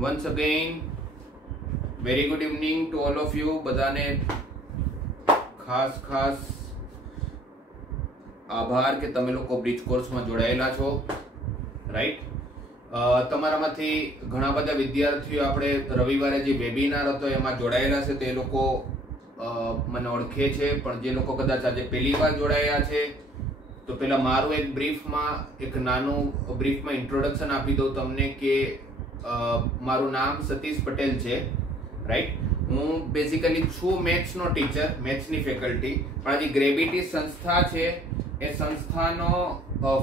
once again very good evening to all of you. બધાને ખાસ આભાર કે તમે લોકો બ્રિજ કોર્સમાં જોડાયેલા છો, રાઈટ. તમારામાંથી ઘણા બધા વિદ્યાર્થીઓ આપણે રવિવારે જે વેબિનાર હતો એમાં જોડાયેલા છે, તે લોકો મને ઓળખે છે, પણ જે લોકો કદાચ આજે પહેલી વાર જોડાયા છે તો પેલા મારું એક નાનું બ્રીફમાં ઇન્ટ્રોડક્શન આપી દઉં તમને કે મારું નામ સતીશ પટેલ છે, રાઈટ. હું બેઝિકલી છું મેથ્સનો ટીચર, મેથ્સની ફેકલ્ટી, પણ આજે ગ્રેવિટી સંસ્થા છે એ સંસ્થાનો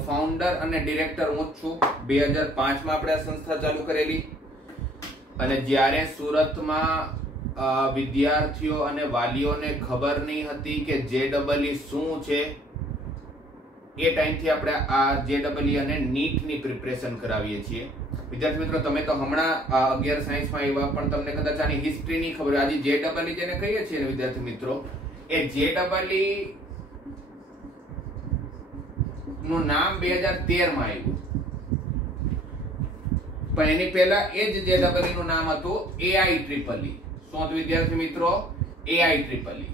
ફાઉન્ડર અને ડિરેક્ટર હું જ છું. 2005માં આપણે આ સંસ્થા ચાલુ કરેલી, અને જ્યારે સુરતમાં વિદ્યાર્થીઓ અને વાલીઓને ખબર નહીં હતી કે JEE શું છે, એ ટાઈમથી આપણે આ JEE અને નીટની પ્રિપરેશન કરાવીએ છીએ. વિદ્યાર્થી મિત્રો, તમે તો હમણાં 11 સાયન્સમાં આવ્યા, પણ તમને કદાચ આની હિસ્ટ્રી નહીં ખબર. આજે JEE જેને કહીએ છીએ ને વિદ્યાર્થી મિત્રો, એ JEE નું નામ 2013માં આવ્યું, પણ એની પહેલા એ જ JEE નું નામ હતું AIEEE. શું હતું વિદ્યાર્થી મિત્રો? AIEEE,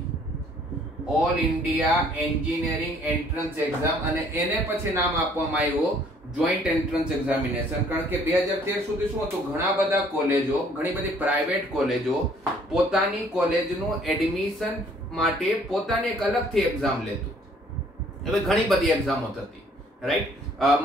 all India engineering entrance exam, અને એને પછી નામ આપવામાં આવ્યું જોઈન્ટ એન્ટ્રન્સ એક્ઝામિનેશન. કારણ કે 2013 સુધી શું હતું, ઘણા બધા કોલેજો, ઘણી બધી પ્રાઇવેટ કોલેજો પોતાની કોલેજનું એડમિશન માટે પોતાની એક અલગથી એક્ઝામ લેતું. હવે ઘણી બધી એક્ઝામો થતી, રાઈટ.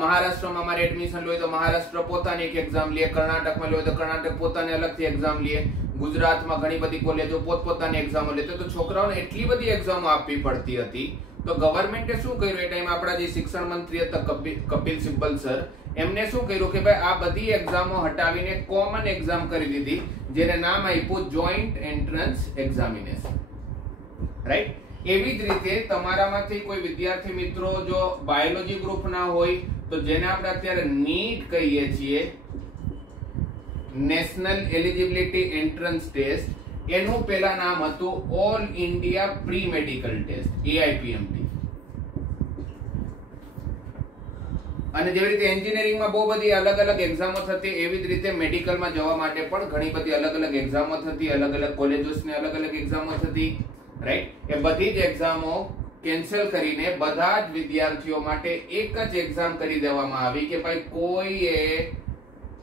મહારાષ્ટ્રમાં અમારે એડમિશન લેવું તો મહારાષ્ટ્ર પોતાની એક એક્ઝામ લે, કર્ણાટકમાં લેવું તો કર્ણાટક પોતાની અલગથી એક્ઝામ લે, ગુજરાતમાં ઘણી બધી કોલેજો પોતપોતાની એક્ઝામો લેતો, તો છોકરાઓને એટલી બધી એક્ઝામો આપવી પડતી હતી. તો ગવર્મેન્ટે શું કર્યું, એ ટાઈમ આપણા જે શિક્ષણ મંત્રી હતા કપિલ સિબ્બલ સર, એમને શું કર્યું કે ભાઈ આ બધી એક્ઝામો હટાવીને કોમન એક્ઝામ કરી દીધી, જેને નામ આપ્યું જોઈન્ટ એન્ટ્રન્સ એક્ઝામિનેશન, રાઈટ. એવી જ રીતે તમારામાંથી કોઈ વિદ્યાર્થી મિત્રો જો બાયોલોજી ગ્રુપના હોય તો જેને આપણે અત્યારે નીટ કહીએ છીએ, નેશનલ એલિજિબિલિટી એન્ટ્રન્સ ટેસ્ટ, એનું પહેલા નામ હતું all India pre medical test, AIPMT. અને જેવી રીતે એન્જિનિયરિંગમાં બહુ બધી અલગ અલગ એક્ઝામો થતી, એવી જ રીતે મેડિકલમાં જવા માટે પણ ઘણી બધી અલગ અલગ એક્ઝામો થતી, અલગ અલગ કોલેજોસની અલગ અલગ એક્ઝામો થતી, રાઈટ. એ બધી જ એક્ઝામો કેન્સલ કરીને બધા જ વિદ્યાર્થીઓ માટે એક જ એક્ઝામ કરી દેવામાં આવી કે ભાઈ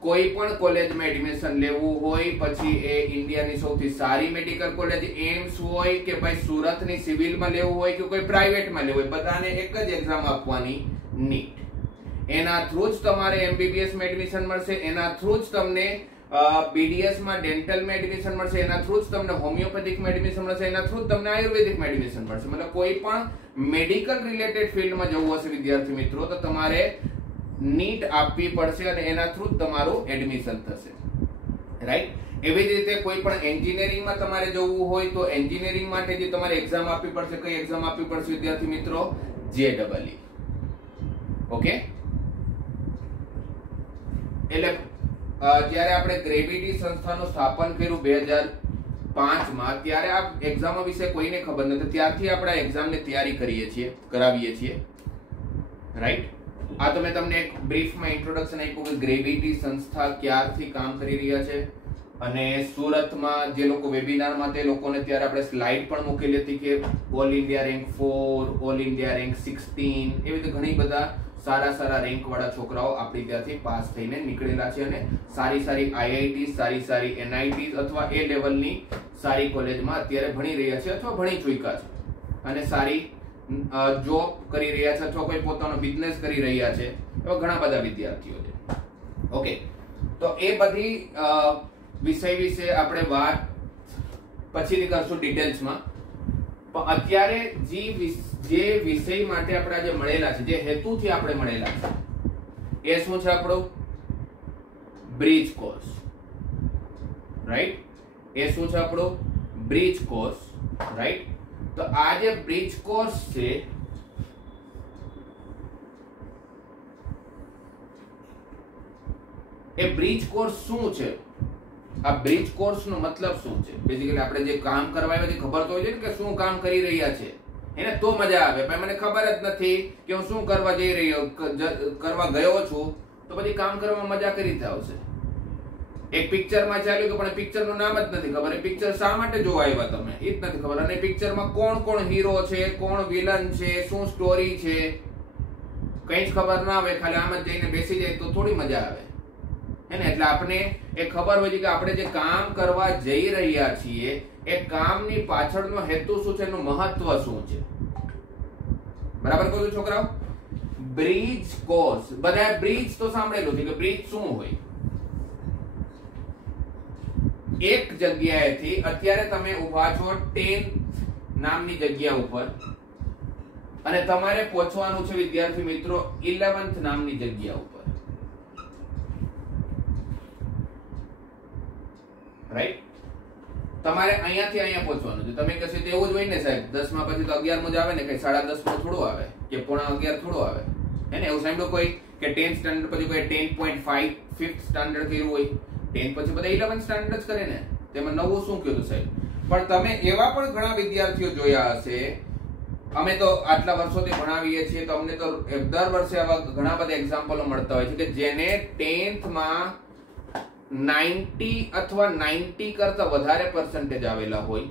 કોઈ પણ કોલેજમાં એડમિશન લેવું હોય, પછી એ ઇન્ડિયાની સૌથી સારી મેડિકલ કોલેજ એમ્સ હોય કે ભાઈ સુરતની સિવિલમાં લેવું હોય કે કોઈ પ્રાઇવેટમાં લેવું હોય, બધાને એક જ એક્ઝામ આપવાની, નીટ. એના થ્રુ જ તમારે MBBS માં એડમિશન મળશે, એના થ્રુ જ તમને BDS માં ડેન્ટલમાં એડમિશન મળશે, એના થ્રુ જ તમને હોમિયોપેથિકમાં એડમિશન મળશે, એના થ્રુ જ તમને આયુર્વેદિકમાં એડમિશન મળશે. મતલબ કોઈ પણ મેડિકલ રિલેટેડ ફિલ્ડમાં જવું હશે વિદ્યાર્થી મિત્રો, તો તમારે નીટ આપવી પડશે અને એના થ્રુ જ તમારું એડમિશન થશે, રાઈટ. એવી જ રીતે કોઈ પણ એન્જિનિયરિંગમાં તમારે જવું હોય તો એન્જિનિયરિંગ માટે જે તમારે એક્ઝામ આપવી પડશે, કઈ એક્ઝામ આપવી પડશે વિદ્યાર્થી મિત્રો? JEE. ઓકે. એટલે જ્યારે આપણે ગ્રેવિટી સંસ્થાનું સ્થાપન કર્યું 2005માં, ત્યારે આ એક્ઝામો વિશે કોઈને ખબર નથી. ત્યારથી આપણે આ એક્ઝામની તૈયારી કરાવીએ છીએ, રાઈટ. આ તો મેં તમને એક બ્રીફમાં ઇન્ટ્રોડક્શન આપ્યું કે ગ્રેવિટી સંસ્થા ક્યારથી કામ કરી રહ્યા છે, અને સુરતમાં જે લોકો વેબિનારમાં તે લોકોને ત્યારે આપણે સ્લાઇડ પણ મૂકેલી હતી કે all India rank 4, all India rank 16, એવી રીતે ઘણી બધા સારા રેન્ક વાળા છોકરાઓ આપણી ત્યાંથી પાસ થઈને નીકળેલા છે, અને સારી IIT, સારી NIT અથવા એ લેવલની સારી કોલેજમાં અત્યારે ભણી રહ્યા છે અથવા ભણી ચૂક્યા છે, અને સારી જોબ કરી રહ્યા છે અથવા કોઈ પોતાનો બિઝનેસ કરી રહ્યા છે, એવા ઘણા બધા વિદ્યાર્થીઓ છે. ઓકે, તો એ બધી વિષય વિશે આપણે વાત પછીથી કરશું ડિટેલ્સમાં. પણ અત્યારે જે વિષય માટે આપણે આજે મળેલા છે, જે હેતુથી આપણે મળેલા છે, એ શું છે? આપણો બ્રિજ કોર્સ, રાઈટ. એ શું છે? આપણો બ્રિજ કોર્સ, રાઈટ. તો આ જે બ્રિજ કોર્સ છે, એ બ્રિજ કોર્સ શું છે? આ બ્રિજ કોર્સ નો મતલબ શું છે? બેઝિકલી આપણે જે કામ કરવા આવ્યા છે ખબર તો હોય છે ને કે શું કામ કરી રહ્યા છે, એને તો મજા આવે. પણ મને ખબર જ નથી કે હું શું કરવા ગયો છું, તો પછી કામ કરવામાં મજા કરી રીતે આવશે? એક પિક્ચરમાં ચાલ્યું કે પણ પિક્ચરનું નામ જ નથી ખબર, એ પિક્ચર શા માટે જોવા આવ્યા તમે એ જ નથી ખબર, અને પિક્ચરમાં કોણ કોણ હીરો છે, કોણ વિલન છે, શું સ્ટોરી છે, કઈ જ ખબર ના હોય, ખાલી આમ જ જઈને બેસી જાય તો થોડી મજા આવે હે ને. એટલે આપણે એ ખબર હોય છે કે આપણે જે કામ કરવા જઈ રહ્યા છીએ એ કામની પાછળનો હેતુ શું છે, એનું મહત્વ શું છે. બરાબર કહું છું છોકરાઓ? બ્રિજ કોર્સ, બધા બ્રિજ તો સાંભળેલું છે કે બ્રિજ શું હોય. એક જગ્યાએથી અત્યારે તમે ઉભા છો 10th નામની જગ્યા ઉપર અને તમારે પહોંચવાનું છે વિદ્યાર્થી મિત્રો 11th નામની જગ્યા ઉપર, રાઈટ? તમારે અહીંયાથી અહીંયા પહોંચવાનું છે. તમે કહેશો તો એવું જ હોય ને સાહેબ, 10 માં પછી તો 11 જ આવે ને, કઈ 10:30 માં થોડું આવે કે 11:15 થોડું આવે હે ને? એવું સાંભળ્યું કોઈ કે 10th સ્ટાન્ડર્ડ પછી કોઈ 10.5 5th સ્ટાન્ડર્ડ કર્યું હોય, 10 પછી બધા 11th સ્ટાન્ડર્ડ જ કરે ને, તેમાં નવું શું કીધું સાહેબ? પણ તમે એવા પણ ઘણા વિદ્યાર્થીઓ જોયા હશે, અમે તો આટલા વર્ષોથી ભણાવીએ છીએ તો અમને તો દર વર્ષે આવા ઘણા બધા એક્ઝામ્પલો મળતા હોય છે કે જેને 10th માં 90 અથવા 90 કરતા વધારે પર્સન્ટેજ આવેલા હોય,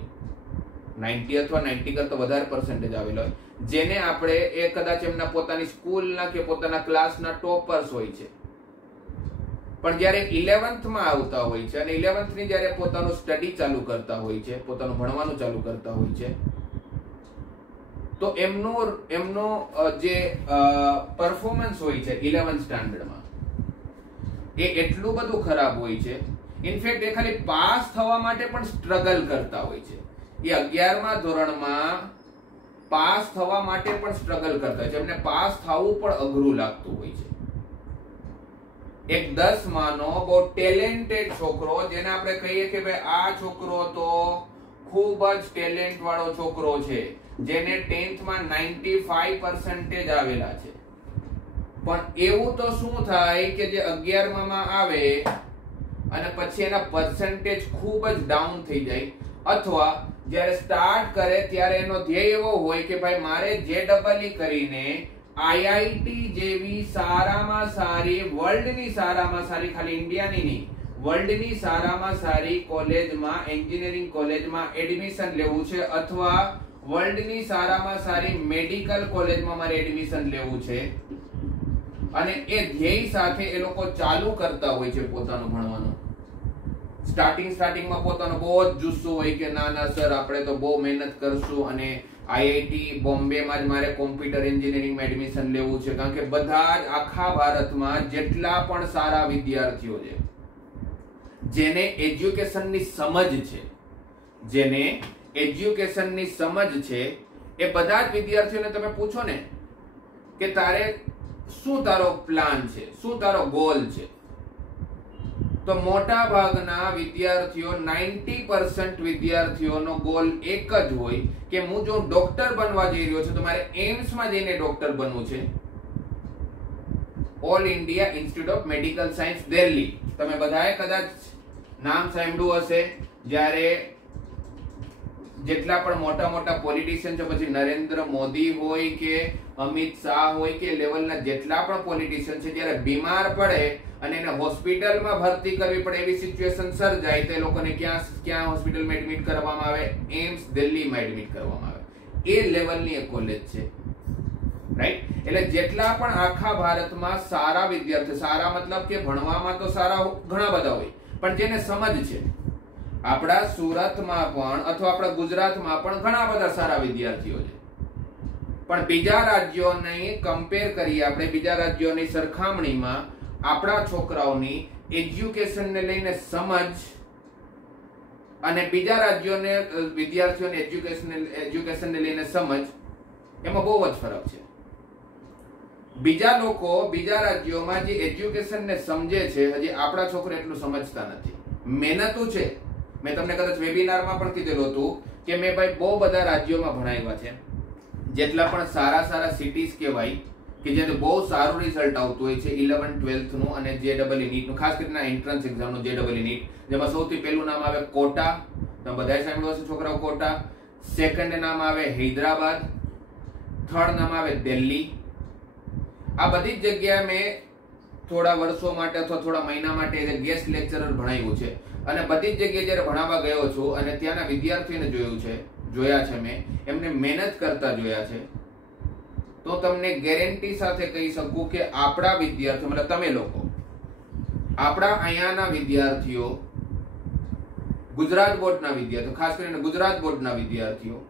90 અથવા 90 કરતા વધારે પર્સન્ટેજ આવેલા હોય, જેને આપણે એ કદાચ એમના પોતાની સ્કૂલના કે પોતાના ક્લાસના ટોપર્સ હોય છે, પણ જ્યારે 11th માં આવતા હોય છે અને 11th ની જ્યારે પોતાનું સ્ટડી ચાલુ કરતા હોય છે, પોતાનું ભણવાનું ચાલુ કરતા હોય છે, તો એમનો જે પરફોર્મન્સ હોય છે 11th સ્ટાન્ડર્ડમાં એ એટલું બધું ખરાબ હોય છે. ઇનફેક્ટ એ ખાલી પાસ થવા માટે પણ સ્ટ્રગલ કરતા હોય છે. એ 11મા ધોરણમાં પાસ થવા માટે પણ સ્ટ્રગલ કરતા હોય છે, એમને પાસ થવું પણ અઘરું લાગતું હોય છે. એક 10માનો બહુ ટેલેન્ટેડ છોકરો, જેને આપણે કહીએ કે ભાઈ આ છોકરો તો ખૂબ જ ટેલેન્ટ વાળો છોકરો છે, જેને 10th માં 95% આવેલા છે, પણ એવું તો શું થાય કે જે 11માં આવે અને પછી એના પર્સન્ટેજ ખૂબ જ ડાઉન થઈ જાય, અથવા જ્યારે સ્ટાર્ટ કરે ત્યારે એનો ધ્યેય એવો હોય કે ભાઈ મારે JEE કરીને આઈઆઈટી જેવી સારામાં સારી, વર્લ્ડની સારામાં સારી, ખાલી ઇન્ડિયાની નહીં, વર્લ્ડની સારામાં સારી કોલેજમાં, એન્જિનિયરિંગ કોલેજમાં એડમિશન લેવું છે, અથવા વર્લ્ડની સારામાં સારી મેડિકલ કોલેજમાં મારે એડમિશન લેવું છે, અને એ ધ્યેય સાથે એ લોકો ચાલુ કરતા હોય છે પોતાનું ભણવાનું. સ્ટાર્ટિંગમાં પોતાનો બહુ જ જુસ્સો હોય કે ના ના સર આપણે તો બહુ મહેનત કરશું અને આઈઆઈટી બોમ્બેમાં જ મારે કોમ્પ્યુટર એન્જિનિયરિંગમાં એડમિશન લેવું છે, કારણ કે બધા જ આખા ભારતમાં જેટલા પણ સારા વિદ્યાર્થીઓ છે, જેને એજ્યુકેશનની સમજ છે, જેને એજ્યુકેશનની સમજ છે, એ બધા જ વિદ્યાર્થીઓને તમે પૂછો ને કે તારે શું તારો પ્લાન છે, શું તારો ગોલ છે, તો મોટા ભાગના વિદ્યાર્થીઓ 90% વિદ્યાર્થીઓનો ગોલ એક જ હોય કે હું જો ડોક્ટર બનવા જઈ રહ્યો છું તો મારે એમ્સમાં જઈને ડોક્ટર બનવું છે. All India institute of medical science Delhi, તમે બધાએ કદાચ નામ સાંભળ્યું હશે. જ્યારે જેટલા પણ મોટા મોટા પોલિટિશિયન છે, પછી નરેન્દ્ર મોદી હોય કે અમિત શાહ હોય કે લેવલના જેટલા પણ પોલિટિશિયન છે, જ્યારે બીમાર પડે અને એને હોસ્પિટલમાં ભરતી કરવી પડે એવી સિચ્યુએશન સર્જાય, તે લોકોને ક્યાં હોસ્પિટલમાં એડમિટ કરવામાં આવે? એમ્સ દિલ્હીમાં એડમિટ કરવામાં આવે. એ લેવલની એક કોલેજ છે, રાઈટ? એટલે જેટલા પણ આખા ભારતમાં સારા વિદ્યાર્થી, સારા મતલબ કે ભણવામાં તો સારા ઘણા બધા હોય, પણ જેને સમજ છે, આપણા સુરતમાં પણ અથવા આપણા ગુજરાતમાં પણ ઘણા બધા સારા વિદ્યાર્થીઓ છે, પણ બીજા રાજ્યોને કમ્પેર કરીએ આપણે, બીજા રાજ્યોની સરખામણીમાં આપણા છોકરાઓની એજ્યુકેશનને લઈને સમજ અને બીજા રાજ્યોને વિદ્યાર્થીઓની એજ્યુકેશનને લઈને સમજ, એમાં બહુ જ ફરક છે. બીજા લોકો બીજા રાજ્યોમાં જે એજ્યુકેશનને સમજે છે, હજી આપણા છોકરા એટલું સમજતા નથી. મહેનતું છે. મેં તમને કદાચ વેબિનારમાં પણ કીધેલું હતું કે મેં ભાઈ બહુ બધા રાજ્યોમાં ભણાવ્યા છે, જેટલા પણ સારા સારા સિટીઝ કહેવાય કે જ્યાં બહુ સારું રિઝલ્ટ આવતું હોય છે 11th 12th નું અને JEE નીટ નું, ખાસ કરીને એન્ટ્રન્સ એક્ઝામ નું JEE નીટ, જેમાં સૌથી પહેલું નામ આવે કોટા. તમે બધાએ સાંભળ્યું હશે છોકરાઓ કોટા. સેકન્ડ નામ આવે હૈદરાબાદ, થર્ડ નામ આવે દિલ્હી. આ બધી જ જગ્યાએ મેં થોડા વર્ષો માટે અથવા થોડા મહિના માટે ગેસ્ટ લેક્ચરર ભણાવ્યું છે અને બધી જ જગ્યાએ જ્યારે ભણાવવા ગયો છું અને ત્યાંના વિદ્યાર્થીઓને જોયા છે મેં એમને મહેનત કરતા જોયા છે, તો તમને ગેરંટી સાથે કહી શકું કે આપણા વિદ્યાર્થીઓ મતલબ તમે લોકો આપણા અહીંયાના વિદ્યાર્થીઓ ગુજરાત બોર્ડના વિદ્યાર્થીઓ ખાસ કરીને ગુજરાત બોર્ડના વિદ્યાર્થીઓ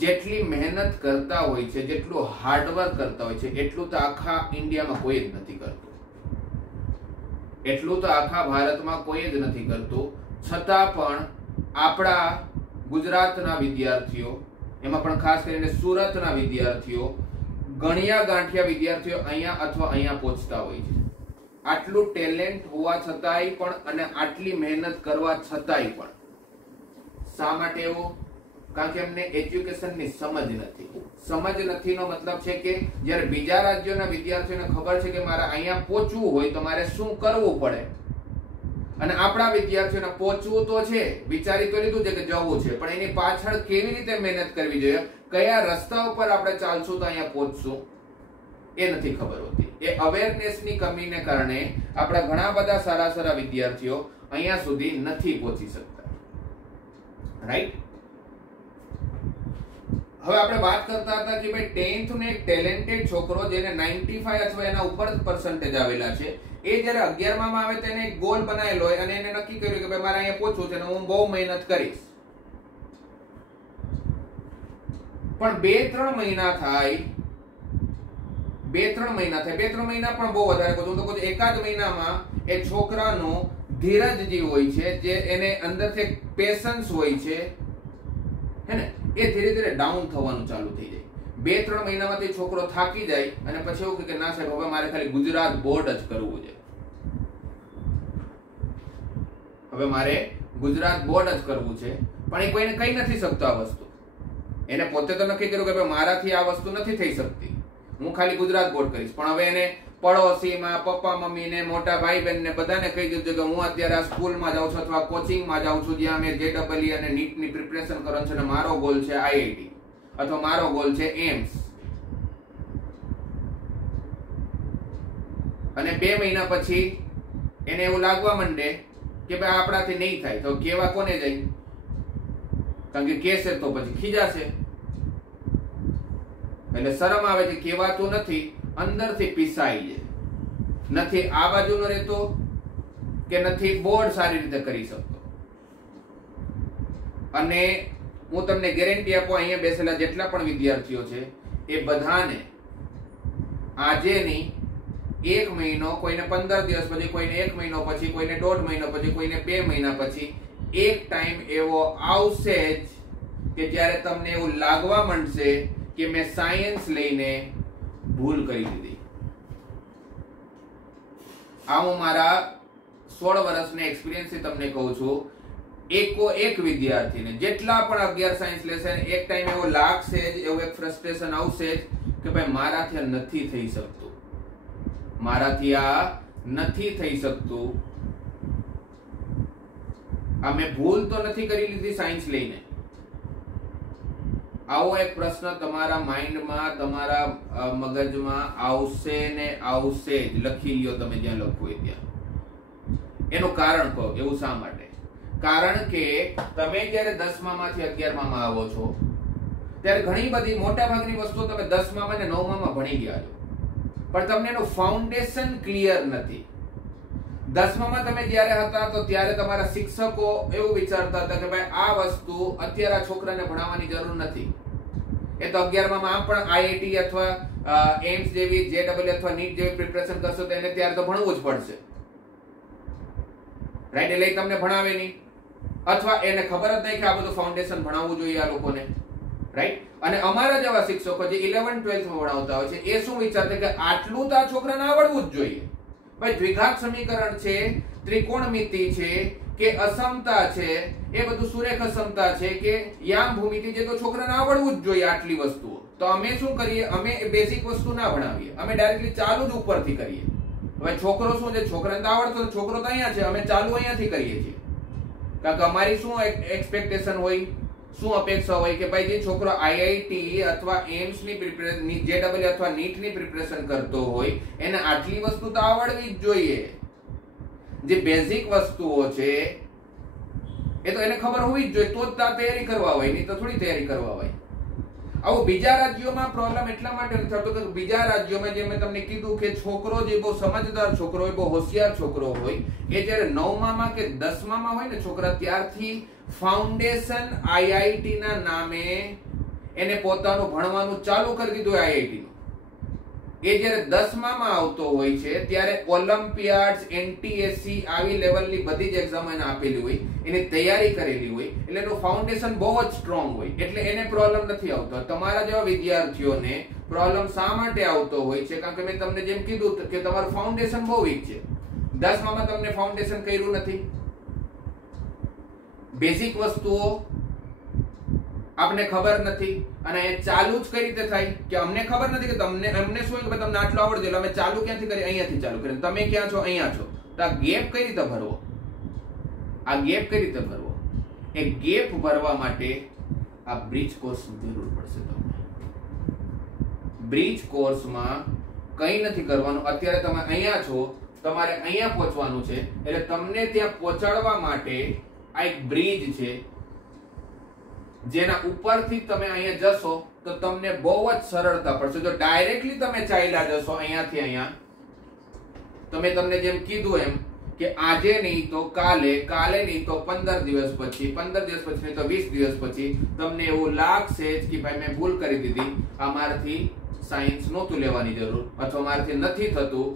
જેટલી મહેનત કરતા હોય છે, જેટલું હાર્ડવર્ક કરતા હોય છે, એટલું તો આખા ઇન્ડિયામાં કોઈ જ નથી કરતું, એટલું તો આખા ભારતમાં કોઈ જ નથી કરતું. છતાં પણ આપણા ગુજરાતના વિદ્યાર્થીઓ, એમાં પણ ખાસ કરીને સુરતના વિદ્યાર્થીઓ, ગણ્યા ગાંઠિયા વિદ્યાર્થીઓ અહીંયા અથવા અહીંયા પહોંચતા હોય છે. આટલું ટેલેન્ટ હોવા છતાંય પણ અને આટલી મહેનત કરવા છતાંય પણ શા માટે એવું? કારણ કે એમને એજ્યુકેશનની સમજ નથી. સમજ નથીનો મતલબ છે કે જ્યારે બીજા રાજ્યોના વિદ્યાર્થીઓને ખબર છે કે મારે અહીંયા પહોંચવું હોય તો મારે શું કરવું પડે, અને આપણા વિદ્યાર્થીઓને પહોંચવું તો છે, વિચારી તો લીધું છે કે જવું છે, પણ એની પાછળ કેવી રીતે મહેનત કરવી જોઈએ, કયા રસ્તા ઉપર આપણે ચાલશું તો અહીંયા પહોંચશું, એ નથી ખબર હોતી. એ અવેરનેસની કમીને કારણે આપણા ઘણા બધા સારા સારા વિદ્યાર્થીઓ અહીંયા સુધી નથી પહોંચી શકતા. રાઈટ? હવે આપણે વાત કરતા હતા કે ભાઈ 10th નો એક ટેલેન્ટેડ છોકરો જેને 95 અથવા એના ઉપર પર્સન્ટેજ આવેલા છે, એ જ્યારે 11માં આવે તેને એક ગોલ બનાવેલો હોય અને એને નક્કી કર્યું કે ભાઈ મારે અહીંયા પહોંચવું છે અને હું બહુ મહેનત કરીશ. પણ 2-3 મહિના થાય, 2-3 મહિના પણ બહુ વધારે કહું તો એકાદ મહિનામાં એ છોકરાનો ધીરજ જે હોય છે, જે એને અંદરથી પેશન્સ હોય છે, હે ને, એ ધીરે ધીરે ડાઉન થવાનું ચાલુ થઈ જાય. 2-3 મહિનામાં તે છોકરો થાકી જાય અને પછી એવું કે ના સાહેબ હવે મારે ખાલી ગુજરાત બોર્ડ જ કરવું છે, હવે મારે ગુજરાત બોર્ડ જ કરવું છે. પણ એ કોઈને કહી નથી શકતો આ વસ્તુ. એને પોતે તો નક્કી કર્યું કે ભાઈ મારાથી આ વસ્તુ નથી થઈ શકતી, હું ખાલી ગુજરાત બોર્ડ કરીશ. પણ હવે એને પડોશીમાં પપ્પા મમ્મી ને મોટા ભાઈ બહેન ને બધાને કહી દીધું કે હું અત્યારે આ સ્કૂલમાં જાઉં છું અથવા કોચિંગમાં જાઉં છું જ્યાં મેં JEE અને નીટની પ્રિપરેશન કરવાનું છે અને મારો ગોલ છે IIT અથવા મારો ગોલ છે એમ્સ. અને 2 મહિના પછી એને એવું લાગવા માંડે કે ભાઈ આપણાથી નહીં થાય, તો કેવા કોને જાય? કારણ કે કેસે તો પછી ખીજાશે, એટલે શરમ આવે છે, કહેવાતું નથી, અંદરથી પીસાઈ જાય. નથી આ બાજુનો રહેતો કે નથી બોર્ડ સારી રીતે કરી શકતો. અને હું તમને ગેરંટી આપું, અહીંયા બેસેલા જેટલા પણ વિદ્યાર્થીઓ છે એ બધાને આજે નહીં, 1 મહિનો, કોઈને 15 દિવસ પછી, કોઈને 1 મહિનો પછી, કોઈને 1.5 મહિનો પછી, કોઈને 2 મહિના પછી એક ટાઈમ એવો આવશે જ કે જ્યારે તમને એવું લાગવા માંડશે કે મેં સાયન્સ લઈને ભૂલ કરી દીધી. આ હું મારા 16 વર્ષના એક્સપિરિયન્સથી તમને કહું છું. એક વિદ્યાર્થીને જેટલા પણ 11 સાયન્સ લેશે એક ટાઈમ એવો લાગશે જ, એવું એક ફ્રસ્ટ્રેશન આવશે જ કે ભાઈ મારાથી આ નથી થઈ શકતું, મારાથી આ નથી થઈ શકતું, આ મેં ભૂલ તો નથી કરી લીધી સાયન્સ લઈને. આવો એક પ્રશ્ન તમારા માઇન્ડમાં, તમારા મગજમાં આવશે ને આવશે જ. લખી લ્યો તમે જ્યાં લખવું હોય ત્યાં. એનું કારણ કહો, એવું શા માટે? કારણ કે તમે જ્યારે 10માંથી 11માં આવો છો ત્યારે ઘણી બધી મોટા ભાગની વસ્તુઓ તમે 10માં અને 9માં ભણી ગયા છો, પણ તમને એનું ફાઉન્ડેશન ક્લિયર નથી. 10માં તમે જ્યારે હતા તો ત્યારે તમારા શિક્ષકો એવું વિચારતા હતા કે ભાઈ આ વસ્તુ અત્યારે આ છોકરાને ભણાવવાની જરૂર નથી, એ તો 11માં આમ પણ IIT અથવા એમ્સ જેવી, JEE અથવા નીટ જેવી પ્રિપરેશન કરશો તો એને ત્યારે તો ભણવું જ પડશે. રાઈટ? એટલે તમને ભણાવે નહીં, અથવા એને ખબર જ નહીં કે આ બધું ફાઉન્ડેશન ભણાવવું જોઈએ આ લોકોને. રાઈટ? અને અમારા જેવા શિક્ષકો જે 11-12 માં ભણાવતા હોય છે એ શું વિચારતા કે આટલું તો આ છોકરાને આવડવું જ જોઈએ. ભાઈ દ્વિઘાત સમીકરણ છે, ત્રિકોણમિતિ છે કે અસમતા છે, એ બધું સુરેખ અસમતા છે કે યામ ભૂમિતિ, જે તો છોકરાને આવડવું જ જોઈએ આટલી વસ્તુઓ. તો અમે શું કરીએ? અમે બેઝિક વસ્તુ ના ભણાવીએ, અમે ડાયરેક્ટલી ચાલુ જ ઉપરથી કરીએ. હવે છોકરો શું છે, છોકરાને તો આવડતો, છોકરો તો અહીંયા છે, અમે ચાલુ અહીંયાથી કરીએ છીએ. કારણ કે અમારી શું એક્સપેક્ટેશન હોય? શું અપેક્ષા હોય કે ભાઈ જે છોકરો આઈઆઈટી અથવા એમ્સ ની પ્રિપેરેશન જેડબલ અથવા નીટ ની પ્રિપેરેશન કરતો હોય એને આટલી વસ્તુ તો આવડવી જ જોઈએ. જે બેઝિક વસ્તુઓ છે એ તો એને ખબર હોવી જ જોઈએ, તો જ તૈયારી કરવા હોય, નહીં તો થોડી તૈયારી કરવા હોય. આવું બીજા રાજ્યોમાં પ્રોબ્લેમ એટલા માટે નથી થતો કે બીજા રાજ્યોમાં જે મેં તમને કીધું કે છોકરો જે બહુ સમજદાર છોકરો હોય, બહુ હોશિયાર છોકરો હોય, એ જ્યારે 9માં કે 10માં હોય ને છોકરા, ત્યારથી ફાઉન્ડેશન આઈઆઈટી ના નામે એને પોતાનું ભણવાનું ચાલુ કરી દીધું. આઈઆઈટી નું એ જ્યારે 10માં આવતો હોય છે ત્યારે ઓલિમ્પિયાડ્સ, એનટીએસસી આવી લેવલની બધી જ એક્ઝામ એને આપેલી હોય, એની તૈયારી કરેલી હોય, એટલે એનું ફાઉન્ડેશન બહુ જ સ્ટ્રોંગ હોય, એટલે એને પ્રોબ્લેમ નથી આવતો. તમારા જેવા વિદ્યાર્થીઓને પ્રોબ્લેમ શા માટે આવતો હોય છે? કારણ કે મેં તમને જેમ કીધું કે તમારું ફાઉન્ડેશન બહુ વીક છે. 10માં તમને ફાઉન્ડેશન કર્યું નથી, બેઝિક વસ્તુઓ આપને ખબર નથી, અને એ ચાલુ જ કઈ રીતે થાય કે અમને ખબર નથી કે તમને અમને શું કે તમને આટલું આવડે છે, અમે ચાલુ ક્યાંથી કરી? અહીંયાથી ચાલુ કરી. તમે ક્યાં છો? અહીંયા છો. તો આ ગેપ કઈ રીતે ભરવો? આ ગેપ કઈ રીતે ભરવો? એ ગેપ ભરવા માટે આ બ્રિજ કોર્સની જરૂર પડશે. તમને બ્રિજ કોર્સમાં કઈ નથી કરવાનું. અત્યારે તમે અહીંયા છો, તમારે અહીંયા પહોંચવાનું છે, એટલે તમને ત્યાં પહોંચાડવા માટે આ એક બ્રિજ છે, જેના ઉપરથી તમે અહીંયા જશો તો તમને બહુ જ સરળતા પડશે. જો ડાયરેક્ટલી તમે ચાલ્યા જશો અહીંયાથી અહીંયા, તમે તમને જેમ કીધું એમ કે આજે નહીં તો કાલે, કાલે નહીં તો 15 દિવસ પછી, 15 દિવસ પછી નહીં તો 20 દિવસ પછી તમને એવું લાગશે કે ભાઈ મેં ભૂલ કરી દીધી, આ મારાથી સાયન્સ નહોતું લેવાની જરૂર, અથવા મારાથી નથી થતું.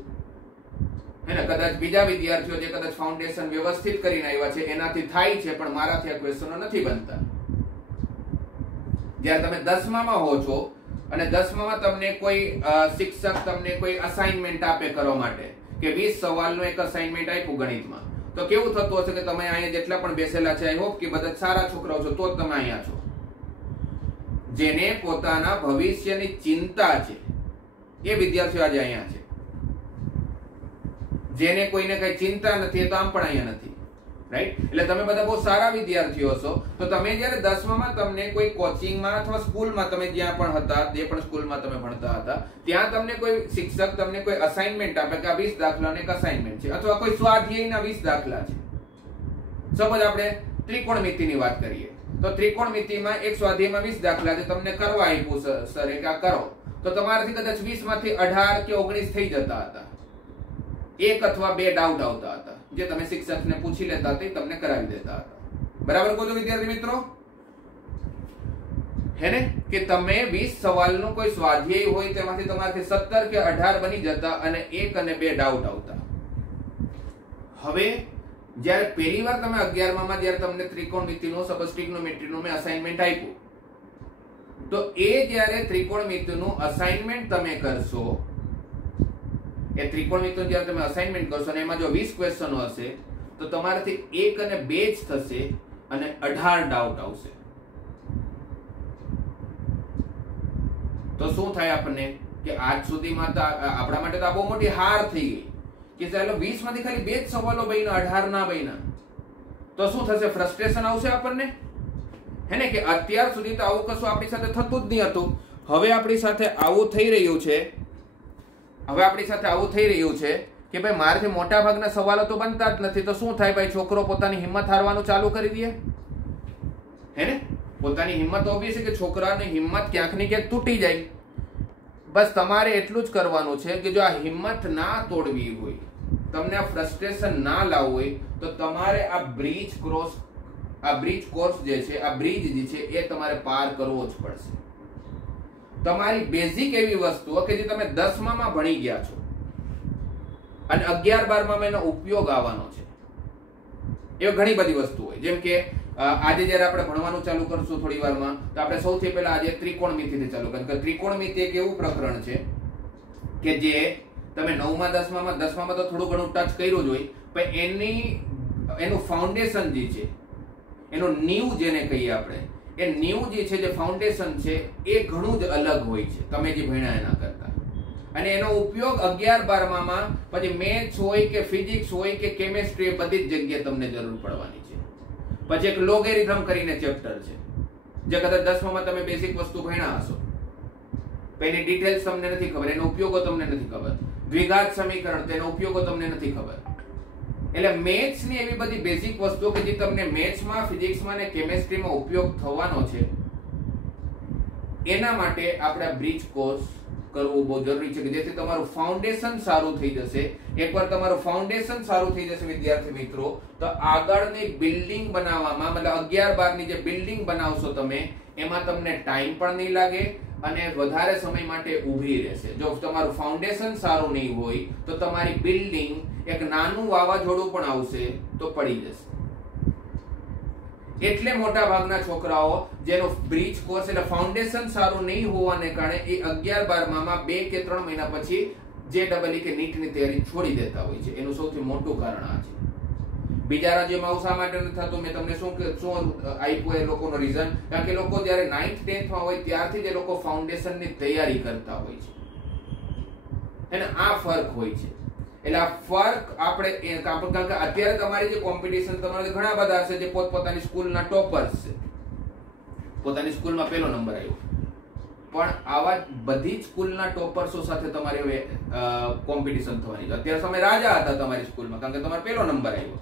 એને કદાચ બીજા વિદ્યાર્થીઓ જે કદાચ ફાઉન્ડેશન વ્યવસ્થિત કરીને આવ્યા છે એનાથી થાય છે, પણ મારાથી આ ક્વેશ્ચનો નથી બનતા. જ્યારે તમે 10માં હો છો અને 10માં તમને કોઈ શિક્ષક તમને કોઈ અસાઇનમેન્ટ આપે કરવા માટે કે 20 સવાલનો એક અસાઇનમેન્ટ આપ્યું ગણિતમાં, તો કેવું થતું હશે કે તમે અહીંયા જેટલા પણ બેસેલા છે, આઈ હોપ કે બધા સારા છોકરાઓ છો, તો જ તમે અહીંયા છો. જેને પોતાના ભવિષ્યની ચિંતા છે એ વિદ્યાર્થીઓ આજે અહીંયા છે. જેને કોઈને કઈ ચિંતા નથી એ તો આમ પણ અહીંયા નથી. રાઈટ? એટલે તમે બધા બહુ સારા વિદ્યાર્થીઓ છો. તો તમે જ્યારે 10માં તમને કોઈ કોચિંગમાં અથવા સ્કૂલમાં, તમે જ્યાં પણ હતા, જે પણ સ્કૂલમાં તમે ભણતા હતા, ત્યાં તમને કોઈ શિક્ષક તમને કોઈ અસાઇનમેન્ટ આપે કે આ 20 દાખલાનો એક અસાઇનમેન્ટ છે, અથવા કોઈ સ્વાધ્યાયના 20 દાખલા છે. સપોઝ આપણે ત્રિકોણમિતિની વાત કરીએ તો ત્રિકોણમિતિમાં એક સ્વાધ્યાયમાં 20 દાખલા છે, તમને કરવા આપ્યું સર કે આ કરો, તો તમારાથી કદાચ 20 માંથી 18 કે 19 થઈ જતા હતા. એક અથવા બે ડાઉટ આવતા હતા, જે તમે શિક્ષકને પૂછી લેતા હતા, તમને કરાવી દેતા હતા. બરાબર કહો છો વિદ્યાર્થી મિત્રો? હેને? કે તમે 20 સવાલનો કોઈ સ્વાધ્યાય હોય તેમાંથી તમારાથી 17 કે 18 બની જતા અને એક અને બે ડાઉટ આવતા. હવે જ્યારે પહેલી વાર તમે 11માં જ્યારે તમને ત્રિકોણમિતિનો ટ્રિગ્નોમેટ્રીનો મેં અસાઇનમેન્ટ આપ્યું, તો એ જ્યારે ત્રિકોણમિતિનું અસાઇનમેન્ટ તમે કરશો, એ ત્રિકોણમિતિનું જ્યારે તમે અસાઇનમેન્ટ કરશો અને એમાં જો 20 ક્વેશ્ચનો હશે, તો તમારાથી એક અને બે જ થશે અને 18 ડાઉટ આવશે. તો શું થાય આપણને કે આજ સુધીમાં તો આપણા માટે તો આ બહુ મોટી હાર થઈ ગઈ કે ચાલો 20 માંથી ખાલી બે જ સવાલો બન્યા, 18 ના બન્યા. તો શું થશે? ફ્રસ્ટ્રેશન આવશે આપણને, હે ને? કે અત્યાર સુધી તો આવું કશું આપણી સાથે થતું જ નહીં હતું, હવે આપણી સાથે આવું થઈ રહ્યું છે. હવે આપણી સાથે આવું થઈ રહ્યું છે કે ભાઈ મારાથી મોટા ભાગના સવાલો તો બનતા જ નથી. તો શું થાય ભાઈ? છોકરો પોતાની હિંમત હારવાનું ચાલુ કરી દે, હે ને? પોતાની હિંમત ઓબી છે કે છોકરાની હિંમત ક્યાંક ને ક્યાંક તૂટી જાય. બસ તમારે એટલું જ કરવાનું છે કે જો આ હિંમત ના તોડવી હોય, તમને આ ફ્રસ્ટ્રેશન ના લાવવું હોય, તો તમારે આ બ્રિજ કોર્સ જે છે, આ બ્રિજ જે છે એ તમારે પાર કરવો જ પડશે. તમારી બેઝિક એવી વસ્તુઓ કે જે તમે 10માં ભણી ગયા છો અને 11-12માં એનો ઉપયોગ આવવાનો છે, એ ઘણી બધી વસ્તુ હોય. જેમ કે આજે જ્યારે આપણે ભણવાનું ચાલુ કરશું થોડી વારમાં, તો આપણે સૌથી પહેલા આજે ત્રિકોણમિતિથી ચાલુ કરીએ. કે ત્રિકોણમિતિ એક એવું પ્રકરણ છે કે જે તમે 9માં 10માં તો થોડું ઘણું ટચ કર્યું જ હોય, પણ એનું ફાઉન્ડેશન જે છે, એનું નીવ જેને કહીએ આપણે, એ નીવ જે છે, જે ફાઉન્ડેશન છે, એ ઘણું જ અલગ હોય છે તમે જે ભણ્યા એના કરતા. અને એનો ઉપયોગ 11-12માં પછી મેથ્સ હોય કે ફિઝિક્સ હોય કે કેમેસ્ટ્રી, બધી જ જગ્યાએ તમને જરૂર પડવાની છે. પછી એક લોગેરિધમ કરીને ચેપ્ટર છે, જે કદાચ 10મા માં તમે બેસિક વસ્તુ ભણ્યા હશો, એની ડિટેલ્સ તમને નથી ખબર, એનો ઉપયોગો તમને નથી ખબર, દ્વિઘાત સમીકરણ તેનો ઉપયોગો તમને નથી ખબર. એટલે મેથ્સ ની એવી બધી બેઝિક વસ્તુઓ કે જે તમને મેથ્સમાં, ફિઝિક્સમાં ને કેમેસ્ટ્રીમાં ઉપયોગ થવાનો છે, એના માટે આપણે બ્રિજ કોર્સ કરવું બહુ જરૂરી છે કે જેથી તમારું ફાઉન્ડેશન સારું થઈ જશે. એકવાર તમારું ફાઉન્ડેશન સારું થઈ જશે વિદ્યાર્થી મિત્રો, તો આગળની બિલ્ડિંગ બનાવવામાં, મતલબ 11-12 ની જે બિલ્ડિંગ બનાવશો તમે, એમાં તમને ટાઈમ પણ નહીં લાગે અને વધારે સમય માટે ઊભી રહેશે. જો તમારું ફાઉન્ડેશન સારું નહીં હોય તો તમારી બિલ્ડિંગ એક નાનું વાવાઝોડું પણ આવશે તો પડી જશે. એટલે મોટા ભાગના છોકરાઓ જેનો બ્રિજ કોર્સ એટલે ફાઉન્ડેશન સારું નહીં હોવાને કારણે એ 11-12 માં 2 કે 3 મહિના પછી JEE કે નીટ ની તૈયારી છોડી દેતા હોય છે. એનું સૌથી મોટું કારણ આ છે. બીજા રાજ્યોમાં શા માટે નથી થતું, મેં તમને શું આપ્યું એ લોકોનો રીઝન, કારણ કે લોકો જ્યારે 9th 10th માં હોય ત્યારથી જ એ લોકો ફાઉન્ડેશન ની તૈયારી કરતા હોય છે. અને આ ફરક હોય છે. એટલે આ ફરક આપણે કારણ કે અત્યારે તમારી જે કોમ્પિટિશન તમારે ઘણા બધા હશે જે પોતપોતાની સ્કૂલના ટોપર્સ છે, પોતાની સ્કૂલમાં પહેલો નંબર આવ્યો, પણ આવા બધી જ સ્કૂલના ટોપર્સો સાથે તમારે હવે કોમ્પિટિશન થવાની છે. અત્યારે તમે રાજા હતા તમારી સ્કૂલમાં કારણ કે તમારો પહેલો નંબર આવ્યો,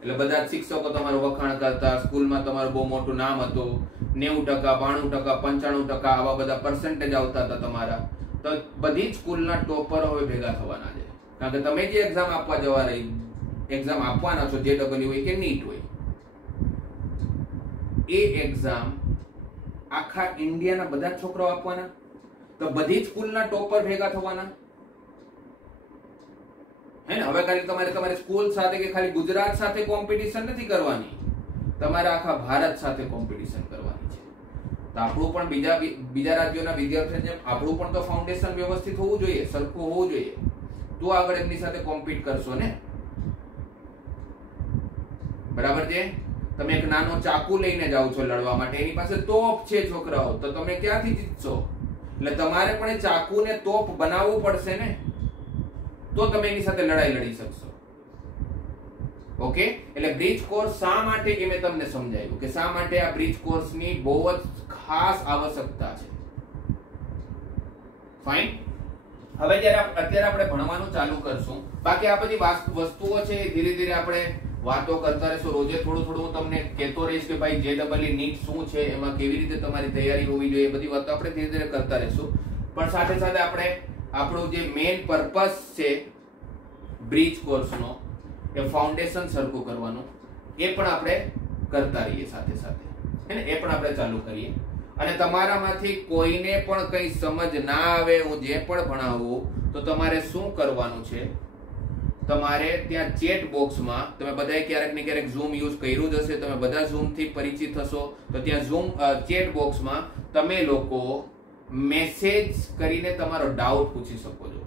એટલે બધા જ શિક્ષકો તમારું વખાણ કરતા, સ્કૂલમાં તમારું બહુ મોટું નામ હતું, 90%, 92%, 95% આવા બધા પર્સન્ટેજ આવતા હતા તમારા. તો બધી જ સ્કૂલના ટોપરો હવે ભેગા થવાના છે, કારણ કે તમે જે એક્ઝામ આપવા જવા રહી, એક્ઝામ આપવાના છો, JEE હોય કે નીટ હોય, એ એક્ઝામ આખા ઇન્ડિયાના બધા છોકરાઓ આપવાના, તો બધી જ સ્કૂલના ટોપર ભેગા થવાના હે ને. હવે ખાલી તમારે તમારી સ્કૂલ સાથે કે ખાલી ગુજરાત સાથે કોમ્પિટિશન નથી કરવાની, તમારે આખા ભારત સાથે કોમ્પિટિશન કરવાની છે. તો આપણું પણ બીજા રાજ્યોના વિદ્યાર્થીઓની જેમ આપણું પણ તો ફાઉન્ડેશન વ્યવસ્થિત હોવું જોઈએ, સરખું હોવું જોઈએ, તો આગળ એમની સાથે કોમ્પીટ કરશો ને. બરાબર છે. તમે એક નાનો ચાકુ લઈને જાઓ છો લડવા માટે, એની પાસે તોપ છે છોકરાઓ, તો તમે ક્યાંથી જીતશો? એટલે તમારે પણ એ ચાકુને તોપ બનાવવું પડશે ને, તો તમે એની સાથે લડાઈ લડી શકશો. ઓકે, એટલે બ્રિજ કોર્સ શા માટે એ મેં તમને સમજાવ્યું કે શા માટે આ બ્રિજ કોર્સની બહુ જ ખાસ આવશ્યકતા છે. ફાઇન. હવે અત્યારે આપણે ભણવાનું ચાલુ કરશું, બાકી આ બધી વસ્તુઓ છે ધીરે ધીરે આપણે વાતો કરતા રહેશું. રોજે થોડું થોડું હું તમને કહેતો રહીશ કે ભાઈ JEE નીટ શું છે, એમાં કેવી રીતે તમારી તૈયારી હોવી જોઈએ, બધી વાતો આપણે ધીરે ધીરે કરતા રહેશું. પણ સાથે સાથે આપણે આપણું જે મેઇન પર્પસ છે બ્રિજ કોર્સનો, એ ફાઉન્ડેશન સરખું કરવાનું, એ પણ આપણે કરતા રહીએ સાથે સાથે, હે ને, એ પણ આપણે ચાલુ કરીએ. અને તમારામાંથી કોઈને પણ કઈ સમજ ના આવે, હું જે પણ ભણાવું, તો તમારે શું કરવાનું છે, તમારે ત્યાં ચેટ બોક્સમાં, તમે બધાએ ક્યારેક ને ક્યારેક ઝૂમ યુઝ કર્યું જ હશે, તમે બધા ઝૂમ થી પરિચિત હશો, તો ત્યાં ઝૂમ ચેટ બોક્સમાં તમે લોકો મેસેજ કરીને તમારો ડાઉટ પૂછી શકો છો.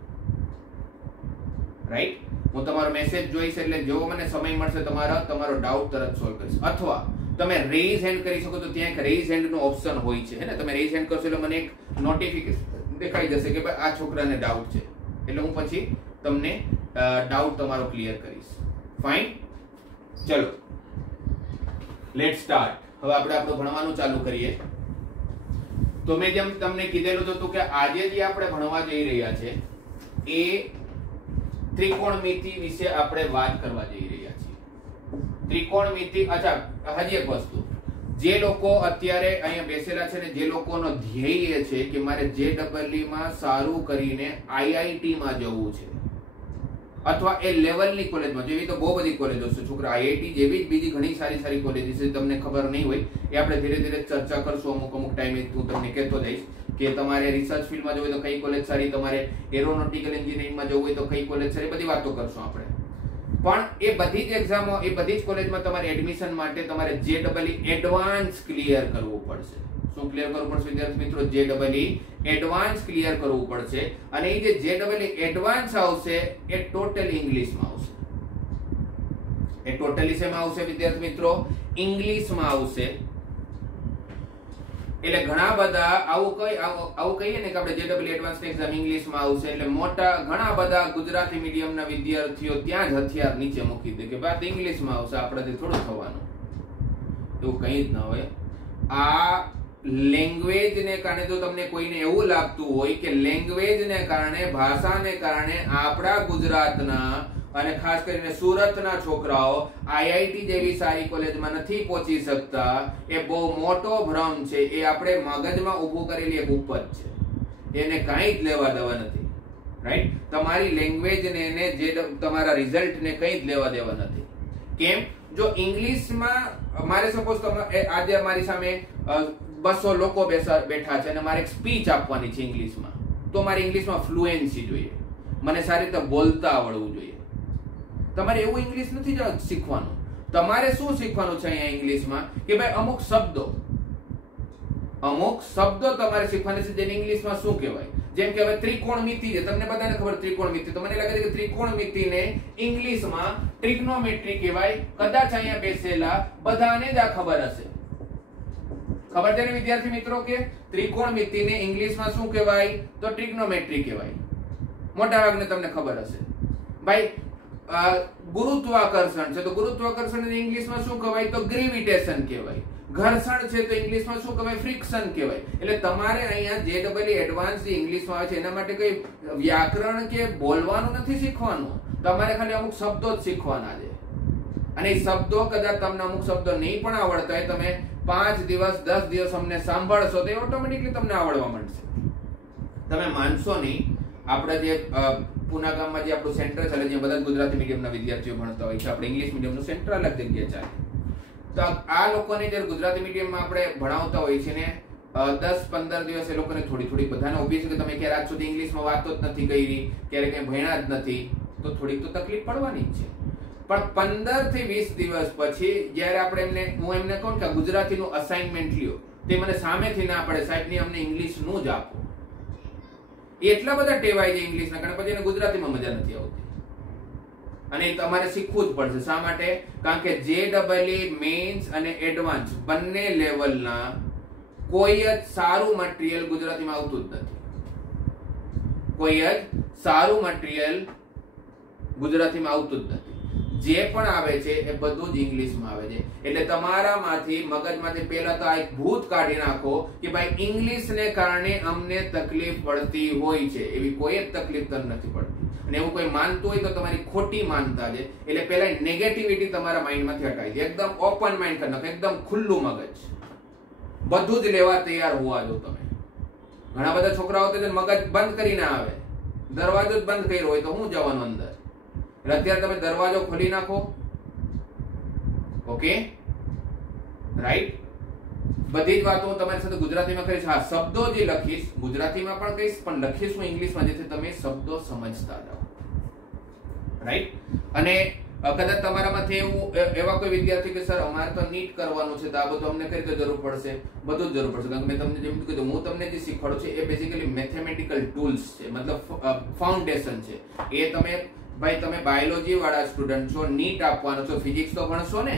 રાઈટ, હું તમારો મેસેજ જોઈશ એટલે જો મને સમય મળશે તમારો ડાઉટ તરત સોલ્વ કરીશ. અથવા તમે રેઇઝ હેન્ડ કરી શકો, તો ત્યાં એક રેઇઝ હેન્ડ નો ઓપ્શન હોય છે, હે ને. તમે રેઇઝ હેન્ડ કરશો એટલે મને એક નોટિફિકેશન દેખાઈ જશે કે ભાઈ આ છોકરાને ડાઉટ છે, એટલે હું પછી તમને ડાઉટ તમારો ક્લિયર કરીશ. ફાઇન, ચલો લેટ સ્ટાર્ટ. હવે આપણે આપણું ભણવાનું ચાલુ કરીએ. તો મેં જેમ તમને કીધેલું હતું કે આજે જે આપણે ભણવા જઈ રહ્યા છે એ ત્રિકોણમિતિ વિશે આપણે વાત કરવા જઈ રહ્યા છીએ. ત્રિકોણમિતિ. અચ્છા, હજી એક વસ્તુ, જે લોકો અત્યારે અહીંયા બેસેલા છે ને, જે લોકોનો ધ્યેય છે કે મારે JEE માં સારું કરીને IIT માં જવું છે, અથવા એ લેવલની કોલેજમાં, જેવી તો બહુ બધી કોલેજો છે છોકરા, IIT જેવી જ બીજી ઘણી સારી સારી કોલેજ છે, તમને ખબર નહીં હોય, એ આપણે ધીરે ધીરે ચર્ચા કરશું. અમુક ટાઈમે હું તમને કહેતો જઈશ કે તમારે રિસર્ચ ફિલ્ડમાં જવું હોય તો કઈ કોલેજ સારી, તમારે એરોનોટિકલ એન્જિનિયરિંગમાં જવું હોય તો કઈ કોલેજ સારી, બધી વાતો કરશું આપણે. પણ એ બધી જ એક્ઝામો, એ બધી જ કોલેજમાં તમારે એડમિશન માટે તમારે JEE એડવાન્સ ક્લિયર કરવું પડશે. શું ક્લિયર કરવું પડશે વિદ્યાર્થી મિત્રો? JEE એડવાન્સ ક્લિયર કરવું પડશે. અને એ જે JEE એડવાન્સ આવશે એ ટોટલી ઇંગ્લિશમાં આવશે. એ ટોટલી શેમાં આવશે વિદ્યાર્થી મિત્રો? ઇંગ્લિશમાં આવશે. એટલે ઘણા બધા આવું કહીએ ને કે આપણે JEE એડવાન્સ ની એક્ઝામ ઇંગ્લિશમાં આવશે, એટલે મોટા ઘણા બધા ગુજરાતી મીડિયમના વિદ્યાર્થીઓ ત્યાં જ હથિયાર નીચે મૂકી દે કે ભાઈ ઇંગ્લિશમાં આવશે, આપણાથી થોડું થવાનું. એવું કંઈ જ ન હોય. આ લેંગ્વેજ ને કારણે જો તમને કોઈને એવું લાગતું હોય કે લેંગ્વેજ ને કારણે, ભાષાને કારણે આપણા ગુજરાતના અને ખાસ કરીને સુરતના છોકરાઓ આઈઆઈટી જેવી સારી કોલેજમાં નથી પહોંચી શકતા, એ બહુ મોટો ભ્રમ છે. એ આપણે મગજમાં ઊભું કરેલી એક ઉપજ છે, એને કાંઈ જ લેવા દેવા નથી. રાઈટ? તમારી લેંગ્વેજ ને જે તમારા રિઝલ્ટ ને કંઈ જ લેવા દેવા નથી. કેમ? જો ઇંગ્લિશમાં મારે સપોઝ આજે મારી સામે 200 લોકો બેઠા છે અને મારે એક સ્પીચ આપવાની છે ઇંગ્લિશમાં, તો મારે ઇંગ્લિશમાં ફ્લુએન્સી જોઈએ, મને સારી રીતે બોલતા આવડવું જોઈએ. તમારે એવું ઇંગ્લિશ નથી શીખવાનું. તમારે શું શીખવાનું છે અહીંયા ઇંગ્લિશમાં કે ભાઈ અમુક શબ્દો તમારે શીખવાના છે જેને ઇંગ્લિશમાં શું કહેવાય. જેમ કે હવે ત્રિકોણમિતિ છે, તમને બધાને ખબર ત્રિકોણમિતિ, તો મને લાગે છે કે ત્રિકોણમિતિને ઇંગ્લિશમાં ટ્રિગ્નોમેટ્રી કહેવાય. કદાચ અહીંયા બેસેલા બધાને જ આ ખબર હશે. ખબર છે ને વિદ્યાર્થી મિત્રો કે ત્રિકોણમિતિને ઇંગ્લિશમાં શું કહેવાય? તો ટ્રિગ્નોમેટ્રી કહેવાય. મોટા ભાગને તમને ખબર હશે. ભાઈ ગુરુત્વાકર્ષણ છે, તો ગુરુત્વાકર્ષણ ઇંગ્લિશમાં શું કહેવાય? તો ગ્રેવિટેશન કહેવાય. ઘર્ષણ છે તો ઇંગ્લિશમાં શું કહેવાય? ફ્રિક્શન કહેવાય. એટલે તમારે અહીંયા જે ડબલ એડવાન્સ જે ઇંગ્લિશમાં આવે છે એના માટે કઈ વ્યાકરણ કે બોલવાનું નથી શીખવાનું, તમારે ખાલી અમુક શબ્દો જ શીખવાના છે. અને એ શબ્દો કદાચ તમને અમુક શબ્દો નહીં પણ આવડતા હોય, તમે 5 દિવસ 10 દિવસ અમને સાંભળશો તો ઓટોમેટિકલી તમને આવડવા માંડશે. તમે માનશો નહીં, આપણે જે પુના ગામમાં જે આપણું સેન્ટર ચાલે છે, બધા ગુજરાતી મીડિયમના વિદ્યાર્થીઓ ભણતા હોય છે, આપણે ઇંગ્લિશ મીડિયમનું સેન્ટર અલગ જગ્યાએ ચાલે. તો આ લોકોને જ્યારે ગુજરાતી મીડિયમમાં આપણે ભણાવતા હોય છે ને 10-15 દિવસ એ લોકોને થોડી બધાને ઉભી છે કે તમે ક્યારે આજ સુધી ઇંગ્લિશમાં વાતો જ નથી કરી, ક્યારે કઈ ભણ્યા જ નથી, તો થોડીક તો તકલીફ પડવાની જ છે. પણ 15 થી 20 દિવસ પછી જ્યારે આપણે હું એમને કહું કે ગુજરાતીનું અસાઇનમેન્ટ લ્યો, તે મને સામેથી ના પડે, સાહેબની અમને ઇંગ્લિશનું જ આપો. એટલા બધા ટેવાય છે ઇંગ્લિશના કારણે પછી એને ગુજરાતીમાં મજા નથી આવતી. અને તમારે શીખવું જ પડશે. શા માટે? કારણ કે JEE મેઇન્સ અને એડવાન્સ બંને લેવલના કોઈ જ સારું મટીરીયલ ગુજરાતીમાં આવતું જ નથી. કોઈ જ સારું મટીરીયલ ગુજરાતીમાં આવતું જ નથી. જે પણ આવે છે એ બધું જ ઇંગ્લિશમાં આવે છે. એટલે તમારામાંથી મગજમાંથી પહેલા તો આ એક ભૂત કાઢી નાખો કે ભાઈ ઇંગ્લિશને કારણે અમને તકલીફ પડતી હોય છે. એવી કોઈ જ તકલીફ તમને નથી પડતી. અને એવું કોઈ માનતું હોય તો તમારી ખોટી માનતા છે. એટલે પહેલા નેગેટિવિટી તમારા માઇન્ડમાંથી હટાવી દે. એકદમ ઓપન માઇન્ડ કરી નાખો, એકદમ ખુલ્લું મગજ, બધું જ લેવા તૈયાર હોવા જો તમે. ઘણા બધા છોકરાઓ તો મગજ બંધ કરીને આવે, દરવાજો જ બંધ કર્યો હોય તો હું જવાનું અંદર. એટલે અત્યારે તમે દરવાજો ખોલી નાખો. Okay, right? બધી જ વાતો હું તમારી સાથે ગુજરાતીમાં કહીશ. હા, શબ્દો જે લખીશ ગુજરાતીમાં પણ કહીશ, પણ લખીશ હું ઇંગ્લિશમાં, જેથી તમે શબ્દો સમજતા જાઓ. રાઈટ? અને કદાચ તમારામાંથી એવા કોઈ વિદ્યાર્થી કે સર અમારે તો નીટ કરવાનું છે, તો આ બધું અમને કઈ રીતે જરૂર પડશે? બધું જ જરૂર પડશે. કારણ કે મેં તમને જેમ કીધું, હું તમને જે શીખવાડું છું એ બેઝિકલી મેથેમેટિકલ ટૂલ્સ છે, મતલબ ફાઉન્ડેશન છે. એ તમે બાયોલોજી વાળા સ્ટુડન્ટ છો, નીટ આપવાનો છો, ફિઝિક્સ તો ભણશો ને,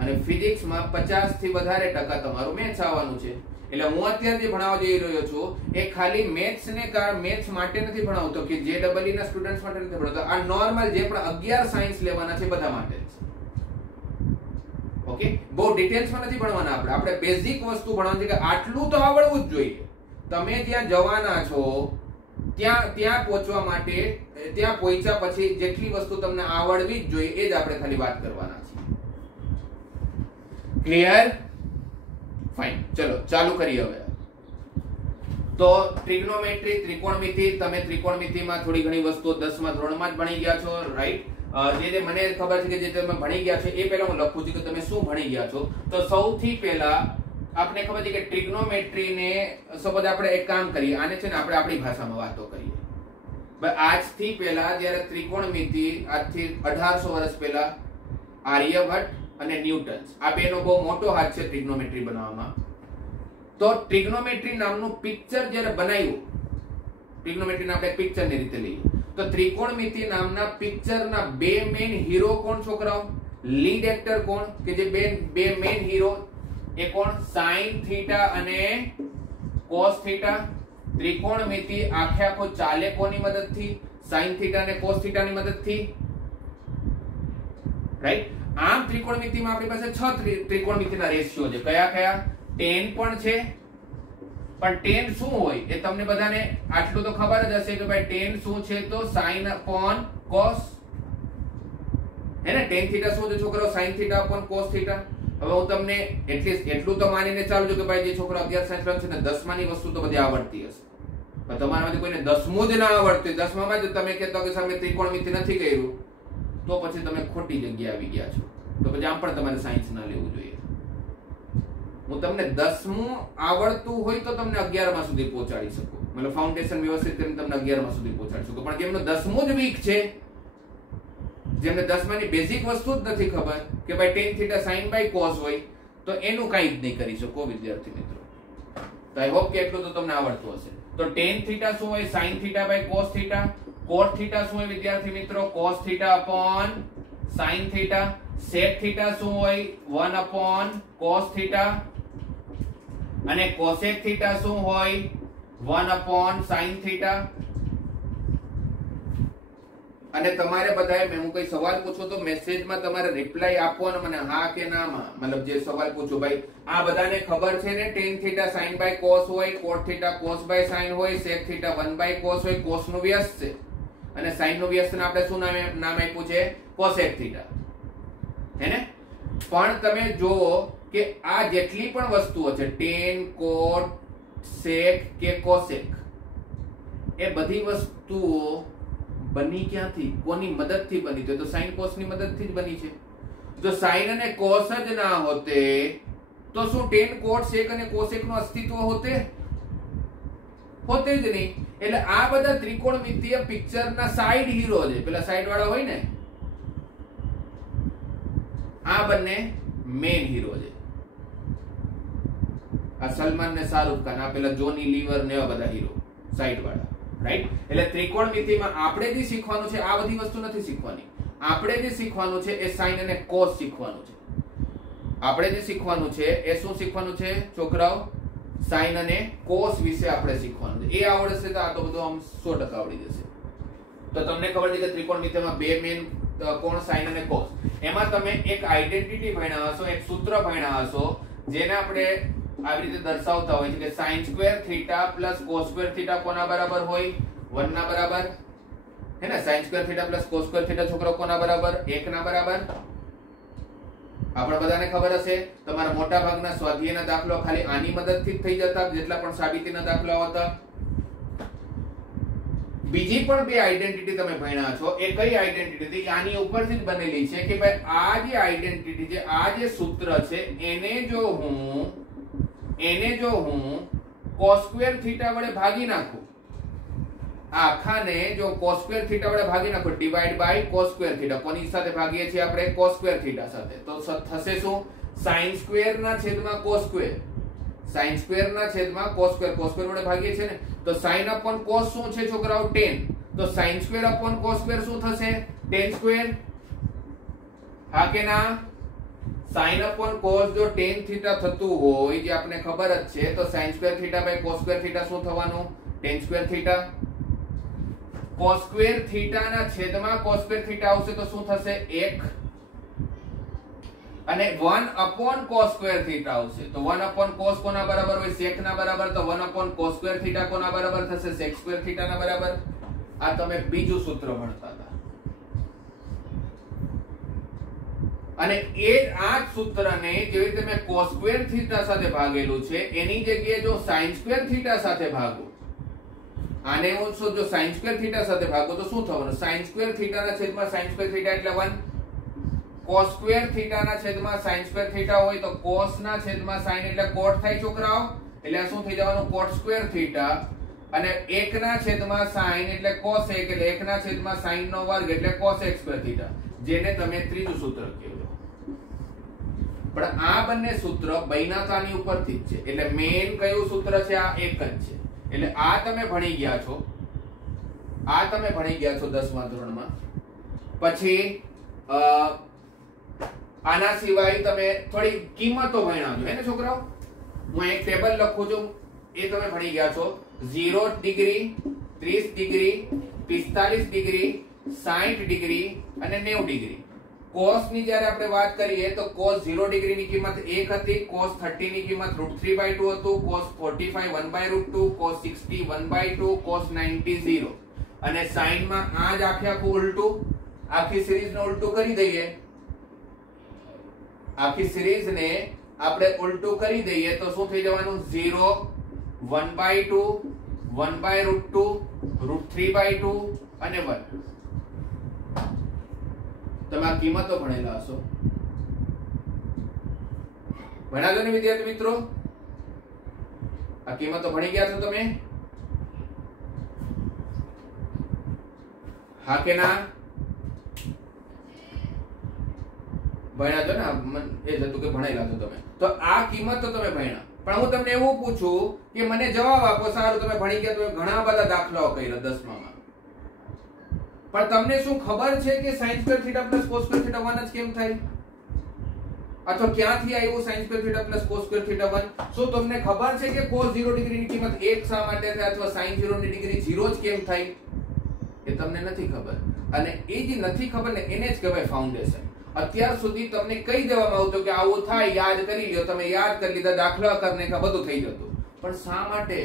અને ફિઝિક્સમાં 50 થી વધારે ટકા તમારું મેથ્સ આવવાનું છે. એટલે હું અત્યારે જે ભણાવવા જઈ રહ્યો છું એ ખાલી મેથ્સ માટે નથી ભણાવતો કે JEE ના સ્ટુડન્ટ્સ માટે નથી ભણાવતો. આ નોર્મલ જે પણ 11 સાયન્સ લેવાના છે બધા માટે છે. ઓકે, બહુ ડિટેલ્સમાં નથી ભણવાના. આપણે બેઝિક વસ્તુ ભણવાની છે કે આટલું તો આવડવું જ જોઈએ. તમે જ્યાં જવાના છો ત્યાં પહોંચવા માટે, ત્યાં પહોંચ્યા પછી જેટલી વસ્તુ તમને આવડવી જ જોઈએ એ જ આપણે ખાલી વાત કરવાના છે. ક્લિયર? ફાઇન, ચલો ચાલુ કરીએ હવે. તો ટ્રિગ્નોમેટ્રી, ત્રિકોણમિતિ, તમે ત્રિકોણમિતિમાં થોડી ઘણી વસ્તુઓ 10મા ધોરણમાં જ ભણી ગયા છો, રાઈટ? જે મને ખબર છે કે જે તમે ભણી ગયા છો એ પહેલા હું લખું છું કે તમે શું ભણી ગયા છો. તો સૌથી પહેલા આપણે ખબર છે કે ટ્રિગ્નોમેટ્રીને સપોઝ આપણે એક કામ કરીએ, આને છે ને આપણે આપણી ભાષામાં વાતો કરીએ. આજથી પહેલા જ્યારે ત્રિકોણમિતિ, આજથી 1800 વર્ષ પહેલા આર્યભટ્ટ અને ન્યૂટન્સ, આ બેનો બહુ મોટો હાથ છે ટ્રિગ્નોમેટ્રી બનાવવામાં. તો ટ્રિગ્નોમેટ્રી નામનું પિક્ચર જ્યારે બનાવ્યું, ટ્રિગ્નોમેટ્રીના આપણે પિક્ચરની રીતે લઈએ તો ત્રિકોણમિતિ નામના પિક્ચરના બે મેઇન હીરો કોણ છોકરાઓ? લીડ એક્ટર કોણ? કે જે બે મેઇન હીરો એ કોણ? સાઇન થીટા અને કોસ થીટા. ત્રિકોણમિતિ આખો ચાલે કોની મદદથી? સાઇન થીટા અને કોસ થીટાની મદદથી, રાઈટ? આમ ત્રિકોણમિતિમાં આપણી પાસે 6 ત્રિકોણમિતિના રેશિયો છે. કયા કયા? tan પણ છે, પણ tan શું હોય એ તમને બધાને આટલું તો ખબર જ હશે કે ભાઈ tan શું છે તો sin upon cos. હે ને? tan થીટા શું છે છોકરાઓ? sin theta upon cos theta. હવે હું તમને એટલીસ્ટ એટલું તો માનીને ચાલુ છું કે ભાઈ જે છોકરો 11 સાયન્સ લે છે ને 10માની વસ્તુ તો બધી આવડતી હશે. પણ તમારામાંથી કોઈને 10મું જ ના આવડતું, 10મામાં જ તમે કહેતા કે સામે ત્રિકોણમિતિ નથી કર્યું તો પછી તમે ખોટી જગ્યાએ આવી ગયા છો. તો પછી આમ પણ તમારે સાયન્સ ના લેવું જોઈએ. હું તમને 10મું આવડતું હોય તો તમને 11મા સુધી પહોંચાડી શકું, મતલબ ફાઉન્ડેશન વ્યવસ્થિત કરીને તમને 11મા સુધી પહોંચાડી શકું. પણ જેમનો 10મું જ વીક છે, જેમને 10માની બેઝિક વસ્તુ જ નથી ખબર કે ભાઈ tan theta sin by cos હોય, તો એનું કંઈ જ નહીં કરી શકો વિદ્યાર્થી મિત્રો. તો આઈ હોપ કે એટલું તો તમને આવડતું હશે. તો tan થીટા શું હોય? sin theta by cos theta. cos theta શું હોય વિદ્યાર્થી મિત્રો? cos theta upon sin theta. sec theta શું હોય? 1 upon cos થીટા. અને cosec થીટા શું હોય? 1 upon sin થીટા. અને તમારે બધાએ હું કોઈ સવાલ પૂછું તો મેસેજમાં તમારે રિપ્લાય આપવાનો, મને હા કે નામાં, મતલબ જે સવાલ પૂછો ભાઈ આ બધાને ખબર છે ને tan theta sin by cos હોય, cot theta cos by sin હોય, sec થીટા 1 by cos હોય. cos નું વ્યસ્ત છે અને sin નું વ્યસ્તને આપણે શું નામ આપ્યું છે? cosec theta. હે ને? પણ તમે જુઓ કે આ જેટલી પણ વસ્તુઓ છે tan, cot, sec કે cosec, એ બધી વસ્તુઓ બની ક્યાંથી? કોની મદદથી બની? તો sin cos ની મદદથી જ બની છે. જો sin અને cos જ ના હોતે તો શું tan, cot, sec અને cosec નું અસ્તિત્વ હોતે? હોતે જ નહીં. એટલે આ બધા ત્રિકોણમિતિય પિક્ચરના સાઈડ હીરો છે. પેલા સાઈડ વાળા હોય ને, આ બંને મેઇન હીરો છે. આ સલમાન ને શાહરુખ ખાન, આ પેલા જોની લીવર ને એવા બધા હીરો સાઈડ વાળા, રાઈટ? એટલે ત્રિકોણમિતિમાં આપણે જે શીખવાનું છે આ બધી વસ્તુ નથી શીખવાની. આપણે જે શીખવાનું છે એ sin અને cos શીખવાનું છે. આપણે જે શીખવાનું છે એ શું શીખવાનું છે છોકરાઓ? sin અને cos વિશે આપણે શીખવાનું છે. એ આવડશે તો આ તો બધું આમ 100% આવડી જશે. તો તમને ખબર છે કે ત્રિકોણમિતિમાં બે મેઇન કોણ? sin અને cos. એમાં તમે એક આઈડેન્ટિટી ભણ્યા હશો, એક સૂત્ર ભણ્યા હશો, જેને આપણે આવી રીતે દર્શાવતા હોય છે કે sin square theta plus cos square theta કોના બરાબર હોય? 1 ના બરાબર. હે ને? sin square theta plus cos square theta છોકરો કોના બરાબર? 1 ના બરાબર. આપણે બધાને ખબર હશે. તમારા મોટા ભાગના સ્વાધ્યાયના દાખલો ખાલી આની મદદથી જ થઈ જતા, જેટલા પણ સાબિતીના દાખલાઓ હતા. બીજી પણ બે આઈડેન્ટિટી તમે ભણ્યા છો. એ કઈ આઈડેન્ટિટી? આની ઉપરથી જ બનેલી છે કે ભાઈ આ જે આઈડેન્ટિટી છે, આ જે સૂત્ર છે, એને જો હું cos સ્ક્વેર થીટા વડે ભાગી નાખું, આખાને જો cos સ્ક્વેર થીટા વડે ભાગી નાખું, divide by cos square theta. કોની સાથે ભાગીએ છીએ આપણે? cos સ્ક્વેર થીટા સાથે. તો થશે શું? sin સ્ક્વેર ના છેદમાં cos સ્ક્વેર. sin સ્ક્વેર ના છેદમાં cos સ્ક્વેર. cos સ્ક્વેર વડે ભાગીએ છીએ ને, તો sin upon cos શું છે છોકરાઓ? tan. તો sin square upon cos square શું થશે? tan square. હા કે ના? sin upon cos જો tan થીટા થતું હોય, જે આપણે ખબર જ છે, તો sin square theta by cos square theta શું થવાનું? tan square theta. cos square theta ના છેદમાં cos સ્ક્વેર થીટા આવશે તો શું થશે? 1. અને 1 upon cos સ્ક્વેર થીટા આવશે તો 1 upon cos કોના બરાબર હોય? sec ના બરાબર. તો 1 upon cos સ્ક્વેર થીટા કોના બરાબર થશે? sec સ્ક્વેર થીટા ના બરાબર. આ તમે બીજું સૂત્ર ભણતા હતા. અને એ આ સૂત્રને જેવી રીતે મેં cos સ્ક્વેર થીટા સાથે ભાગેલું છે, એની જગ્યાએ જો sin સ્ક્વેર થીટા સાથે ભાગો, આને હું જો sin સ્ક્વેર થીટા સાથે ભાગો તો શું થવાનું? sin સ્ક્વેર થીટા ના છેદમાં sin સ્ક્વેર થીટા એટલે 1. cos સ્ક્વેર થીટા ના છેદમાં sin સ્ક્વેર થીટા હોય તો cos ના છેદમાં sin એટલે cot થાય છોકરાઓ. એટલે આ શું થઈ જવાનું? cot square theta. અને 1 ના છેદમાં sin એટલે cosec, એટલે 1 ના છેદમાં sin નો વર્ગ એટલે cosec સ્ક્વેર થીટા, જેને તમે ત્રીજું સૂત્ર કહો. પણ આ બંને સૂત્ર બન્યા તો આની ઉપરથી જ છે. એટલે મેઇન કયું સૂત્ર છે? આ એક જ છે. એટલે આ તમે ભણી ગયા છો, આ તમે ભણી ગયા છો 10મા ધોરણમાં. પછી આના સિવાય તમે થોડી કિંમતો ભણ્યા છો, હે ને છોકરાઓ? હું એક ટેબલ લખું છું, એ તમે ભણી ગયા છો. 0 ડિગ્રી, 30 ડિગ્રી, 45 ડિગ્રી, 60 ડિગ્રી અને 90 ડિગ્રી. cos ની જ્યારે આપણે વાત કરીએ તો cos 0 ડિગ્રી ની કિંમત 1 હતી, cos 30 ની કિંમત √3/2 હતું, cos 45 1/√2, cos 60 1/2, cos 90 0. અને sin માં આ જ આખું ઉલટું, આખી સિરીઝ ને ઉલટું કરી દઈએ, આખી સિરીઝ ને આપણે ઉલટું કરી દઈએ તો શું થઈ જવાનું? 0 1/2 1/√2 √3/2 અને 1. તમે આ કિંમતો ભણેલા હશો, ભણ્યા છો ને વિદ્યાર્થી મિત્રો? આ કિંમતો ભણી ગયા છો તમે? હા કે ના? ભણ્યા છો ને? એ જ હતું કે ભણેલા છો તમે. તો આ કિંમત તો તમે ભણ્યા, પણ હું તમને એવું પૂછું કે મને જવાબ આપો. સારું, તમે ભણી ગયા, તમે ઘણા બધા દાખલાઓ કર્યા 10મા માં, પણ તમને શું ખબર છે કે sin square theta plus cos square theta 1 જ કેમ થાય? અથવા ક્યાંથી આવ્યું sin square theta plus cos square theta 1? શું તમને ખબર છે કે cos 0 ડિગ્રી ની કિંમત 1 શા માટે થાય અથવા sin 0 ની ડિગ્રી 0 જ કેમ થાય? એ તમને નથી ખબર. અને એ જે નથી ખબર ને એને જ કહેવાય ફાઉન્ડેશન. અત્યાર સુધી તમને કહી દેવામાં આવતું કે આવું થાય, યાદ કરી લ્યો. તમે યાદ કરી લીધા, દાખલા કરીને કે બધું થઈ જતું. પણ શા માટે?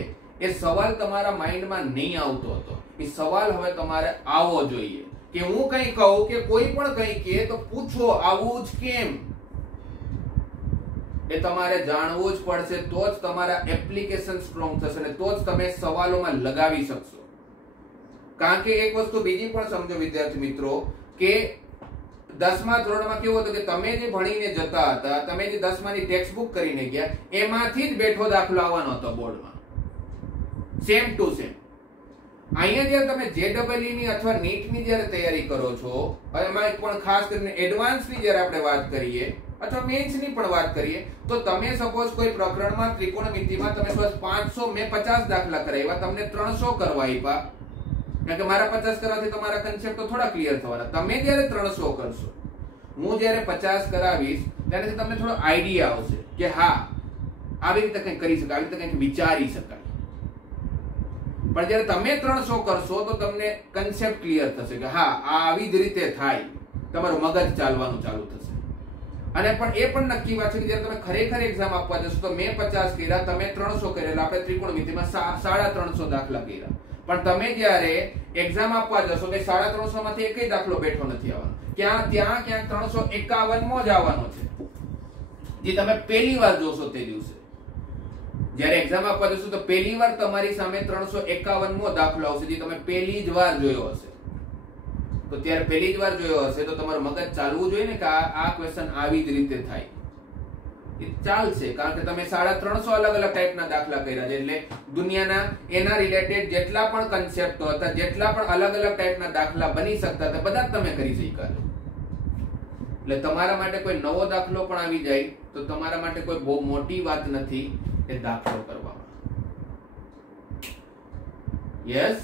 એ સવાલ તમારા માઇન્ડમાં નહીં આવતો હતો. એ સવાલ હવે તમારે આવવો જોઈએ કે હું કંઈ કહું કે કોઈ પણ કંઈ કહે તો પૂછો આવું જ કેમ. એ તમારે જાણવું જ પડશે, તો જ તમારા એપ્લિકેશન સ્ટ્રોંગ થશે અને તો જ તમે સવાલોમાં લગાવી શકશો. કારણ કે એક વસ્તુ બીજી પણ સમજો વિદ્યાર્થી મિત્રો, કે 10મા ધોરણમાં કેવું હતું કે તમે જે ભણીને જતા હતા, તમે જે 10માની ટેક્સ્ટ બુક કરીને ગયા, એમાંથી જ બેઠો દાખલો આવવાનો હતો બોર્ડમાં, સેમ ટુ સેમ. અહીંયા જ્યારે તમે JEE ની અથવા નીટ ની જ્યારે તૈયારી કરો છો, એમાં પણ ખાસ કરીને એડવાન્સ ની જ્યારે આપણે વાત કરીએ અથવા મેન્સ ની પણ વાત કરીએ, તો તમે સપોઝ કોઈ પ્રકરણમાં ત્રિકોણમિતિમાં તમે 500, મેં 50 દાખલા કરાવ્યા, તમને 300 કરવા આપ્યા, કારણ કે મારા 50 કરવાથી તમારા કન્સેપ્ટ તો થોડા ક્લિયર થવાના. તમે જ્યારે 300 કરશો, હું જ્યારે 50 કરાવીશ, ત્યારે તમને થોડો આઈડિયા આવશે કે હા આવી રીતે કંઈક કરી શકાય, આવી રીતે કંઈક વિચારી શકાય. પણ જ્યારે તમે 300 કરશો તો તમને કન્સેપ્ટ ક્લિયર થશે કે હા આવી જ રીતે થાય, તમારું મગજ ચાલવાનું ચાલુ થશે. અને પણ એ પણ નક્કી વાત છે કે જ્યારે તમે ખરેખર એક્ઝામ આપવા જશો તો મેં 50 કર્યા, તમે 300 કરેલા, આપણે ત્રિકોણમિતિમાં 350 દાખલા કર્યા. પણ તમે જ્યારે એક્ઝામ આપવા જશો કે 350 માંથી એકય દાખલો બેઠો નથી આવવાનો, ક્યાંક 351 જ આવવાનો છે, જે તમે પહેલી વાર જોશો તે દિવસે. જ્યારે એક્ઝામ આપવા જશો તો પહેલી વાર તમારી સામે 351મો દાખલો આવશે, જે તમે પહેલી જ વાર જોયો હશે. તો ત્યારે પહેલી જ વાર જોયો હશે તો તમારું મગજ ચાલવું જોઈએ ને કે આ ક્વેશ્ચન આવી જ રીતે થાય. એ ચાલશે, કારણ કે તમે 350 અલગ અલગ ટાઈપના દાખલા કર્યા છે. એટલે દુનિયાના એના રિલેટેડ જેટલા પણ કન્સેપ્ટો હતા, જેટલા પણ અલગ અલગ ટાઈપના દાખલા બની શકતા હતા, બધા તમે કરી શક્યા. એટલે તમારા માટે કોઈ નવો દાખલો પણ આવી જાય તો તમારા માટે કોઈ બહુ મોટી વાત નથી એ દાખલો કરવામાં. Yes,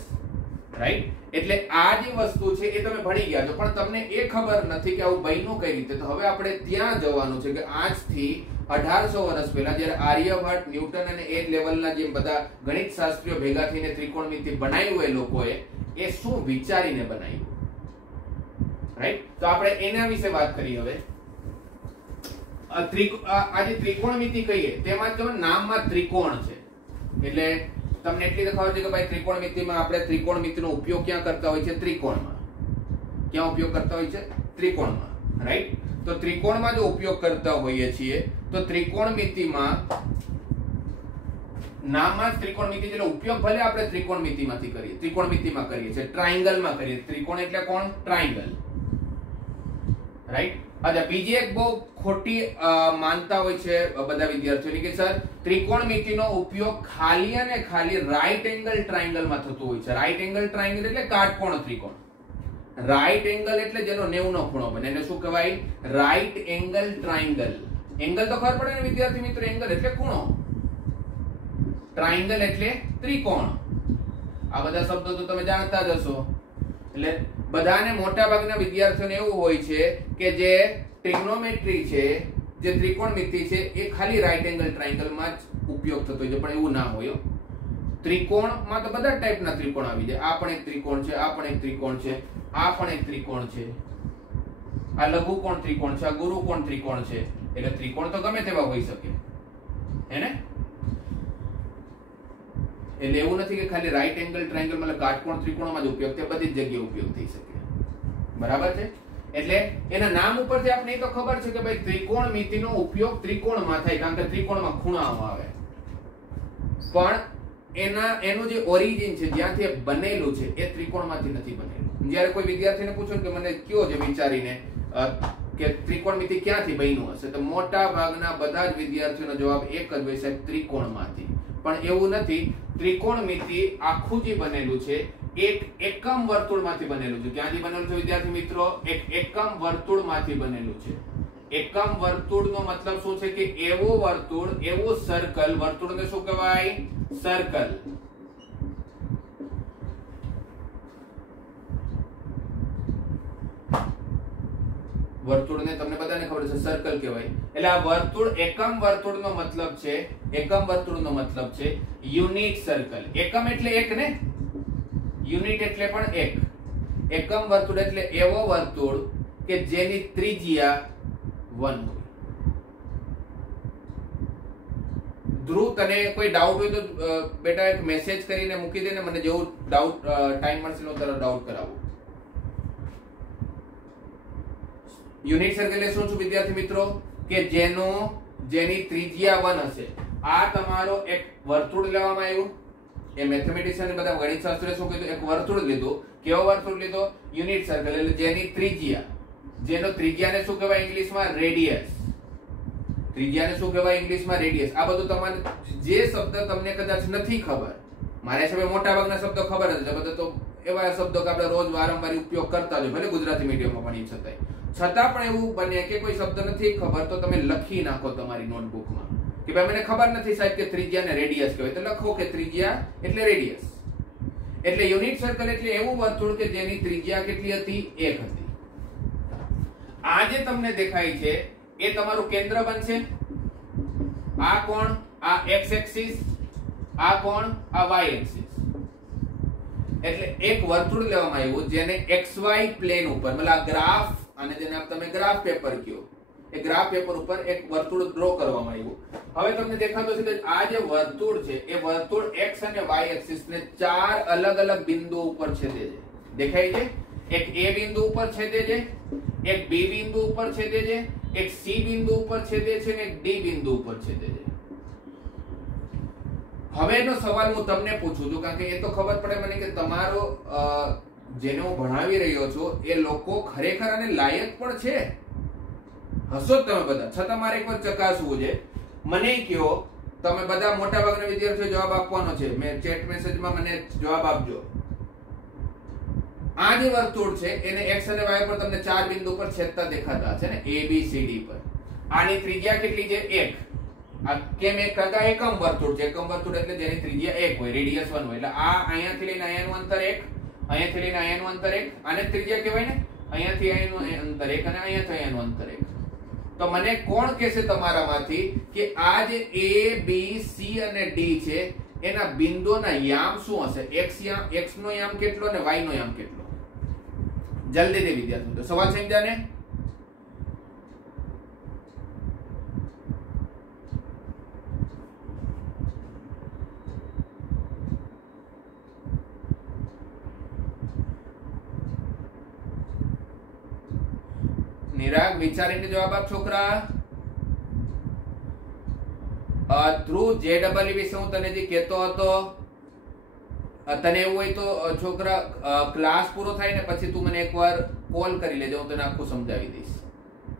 right. એટલે આ જે વસ્તુ છે એ તમે ભણી ગયા છો, પણ તમને એ ખબર નથી કે આવું બન્યું કઈ રીતે. તો હવે આપણે ત્યાં જવાનું છે કે આજથી 1800 વર્ષ પહેલા જ્યારે આર્યભટ્ટ, ન્યૂટન અને એ લેવલના જે બધા ગણિત શાસ્ત્રીઓ ભેગા થઈને ત્રિકોણમિતિ બનાવ્યું એ લોકોએ, એ શું વિચારીને બનાવ્યું, રાઈટ. તો આપણે એના વિશે વાત કરીએ હવે. આ જે ત્રિકોણમિતિ કહીએ તેમાં જો નામમાં ત્રિકોણ છે, એટલે તમને એટલી તો ખબર છે કે ભાઈ ત્રિકોણમિતિમાં આપણે ત્રિકોણમિતિનો ઉપયોગ ક્યાં કરતા હોય છે? ત્રિકોણમાં. ક્યાં ઉપયોગ કરતા હોય છે? ત્રિકોણમાં, રાઈટ. તો ત્રિકોણમાં જો ઉપયોગ કરતા હોઈએ છીએ તો ત્રિકોણમિતિમાં નામમાં જ ત્રિકોણમિતિ, એટલે ઉપયોગ ભલે આપણે ત્રિકોણમિતિમાંથી કરીએ, ત્રિકોણમિતિમાં કરીએ છીએ, ટ્રાયેંગલમાં કરીએ. ત્રિકોણ એટલે કોણ? Triangle, right. અચ્છા, બીજી એક બહુ ખોટી માનતા હોય છે બધા વિદ્યાર્થીઓની કે સર ત્રિકોણમિતિનો ઉપયોગ ખાલી અને ખાલી રાઈટ એંગલ ટ્રાયેંગલમાં થતો હોય છે. રાઈટ એંગલ ટ્રાયેંગલ એટલે કાટકોણ ત્રિકોણ. રાઈટ એંગલ એટલે જેનો 90 નો ખૂણો બને, એને શું કહેવાય? Right angle triangle. એંગલ તો ખબર પડે ને વિદ્યાર્થી મિત્રો, એંગલ એટલે ખૂણો, ટ્રાયેંગલ એટલે ત્રિકોણ. આ બધા શબ્દો તો તમે જાણતા જ હશો. એટલે બધાને મોટા ભાગના વિદ્યાર્થીઓને એવું હોય છે કે જે ટ્રિગ્નોમેટ્રી છે, જે ત્રિકોણમિતિ છે, એ ખાલી રાઈટ એંગલ ટ્રાયેંગલમાં જ ઉપયોગ થતો હોય છે, પણ એવું ના હોય. ત્રિકોણમાં તો બધા ટાઈપના ત્રિકોણ આવી જાય. આ પણ એક ત્રિકોણ છે, આ પણ એક ત્રિકોણ છે, આ પણ એક ત્રિકોણ છે, આ લઘુકોણ ત્રિકોણ છે, આ ગુરુકોણ ત્રિકોણ છે. એટલે ત્રિકોણ તો ગમે તેવા હોઈ શકે, હે ને? એટલે એવું નથી કે ખાલી રાઈટ એંગલ ટ્રાયેંગલ મતલબ કાટકોણ ત્રિકોણમાં જ ઉપયોગ, તે બધી જ જગ્યાએ ઉપયોગ થઈ શકે. બરાબર છે? એટલે એના નામ ઉપરથી આપણે એ તો ખબર છે કે ભાઈ ત્રિકોણમિતિનો ઉપયોગ ત્રિકોણમાં થાય, કારણ કે ત્રિકોણમાં ખૂણાઓ આવે. પણ એનું જે ઓરિજિન છે, જ્યાંથી એ બનેલું છે, એ ત્રિકોણમાંથી નથી બનેલું. જ્યારે કોઈ વિદ્યાર્થીને પૂછો કે મને કયો છે વિચારીને કે ત્રિકોણમિતિ ક્યાંથી બન્યું હશે, તો મોટા ભાગના બધા જ વિદ્યાર્થીઓનો જવાબ એક જ હોય, સાહેબ ત્રિકોણમાંથી. પણ એવું નથી. ત્રિકોણમિતિ આખું જે બનેલું છે એક એકમ વર્તુળમાંથી બનેલું છે. ક્યાંથી બનેલું છે વિદ્યાર્થી મિત્રો? એક એકમ વર્તુળમાંથી બનેલું છે. એકમ વર્તુળનો મતલબ શું છે કે એવો વર્તુળ, એવો સર્કલ. વર્તુળને શું કહેવાય? સર્કલ. વર્તુળને તમને બધાને ખબર છે સર્કલ કહેવાય. એટલે આ વર્તુળ, એકમ વર્તુળનો મતલબ છે, એકમ વર્તુળનો મતલબ છે યુનિટ સર્કલ. એકમ એટલે એક ને, યુનિટ એટલે પણ એક. એકમ વર્તુળ એટલે એવો વર્તુળ કે જેની ત્રિજ્યા 1 હોય. ધ્રુવ, તને કોઈ ડાઉટ હોય તો બેટા એક મેસેજ કરીને મૂકી દે ને, મને જેવું ડાઉટ ટાઈમ મળશે નો તરત ડાઉટ કરાવો. યુનિટ સર્કલ એટલે શું છે વિદ્યાર્થી મિત્રો? કે જેની ત્રિજ્યા 1 હશે. આ તમારો એક વર્તુળ લેવામાં આવ્યું. એ મેથેમેટિશિયન બધા ગણિત શાસ્ત્રીએ શું કીધું? એક વર્તુળ લીધું. કેવો વર્તુળ લીધો? Unit circle. એટલે જેની ત્રિજ્યા, જેનો ત્રિજ્યાને શું કહેવાય ઇંગ્લિશમાં? રેડિયસ. ત્રિજ્યાને શું કહેવાય ઇંગ્લિશમાં? રેડિયસ. આ બધું તમારે જે શબ્દ તમને કદાચ નથી ખબર, મારા હિસાબે મોટા ભાગના શબ્દો ખબર જ છે. બધા તો એવા શબ્દો કે આપણે રોજ વારંવાર ઉપયોગ કરતા જ, ભલે ગુજરાતી મીડિયમમાં ભણી છતાં પણ એવું બને કે કોઈ શબ્દ નથી ખબર તો તમે લખી નાખો તમારી નોટબુકમાં કે ભાઈ મને ખબર નથી સાહેબ કે ત્રિજ્યાને રેડિયસ કહેવાય, તો લખો કે ત્રિજ્યા એટલે રેડિયસ. એટલે યુનિટ સર્કલ એટલે એવું વર્તુળ કે જેની ત્રિજ્યા કેટલી હતી? 1 હતી. આ જે તમને દેખાય છે એ તમારું કેન્દ્ર બનશે. આ કોણ? આ x એક્સિસ. આ કોણ? આ y એક્સિસ. એટલે એક વર્તુળ લેવામાં આવ્યું જેને xy પ્લેન ઉપર, મતલબ આ ગ્રાફ, અને જેને તમે ગ્રાફ પેપર કહો, એ ગ્રાફ પેપર ઉપર એક વર્તુળ ડ્રો કરવામાં આવ્યું. હવે તમને દેખાતો છે કે આ જે વર્તુળ છે એ વર્તુળ x અને y એક્સિસ ને 4 અલગ અલગ બિંદુઓ ઉપર છેદે છે. દેખાય છે? એક A બિંદુ ઉપર છેદે છે, એક B બિંદુ ઉપર છેદે છે, એક C બિંદુ ઉપર છેદે છે અને એક D બિંદુ ઉપર છેદે છે. હવેનો સવાલ હું તમને પૂછું છું, કારણ કે એ તો ખબર પડે મને કે તમારો જેને હું ભણાવી રહ્યો છું એ લોકો ખરેખર આને લાયક પણ છે. હસો જ તમે બધા, છતાં મારે એકવાર ચકાસવું છે. મને કહો, તમે બધા મોટા ભાગના વિદ્યાર્થીઓ જવાબ આપવાનો છે. મેં ચેટ મેસેજમાં મને જવાબ આપજો. આ જે વર્તુળ છે એને x અને y પર તમને 4 બિંદુ પર છેદતા દેખાતા છે ને, A B C D પર. આની ત્રિજ્યા કેટલી છે? 1. આ કેમ? એક ટકા એકમ વર્તુળ છે. એકમ વર્તુળ એટલે જેની ત્રિજ્યા 1 હોય, રેડિયસ 1 હોય. એટલે આ અહીંયાથી લઈને અહીંયાનું અંતર 1, અહીંયાથી લઈને અહીંયાનું અંતર 1, આને ત્રિજ્યા કહેવાય ને. અહીંયાથી અહીંયાનું અંતર 1 અને અહીંયાથી અહીંયાનું અંતર 1. તો મને કોણ કહેશે તમારામાંથી કે આ જે A B C અને D છે એના બિંદુઓના યામ શું હશે? x નો યામ કેટલો અને y નો યામ કેટલો? જલ્દીથી વિદ્યાર્થીઓ સવાલ સમજ્યા ને? નિરાગ વિચારીને જવાબ આપ છોકરા. ધ્રુવ JEE વિશે હું તને જે કહેતો હતો, તને એવું હોય તો છોકરા ક્લાસ પૂરો થાય ને પછી તું મને એકવાર કોલ કરી લેજો, હું તને આખું સમજાવી દઈશ.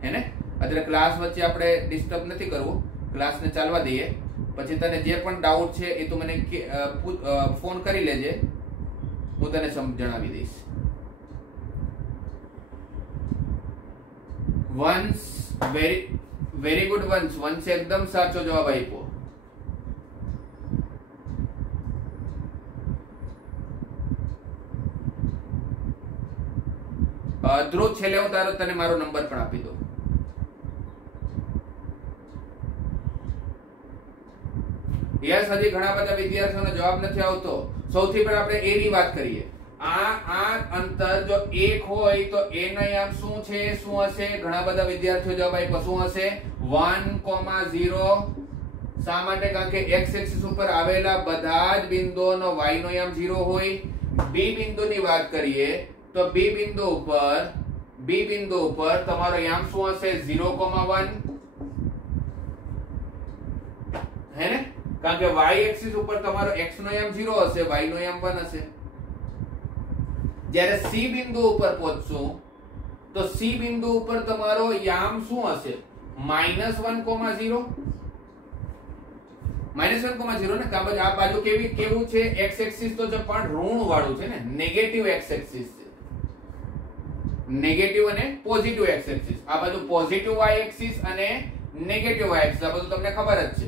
હે ને? અત્યારે ક્લાસ વચ્ચે આપણે ડિસ્ટર્બ નથી કરવું, ક્લાસને ચાલવા દઈએ. પછી તને જે પણ ડાઉટ છે એ તું મને ફોન કરી લેજે, હું તને જણાવી દઈશ. વંશ, વેરી ગુડ વંશ. વંશે એકદમ સાચો જવાબ આપ્યો. ધ્રુવ, છેલ્લે હું તને મારો નંબર પણ આપી દઉં. યસ, હજી ઘણા બધા વિદ્યાર્થીઓનો જવાબ નથી આવતો. સૌથી પહેલા આપણે એ ની વાત કરીએ. આ અંતર જો 1 હોય તો a નો યામ શું છે, શું હશે? ઘણા બધા વિદ્યાર્થીઓ જવાબ આપ્યો, શું હશે? 1,0. શા માટે? કારણ કે x એક્સિસ ઉપર આવેલા બધા જ બિંદુઓનો y નો યામ 0 હોય. b બિંદુની વાત કરીએ તો b બિંદુ ઉપર તમારો યામ શું હશે? 0,1 હે ને? કારણ કે y એક્સિસ ઉપર તમારો x નો યામ 0 હશે, y નો યામ 1 હશે. જ્યારે c બિંદુ ઉપર પહોંચશું તો c બિંદુ ઉપર તમારો યામ શું હશે? -1,0. -1,0 ને કાં આ બાજુ કેવું છે? x એક્સિસ તો છે પણ ઋણ વાળું છે ને, નેગેટિવ x એક્સિસ છે. નેગેટિવ અને પોઝિટિવ x એક્સિસ. આ બાજુ પોઝિટિવ y એક્સિસ અને નેગેટિવ y એક્સિસ, આ બધું તમને ખબર જ છે.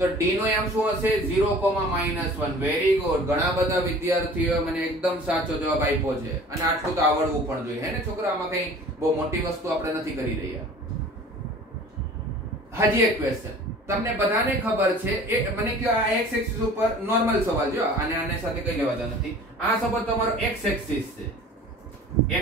તો d નો યામ શું હશે? 0,-1. Very good. ઘણા બધા વિદ્યાર્થીઓ મને એકદમ સાચો જવાબ આપ્યો છે, અને આટલું તો આવડવું પણ જોઈએ, હે ને છોકરા? આમાં કઈ બહુ મોટી વસ્તુ આપણે નથી કરી રહ્યા. હજી એક ક્વેશ્ચન તમને બધાને ખબર છે, એ મને કહો, આ x એક્સિસ ઉપર નોર્મલ સવાલ જો, આને સાથે કઈ લેવાતા નથી. આ સપોઝ તમારો x એક્સિસ છે,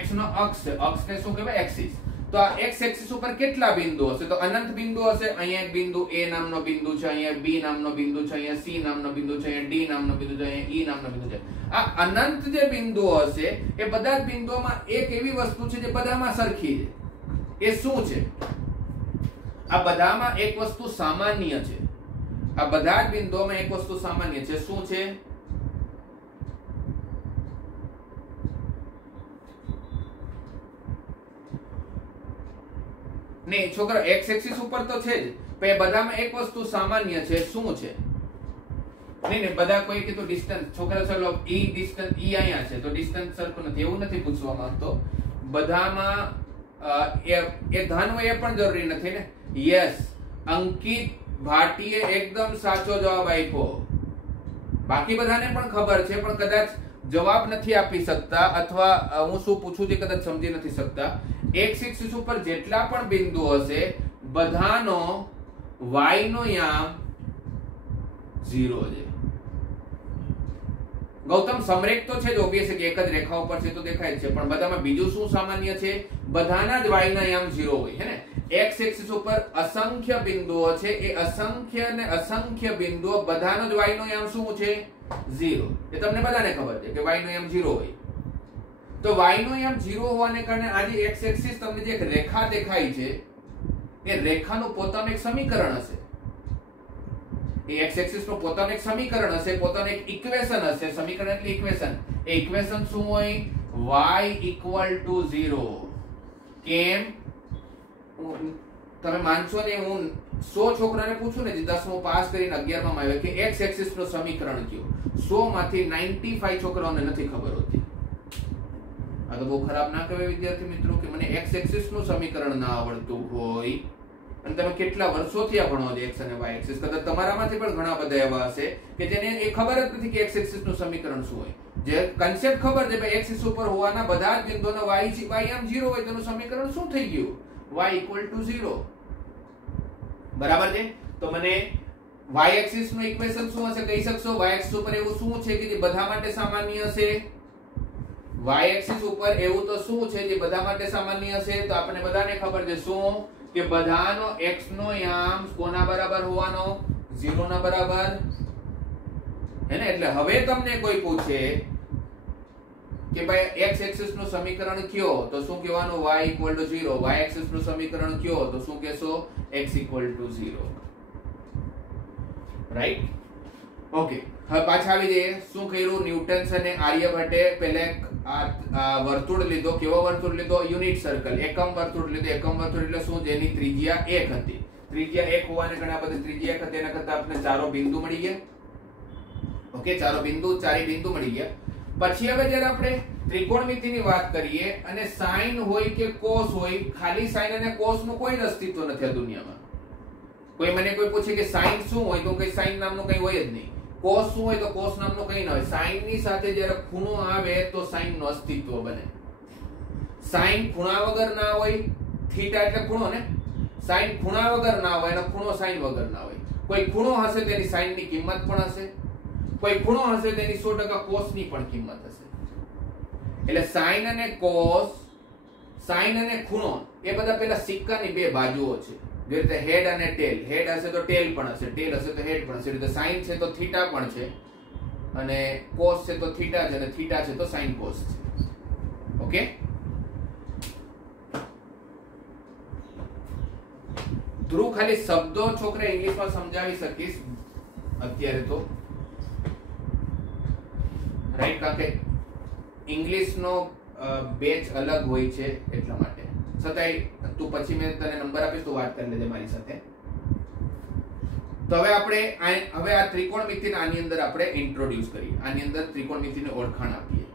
x નો અક્ષ છે, અક્ષને શું કહેવાય? એક્સિસ. તો આ x એક્સિસ ઉપર કેટલા બિંદુ હશે? તો અનંત બિંદુ હશે. અહીંયા એક બિંદુ a નામનો બિંદુ છે, અહીંયા b નામનો બિંદુ છે, અહીંયા c નામનો બિંદુ છે, અહીંયા d નામનો બિંદુ છે, અહીંયા e નામનો બિંદુ છે. આ અનંત જે બિંદુઓ હશે એ બધા જ બિંદુઓમાં એક એવી વસ્તુ છે જે બધામાં સરખી છે. એ શું છે? આ બધામાં એક વસ્તુ સામાન્ય છે. આ બધા જ બિંદુઓમાં એક વસ્તુ સામાન્ય છે. શું છે? નહીં છોકરા, x એક્સિસ ઉપર તો છે જ, પણ એ બધામાં એક વસ્તુ સામાન્ય છે. શું છે? નહીં બધા કોઈ કીધું ડિસ્ટન્સ. છોકરા ચલો e ડિસ્ટન્સ, e અહીંયા છે તો ડિસ્ટન્સ સરખું નથી, એવું નથી પૂછવા માંગતો. બધામાં એ ધન હોય એ પણ જરૂરી નથી ને. યસ, અંકિત ભાટીએ એકદમ સાચો જવાબ આપ્યો. બાકી બધાને પણ ખબર છે, પણ કદાચ જવાબ નથી આપી શકતા, અથવા હું શું પૂછું છું કદાચ સમજી નથી શકતા. x એક્સિસ ઉપર જેટલા પણ બિંદુ હશે બધાનો y નો યામ 0 છે. ગૌતમ સમરેખ તો છે જ, ઓબ્વિયસ કે એક જ રેખા ઉપર છે તો દેખાય છે, પણ બધામાં બીજું શું સામાન્ય છે? બધાના જ y ના યામ 0 હોય, હે ને? x એક્સિસ ઉપર અસંખ્ય બિંદુઓ છે, એ અસંખ્ય ને અસંખ્ય બિંદુઓ બધાનો જ y નો યામ શું છે? 0. એ તમને બધાને ખબર છે કે y નો યામ 0 હોય. તો y નો યામ 0 હોવાને કારણે આજે x એક્સિસ તમને જે એક રેખા દેખાય છે એ રેખાનું પોતાનું એક સમીકરણ હશે. એ x એક્સિસ નું પોતાનું એક સમીકરણ હશે, પોતાનું એક ઇક્વેશન હશે. સમીકરણ એટલે ઇક્વેશન. એ ઇક્વેશન શું હોય? y = 0. કેમ? તમે માનશો ને, હું 100 છોકરાને પૂછું ને જે 10મું પાસ કરીને 11માં આવ્યા કે x એક્સિસ નું સમીકરણ કયું, 100 માંથી 95 છોકરાઓને નથી ખબર હોતી. આ તો બહુ ખરાબ ના કહેવાય વિદ્યાર્થી મિત્રો કે મને x એક્સિસ નું સમીકરણ ના આવડતું હોય, અને તમે કેટલા વર્ષોથી આ ભણો છો x અને y એક્સિસ. કદાચ તમારામાંથી પણ ઘણા બધા એવા હશે કે જેને એ ખબર જ નથી કે x એક્સિસ નું સમીકરણ શું હોય. જે કન્સેપ્ટ ખબર છે ભાઈ x એક્સિસ ઉપર હોવાના બધા જ બિંદુઓનો y આમ 0 હોય, તેનું સમીકરણ શું થઈ ગયું? y = 0. બરાબર છે? તો મને y એક્સિસ નું ઇક્વેશન શું હશે કહી શકશો? y એક્સિસ ઉપર એવું શું છે કે જે બધા માટે સામાન્ય હશે? y એક્સિસ ઉપર એવું તો શું છે જે બધા માટે સામાન્ય હશે? તો આપણે બધાને ખબર છે શું કે બધાનો x નો યામ કોના બરાબર હોવાનો? 0 ના બરાબર, હે ને? એટલે હવે તમને કોઈ પૂછે કે ભાઈ x એક્સિસ નું સમીકરણ કયો, તો શું કહેવાનું? y = 0. y એક્સિસ નું સમીકરણ કયો, તો શું કહેશો? x = 0. રાઈટ? ઓકે, હવે પાછા આવી જઈએ. શું કર્યું ન્યૂટન્સ અને આર્યભટ્ટે? પહેલા વર્તુળ લીધો. કેવો વર્તુળ લીધો? યુનિટ સર્કલ, એકમ વર્તુળ લીધો. એકમ વર્તુળ એટલે શું? જેની ત્રિજ્યા 1 હતી. ત્રિજ્યા 1 હોવાને ઘણા બધા ત્રિજ્યા 1 હતી, એના કરતા આપણે ચારો બિંદુ મળી ગયા. ઓકે, ચારે બિંદુ મળી ગયા. પછી હવે જ્યારે આપણે ત્રિકોણમિતિની વાત કરીએ અને સાઈન હોય કે કોસ હોય, ખાલી સાઈન અને કોસ નું કોઈ અસ્તિત્વ નથી આ દુનિયામાં. કોઈ મને કોઈ પૂછે કે સાઈન શું હોય, તો કઈ સાઈન નામનું કઈ હોય જ નહીં. કોસ શું હોય, તો કોસ નામનું કઈ ના હોય. સાઈન ની સાથે જ્યારે ખૂણો આવે તો સાઈન નું અસ્તિત્વ બને. સાઈન ખૂણા વગર ના હોય. થીટા એટલે ખૂણો ને. સાઈન ખૂણા વગર ના હોય અને ખૂણો સાઈન વગર ના હોય. કોઈ ખૂણો હશે તેની સાઈન ની કિંમત પણ હશે, કોઈ ખૂણો હશે તેની 100% કોસ ની પણ કિંમત હશે. એટલે સાઇન અને કોસ, સાઇન અને ખૂણો એ બધા પેલા સિક્કાની બે બાજુઓ છે. જે રીતે હેડ અને ટેલ, હેડ હશે તો ટેલ પણ હશે, ટેલ હશે તો હેડ પણ હશે. એટલે સાઇન છે તો થીટા પણ છે, અને કોસ છે તો થીટા છે, અને થીટા છે તો સાઇન કોસ છે. ઓકે, ધ્રુવ ખાલી શબ્દો છોકરા ઇંગ્લિશમાં સમજાવી શકીશ અત્યારે તો, રાઈટ? કારણ કે ઇંગ્લિશનો બેચ અલગ હોય છે એટલા માટે. છતાંય તું પછી મેં તને નંબર આપીશ તો વાત કરી લેજે મારી સાથે. તો હવે આ ત્રિકોણમિતિને આની અંદર આપણે ઇન્ટ્રોડ્યુસ કરીએ, આની અંદર ત્રિકોણમિતિની ઓળખાણ આપીએ.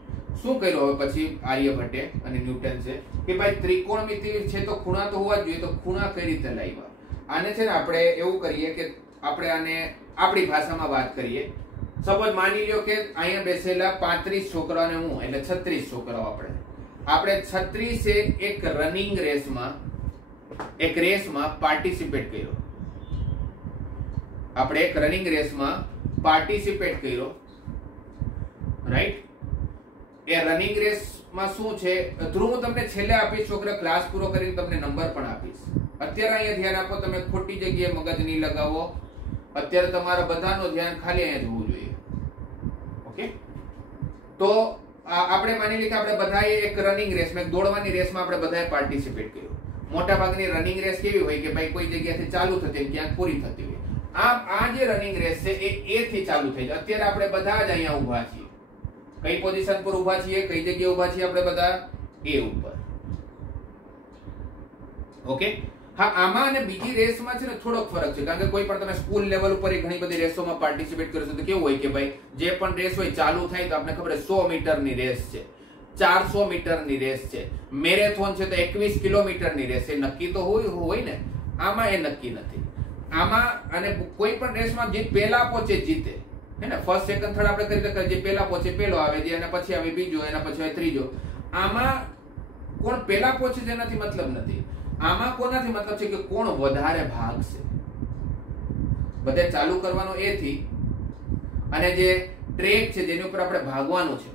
શું કર્યું હવે પછી આર્યભટ્ટે અને ન્યૂટન્સે કે ભાઈ ત્રિકોણમિતિ છે તો ખૂણા તો હોવા જ જોઈએ, તો ખૂણા કઈ રીતે લાવ્યા? આને છે ને આપણે એવું કરીએ કે આપણે આને આપણી ભાષામાં વાત કરીએ. સપોઝ માની લ્યો કે અહીંયા બેસેલા 35 છોકરાઓ અને હું, એટલે 36 છોકરાઓ. આપણે 36 એક રનિંગ રેસમાં પાર્ટિસિપેટ કર્યો. આપણે એક રનિંગ રેસમાં પાર્ટિસિપેટ કર્યો, રાઈટ? એ રનિંગ રેસમાં શું છે, ધ્રુવ હું તમને છેલ્લે આપીશ છોકરા, ક્લાસ પૂરો કરીને તમને નંબર પણ આપીશ. અત્યારે અહીંયા ધ્યાન આપો, તમે ખોટી જગ્યાએ મગજ નહીં લગાવો. અત્યારે તમારા બધાનું ધ્યાન ખાલી અહીંયા જોવું જોઈએ. ઓકે, તો આપણે માની લઈએ કે આપણે બધાએ એક રનિંગ રેસમાં, એક દોડવાની રેસમાં આપણે બધાએ પાર્ટિસિપેટ કર્યું. મોટા ભાગની રનિંગ રેસ કેવી હોય કે ભાઈ કોઈ જગ્યાથી ચાલુ થતી હોય, ક્યાંક પૂરી થતી હોય. આ જે રનિંગ રેસ છે એ A થી ચાલુ થઈ છે. અત્યારે આપણે બધા જ અહીંયા ઊભા છીએ. કઈ પોઝિશન પર ઊભા છીએ, કઈ જગ્યાએ ઊભા છીએ? આપણે બધા A ઉપર. ઓકે, હા, આમાં અને બીજી રેસમાં છે ને થોડોક ફરક છે. કારણ કે કોઈ પણ તમે સ્કૂલ લેવલ ઉપર ઘણી બધી રેસોમાં પાર્ટિસિપેટ કરો છો તો કેવું હોય કે ભાઈ જે પણ રેસ હોય ચાલુ થાય તો આપણે ખબર 100 મીટરની રેસ છે, 400 મીટરની રેસ છે, મેરેથોન છે તો 21 કિલોમીટરની રેસ છે. નક્કી તો હોય ને. આમાં એ નક્કી નથી. આમાં અને કોઈ પણ રેસમાં જે પહેલા પહોંચે જીતે, હે ને? ફર્સ્ટ સેકન્ડ થર્ડ આપણે કરી શકીએ. જે પહેલા પહોંચે પહેલો આવે, જે એના પછી આવે બીજો, એના પછી આવે ત્રીજો. આમાં કોણ પહેલા પહોંચે છે એનાથી મતલબ નથી. આમાં કોનાથી મતલબ છે કે કોણ વધારે ભાગશે. બધે ચાલુ કરવાનો એ થી, અને જે ટ્રેક છે જેની ઉપર આપણે ભાગવાનું છે.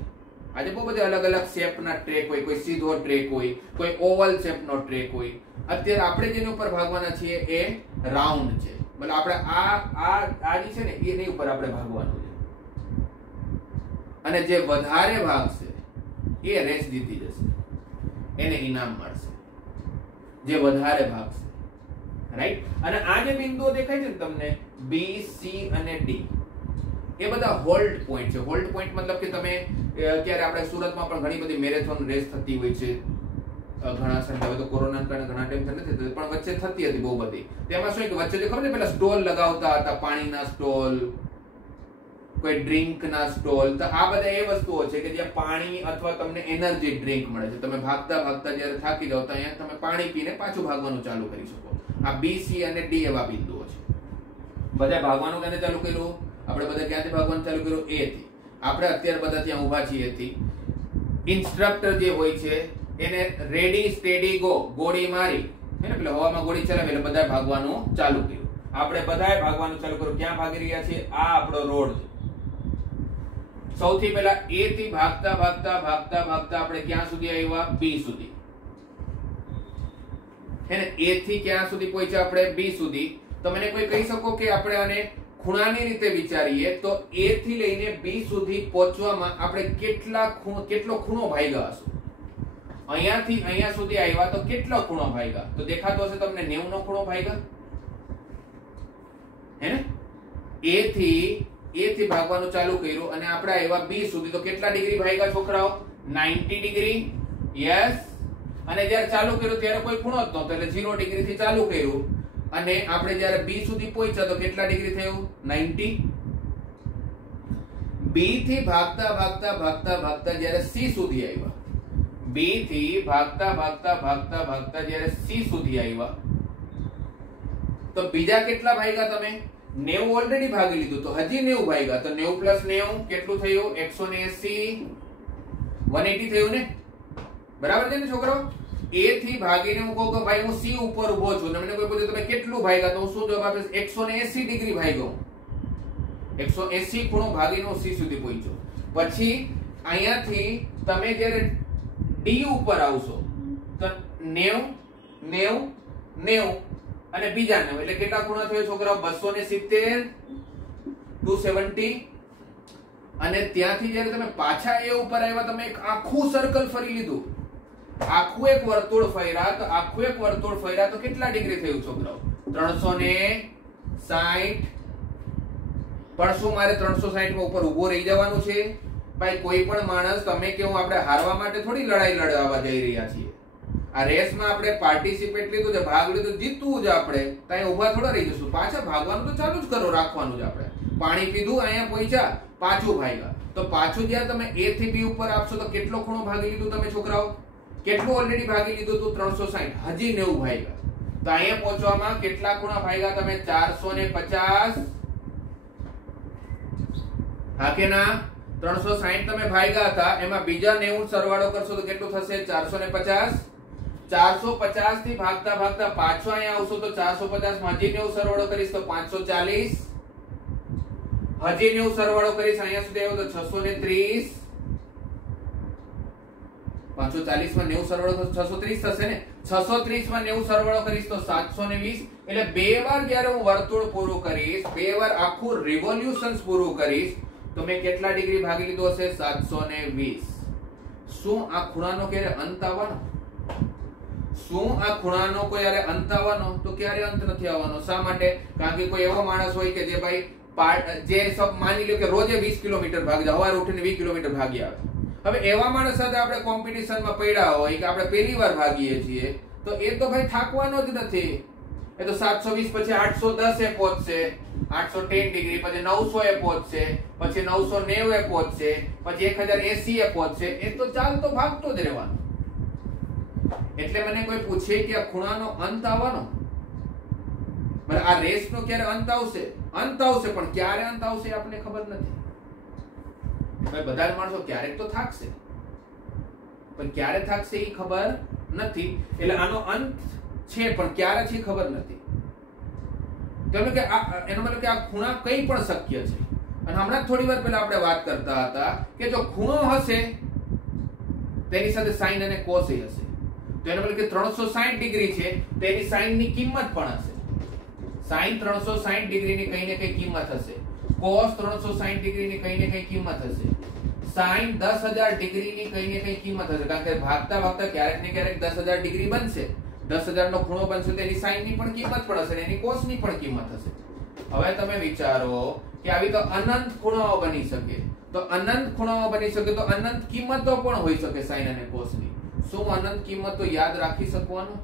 આજે બહુ બધા અલગ અલગ શેપના ટ્રેક હોય, કોઈ સીધો ટ્રેક હોય, કોઈ ઓવલ શેપનો ટ્રેક હોય. અત્યારે આપણે જેની ઉપર ભાગવાના છીએ એ રાઉન્ડ છે. એટલે આપણે આ જે છે ને એની ઉપર આપણે ભાગવાનું છે, અને જે વધારે ભાગશે એ રેસ જીતી જશે, એને ઇનામ મળશે. જે વધારે ભાગશે, રાઈટ? અને આ જે બિંદુઓ દેખાય છે ને તમને, બી, સી અને ડી, એ બધા હોલ્ડ પોઈન્ટ છે. હોલ્ડ પોઈન્ટ મતલબ કે તમે અત્યારે આપણે સુરતમાં પણ ઘણી બધી મેરેથોન રેસ થતી હોય છે. ઘણા સમય, હવે તો કોરોના કારણે ઘણા ટાઈમ નથી થતી, પણ વચ્ચે થતી હતી બહુ બધી. તેમાં શું કે વચ્ચે જે ખબર છે પેલા સ્ટોલ લગાવતા હતા, પાણીના સ્ટોલ, કોઈ ડ્રિંકના સ્ટોલ. તો આ બધા એ વસ્તુઓ છે કે જ્યાં પાણી અથવા તમને એનર્જી ડ્રિંક મળે છે. તમે ભાગતા ભાગતા જ્યારે થાકી જાવ તો અહીંયા તમે પાણી પીને પાછું ભાગવાનું ચાલુ કરી શકો. આ બી, સી અને ડી એવા બિંદુઓ છે. બધા ભાગવાનું ક્યાંથી ચાલુ કર્યું? આપણે બધા ક્યાંથી ભાગવાનું ચાલુ કર્યું? A થી. આપણે અત્યારે બધા ત્યાં ઊભા છીએ એથી. ઇન્સ્ટ્રક્ટર જે હોય છે એને રેડી સ્ટેડી ગો, ગોળી મારી, હે ને, એટલે હવામાં ગોળી ચલાવે એટલે બધા ભાગવાનું ચાલુ કર્યું. આપણે બધાએ ભાગવાનું ચાલુ કર્યું. ક્યાં ભાગી રહ્યા છીએ? આ આપણો રોડ છે. સૌથી પહેલા A થી ભાગતા આપણે ક્યાં સુધી આવ્યા? B સુધી. હે ને? A થી ક્યાં સુધી પહોંચ્યા આપણે? B સુધી. તો મને કોઈ કહી શકો કે આપણે આને ખૂણાની રીતે વિચારીએ તો A થી લઈને B સુધી પહોંચવામાં આપણે કેટલો ખૂણો ભાગ્યા હશે? અહીંયાથી અહીંયા સુધી આવ્યા તો કેટલો ખૂણો ભાગ્યા? તો દેખાતો હશે તમને 90 નો ખૂણો ભાગ્યા, હે ને? A થી ભાગવાનું ચાલુ કર્યું અને આપણે આવ્યા B સુધી, તો કેટલા ડિગ્રી ભાગ્યા છોકરાઓ? 90 ડિગ્રી. યસ. અને જ્યારે ચાલુ કર્યું ત્યારે કોઈ ખૂણો જ નહોતો, એટલે 0 ડિગ્રી થી ચાલુ કર્યું, અને આપણે જ્યારે B સુધી પહોંચ્યા તો કેટલા ડિગ્રી થયું? 90. B થી ભાગતા જ્યારે C સુધી આવ્યા, B થી ભાગતા જ્યારે C સુધી આવ્યા, તો બીજા કેટલા ભાગ્યા તમે? 90 ઓલરેડી ભાગી લીધું, તો હજી 90 ભાગ્યા. તો 90 પ્લસ 90 કેટલું થયું? 180. 180 થયું ને? બરાબર છે ને છોકરાઓ? A થી ભાગીને હું કહું કે ભાઈ હું C ઉપર ઉભો છું, મને કોઈ પૂછે તમે કેટલું ભાગ્યા, તો હું શું જવાબ આપીશ? 180 ડિગ્રી ભાગ્યો. 180 ખૂણો ભાગીને હું C સુધી પહોંચ્યો. પછી અહીંયાથી તમે જ્યારે ડી ઉપર આવશો તો 90 90 90 અને બીજા 90 એટલે કેટલા ખૂણા થયો છોકરાઓ 270 270 અને ત્યાંથી જ્યારે તમે પાછા એ ઉપર આવ્યા તમે એક આખું સર્કલ ફરી લીધું આખું એક વર્તુળ ફર્યા તો આખું એક વર્તુળ ફર્યા તો કેટલા ડિગ્રી થયું છોકરાઓ 360 પણ શું મારે 360 માં ઉપર ઊભો રહી જવાનું છે ભાઈ કોઈ પણ માણસ તમે કેવું આપણે હારવા માટે થોડી લડાઈ લડાવવા જઈ રહ્યા છીએ આ રેસમાં આપણે પાર્ટિસિપેટ લીધું છે ભાગ લીધો જીતવું જ આપણે ત્યાં ઊભા થોડા રહી જશું પાછા ભાગવાનું તો ચાલુ જ કરો રાખવાનું જ આપણે પાણી પીધું અહીંયા પહોંચ્યા પાછું ભાગ્યા તો પાછું જ્યારે તમે A થી B ઉપર આપશો તો કેટલો ખૂણો ભાગી લીધું તમે છોકરાઓ કેટલું ઓલરેડી ભાગી લીધું તું 360 હજી 90 ભાગ્યા તો અહીંયા પહોંચવામાં કેટલા ખૂણા ભાગ્યા તમે 450 હા કે ના 360 તમે ભાગ્યા હતા એમાં બીજા 90 સરવાળો કરશો તો કેટલું થશે 450 450 થી ભાગતા ભાગતા પાછો અહીંયા આવશો તો 450 માં હજી 90 સરવાળો કરીશ તો 540 હજી 90 સરવાળો કરીશ અહીંયા સુધી આવ્યો તો 630 540 માં 90 સરવાળો તો 630 થશે ને 630 માં 90 સરવાળો કરીશ તો 720 એટલે બે વાર જ્યારે હું વર્તુળ પૂરું કરીશ બે વાર આખું રિવોલ્યુશન્સ પૂરું કરીશ તો મેં કેટલા ડિગ્રી ભાગી લીધું હશે 720 શું આ ખૂણાનો ક્યારે અંત આવવાનો શું આ ખૂણાનો કોઈ યારે અંત આવવાનો તો ક્યારે અંત નથી આવવાનો શા માટે કારણ કે કોઈ એવો માણસ હોય કે જે ભાઈ જે સબ માની લો કે રોજે 20 કિલોમીટર ભાગી જાય સવારે ઉઠીને 20 કિલોમીટર ભાગી આવે હવે એવા માણસ સાથે આપણે કોમ્પિટિશનમાં પડ્યા હોય કે આપણે પહેલી વાર ભાગીએ છીએ તો એ તો ભાઈ થાકવાનો જ નથી એ તો 720 પછી 810 એ પહોંચશે 810 ડિગ્રી પછી 900 એ પહોંચશે પછી 990 એ પહોંચશે પછી 1080 એ પહોંચશે એ તો ચાલતો ભાગતો જ રહેવાનો એટલે મને કોઈ પૂછે કે આ ખૂણાનો અંત આવવાનો મને આ રેસનો ક્યારે અંત આવશે પણ ક્યારે અંત આવશે આપણને ખબર નથી ભાઈ બધા જ માણસો ક્યારેક તો થાકશે પણ ક્યારે થાકશે એ ખબર નથી એટલે આનો અંત છે પણ ક્યારે છે ખબર નથી તેનો કે એનો મતલબ કે આ ખૂણા કંઈ પણ શક્ય છે અને હમણાં થોડી વાર પહેલા આપણે વાત કરતા હતા કે જો ખૂણો હશે તેની સાથે સાઈન અને કોસ હશે તો એનો મતલબ કે 360 ડિગ્રી છે તો એની સાઈન ની કિંમત પણ હશે સાઈન 360 ડિગ્રીની કઈ ને કઈ કિંમત હશે કોસ 360 ડિગ્રીની કઈ ને કઈ કિંમત હશે સાઈન 10000 ડિગ્રીની કઈ ને કઈ કિંમત હશે કારણ કે ભાગતા ભાગતા ક્યારેક ને ક્યારેક 10000 ડિગ્રી બનશે 10000 નો ખૂણો બનશે તો એની સાઈન ની પણ કિંમત પણ હશે એની કોસ ની પણ કિંમત હશે હવે તમે વિચારો કે આવી તો અનંત ખૂણાઓ બની શકે તો અનંત ખૂણાઓ બની શકે તો અનંત કિંમતો પણ હોઈ શકે સાઈન અને કોસ ની શું અનંત કિંમતો યાદ રાખી શકવાનું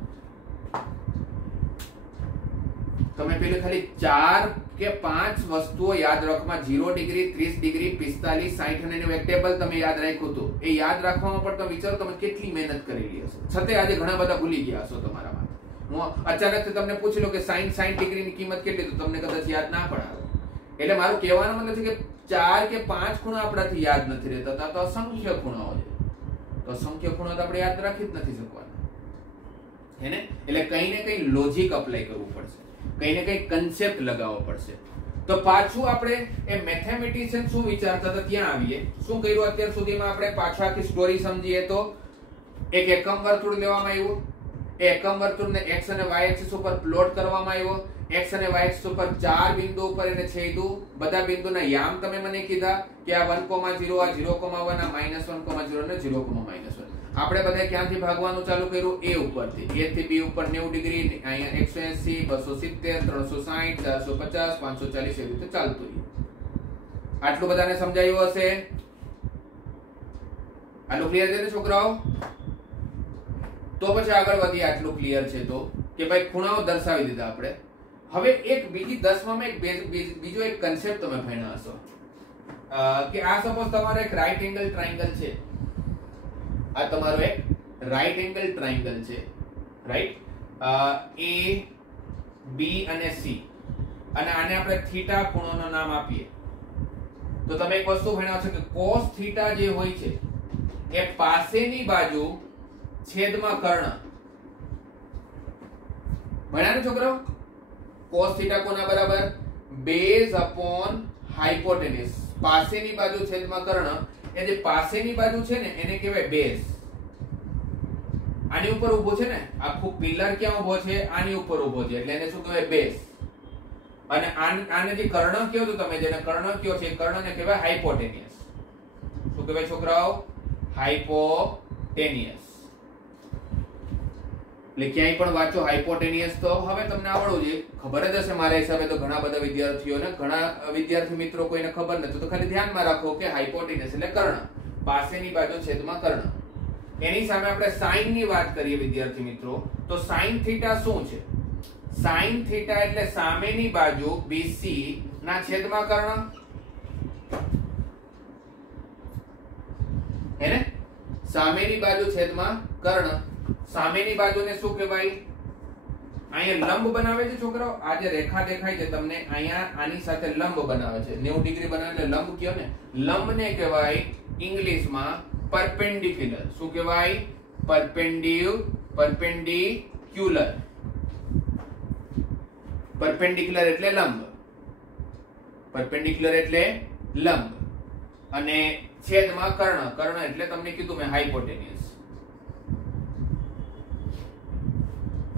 તમે પેલે ખાલી 4 કે 5 વસ્તુઓ યાદ રાખવામાં 0 ડિગ્રી 30 ડિગ્રી 45 60 અને એક ટેબલ તમે યાદ રાખ્યું તો એ યાદ રાખવામાં પણ તમે વિચારો તમે કેટલી મહેનત કરેલી હશે છતાં આજે ઘણા બધા ભૂલી ગયા હશો તમારામાં હું અચાનક તમને પૂછી લો કે sin 60 ડિગ્રીની કિંમત કેટલી તો તમને કદાચ યાદ ના પણ આવે એટલે મારું કહેવાનો મતલબ છે કે 4 કે 5 ખૂણા આપણાથી યાદ નથી રહેતા તો અસંખ્ય ખૂણાઓ છે તો અસંખ્ય ખૂણા તો આપણે યાદ રાખી જ નથી શકવાના હે ને એટલે કઈ ને કઈ લોજિક અપ્લાય કરવું પડશે કઈ ને કઈ કન્સેપ્ટ લગાવવો પડશે તો પાછું આપણે એ મેથેમેટિશિયન શું વિચારતા હતા ત્યાં આવીએ શું કર્યું અત્યાર સુધીમાં આપણે પાછા આખી સ્ટોરી સમજીએ તો એક એકમ વર્તુળ લેવામાં આવ્યું એ એકમ વર્તુળને x અને y એક્સિસ ઉપર પ્લોટ કરવામાં આવ્યો x અને y એક્સિસ ઉપર 4 બિંદુ ઉપર એને છેદ્યું બધા બિંદુના યામ તમે મને કીધા કે આ 1,0 આ 0,1 આ -1,0 અને 0,-1 આપણે બધા ક્યાંથી ભાગવાનું ચાલુ કર્યું a ઉપરથી a થી b ઉપર 90 ડિગ્રી અહીંયા 180 270 360 450 540 એ રીતે ચાલતું રહ્યું આટલું બધાને સમજાયું હશે આટલું ક્લિયર છે ને છોકરાઓ તો પછી આગળ વધી આટલું ક્લિયર છે તો કે ભાઈ ખૂણાઓ દર્શાવી દીધા આપણે હવે એક બીજી 10માં એક બીજો એક કન્સેપ્ટ તમે ભણ્યા હશો કે આ સપોઝ તમારો એક રાઈટ એંગલ ટ્રાયેંગલ છે આ તમારો એક રાઈટ એંગલ ટ્રાયેંગલ છે રાઈટ a b અને c અને આને આપણે થીટા ખૂણોનું નામ આપીએ તો તમે એક વસ્તુ ભણ્યા છો કે cos થીટા જે હોય છે એ પાસેની બાજુ છેદમાં કર્ણ ભણ્યા ને છોકરાઓ cos થીટા કોના બરાબર બેઝ અપોન હાઇપોટેનસ પાસેની બાજુ છેદમાં કર્ણ એ જે પાસેની બાજુ છે ને એને કહેવાય બેઝ આની ઉપર ઊભો છે ને, આખું પિલર ક્યાં ઊભો છે? આની ઉપર ઊભો છે, એટલે એને શું કહેવાય? બેઝ. અને આને જે કર્ણ કયો તો તમે, જેને કર્ણ કયો છે, કર્ણને કહેવાય હાઇપોટેનિયસ. શું કહેવાય છોકરાઓ? હાઇપોટેનિયસ. એટલે ક્યાંય પણ વાંચો હાઇપોટેનિયસ તો હવે તમને આવડવું જોઈએ. ખબર જ હશે મારા હિસાબે તો ઘણા બધા વિદ્યાર્થીઓને, ઘણા વિદ્યાર્થી મિત્રો કોઈને ખબર નથી તો ખાલી ધ્યાનમાં રાખો કે હાઇપોટેનિયસ એટલે કર્ણ, પાસેની બાજુ છેદમાં કર્ણ. એની સામે આપણે સાઈન ની વાત કરીએ વિદ્યાર્થી મિત્રો, તો સાઈન થીટા શું છે? સાઈન થીટા એટલે સામેની બાજુ BC ના છેદમાં કર્ણ. હે ને? સામેની બાજુ છેદમાં કર્ણ. સામેની બાજુને શું કહેવાય? અહીંયા લંબ બનાવે છે છોકરાઓ. આ જે રેખા દેખાય છે તમને અહીંયા, આની સાથે લંબ બનાવે છે. 90 ડિગ્રી બનાવે એટલે લંબ કયો ને. લંબને કહેવાય ઇંગ્લિશમાં પરપેન્ડિક્યુલર. શું કહેવાય? પરપેન્ડિક્યુલર. પરપેન્ડિક્યુલર એટલે લંબ. પરપેન્ડિક્યુલર એટલે લંબ. અને છેદમાં કર્ણ. કર્ણ એટલે તમને કીધું મેં હાઇપોટેનિયસ.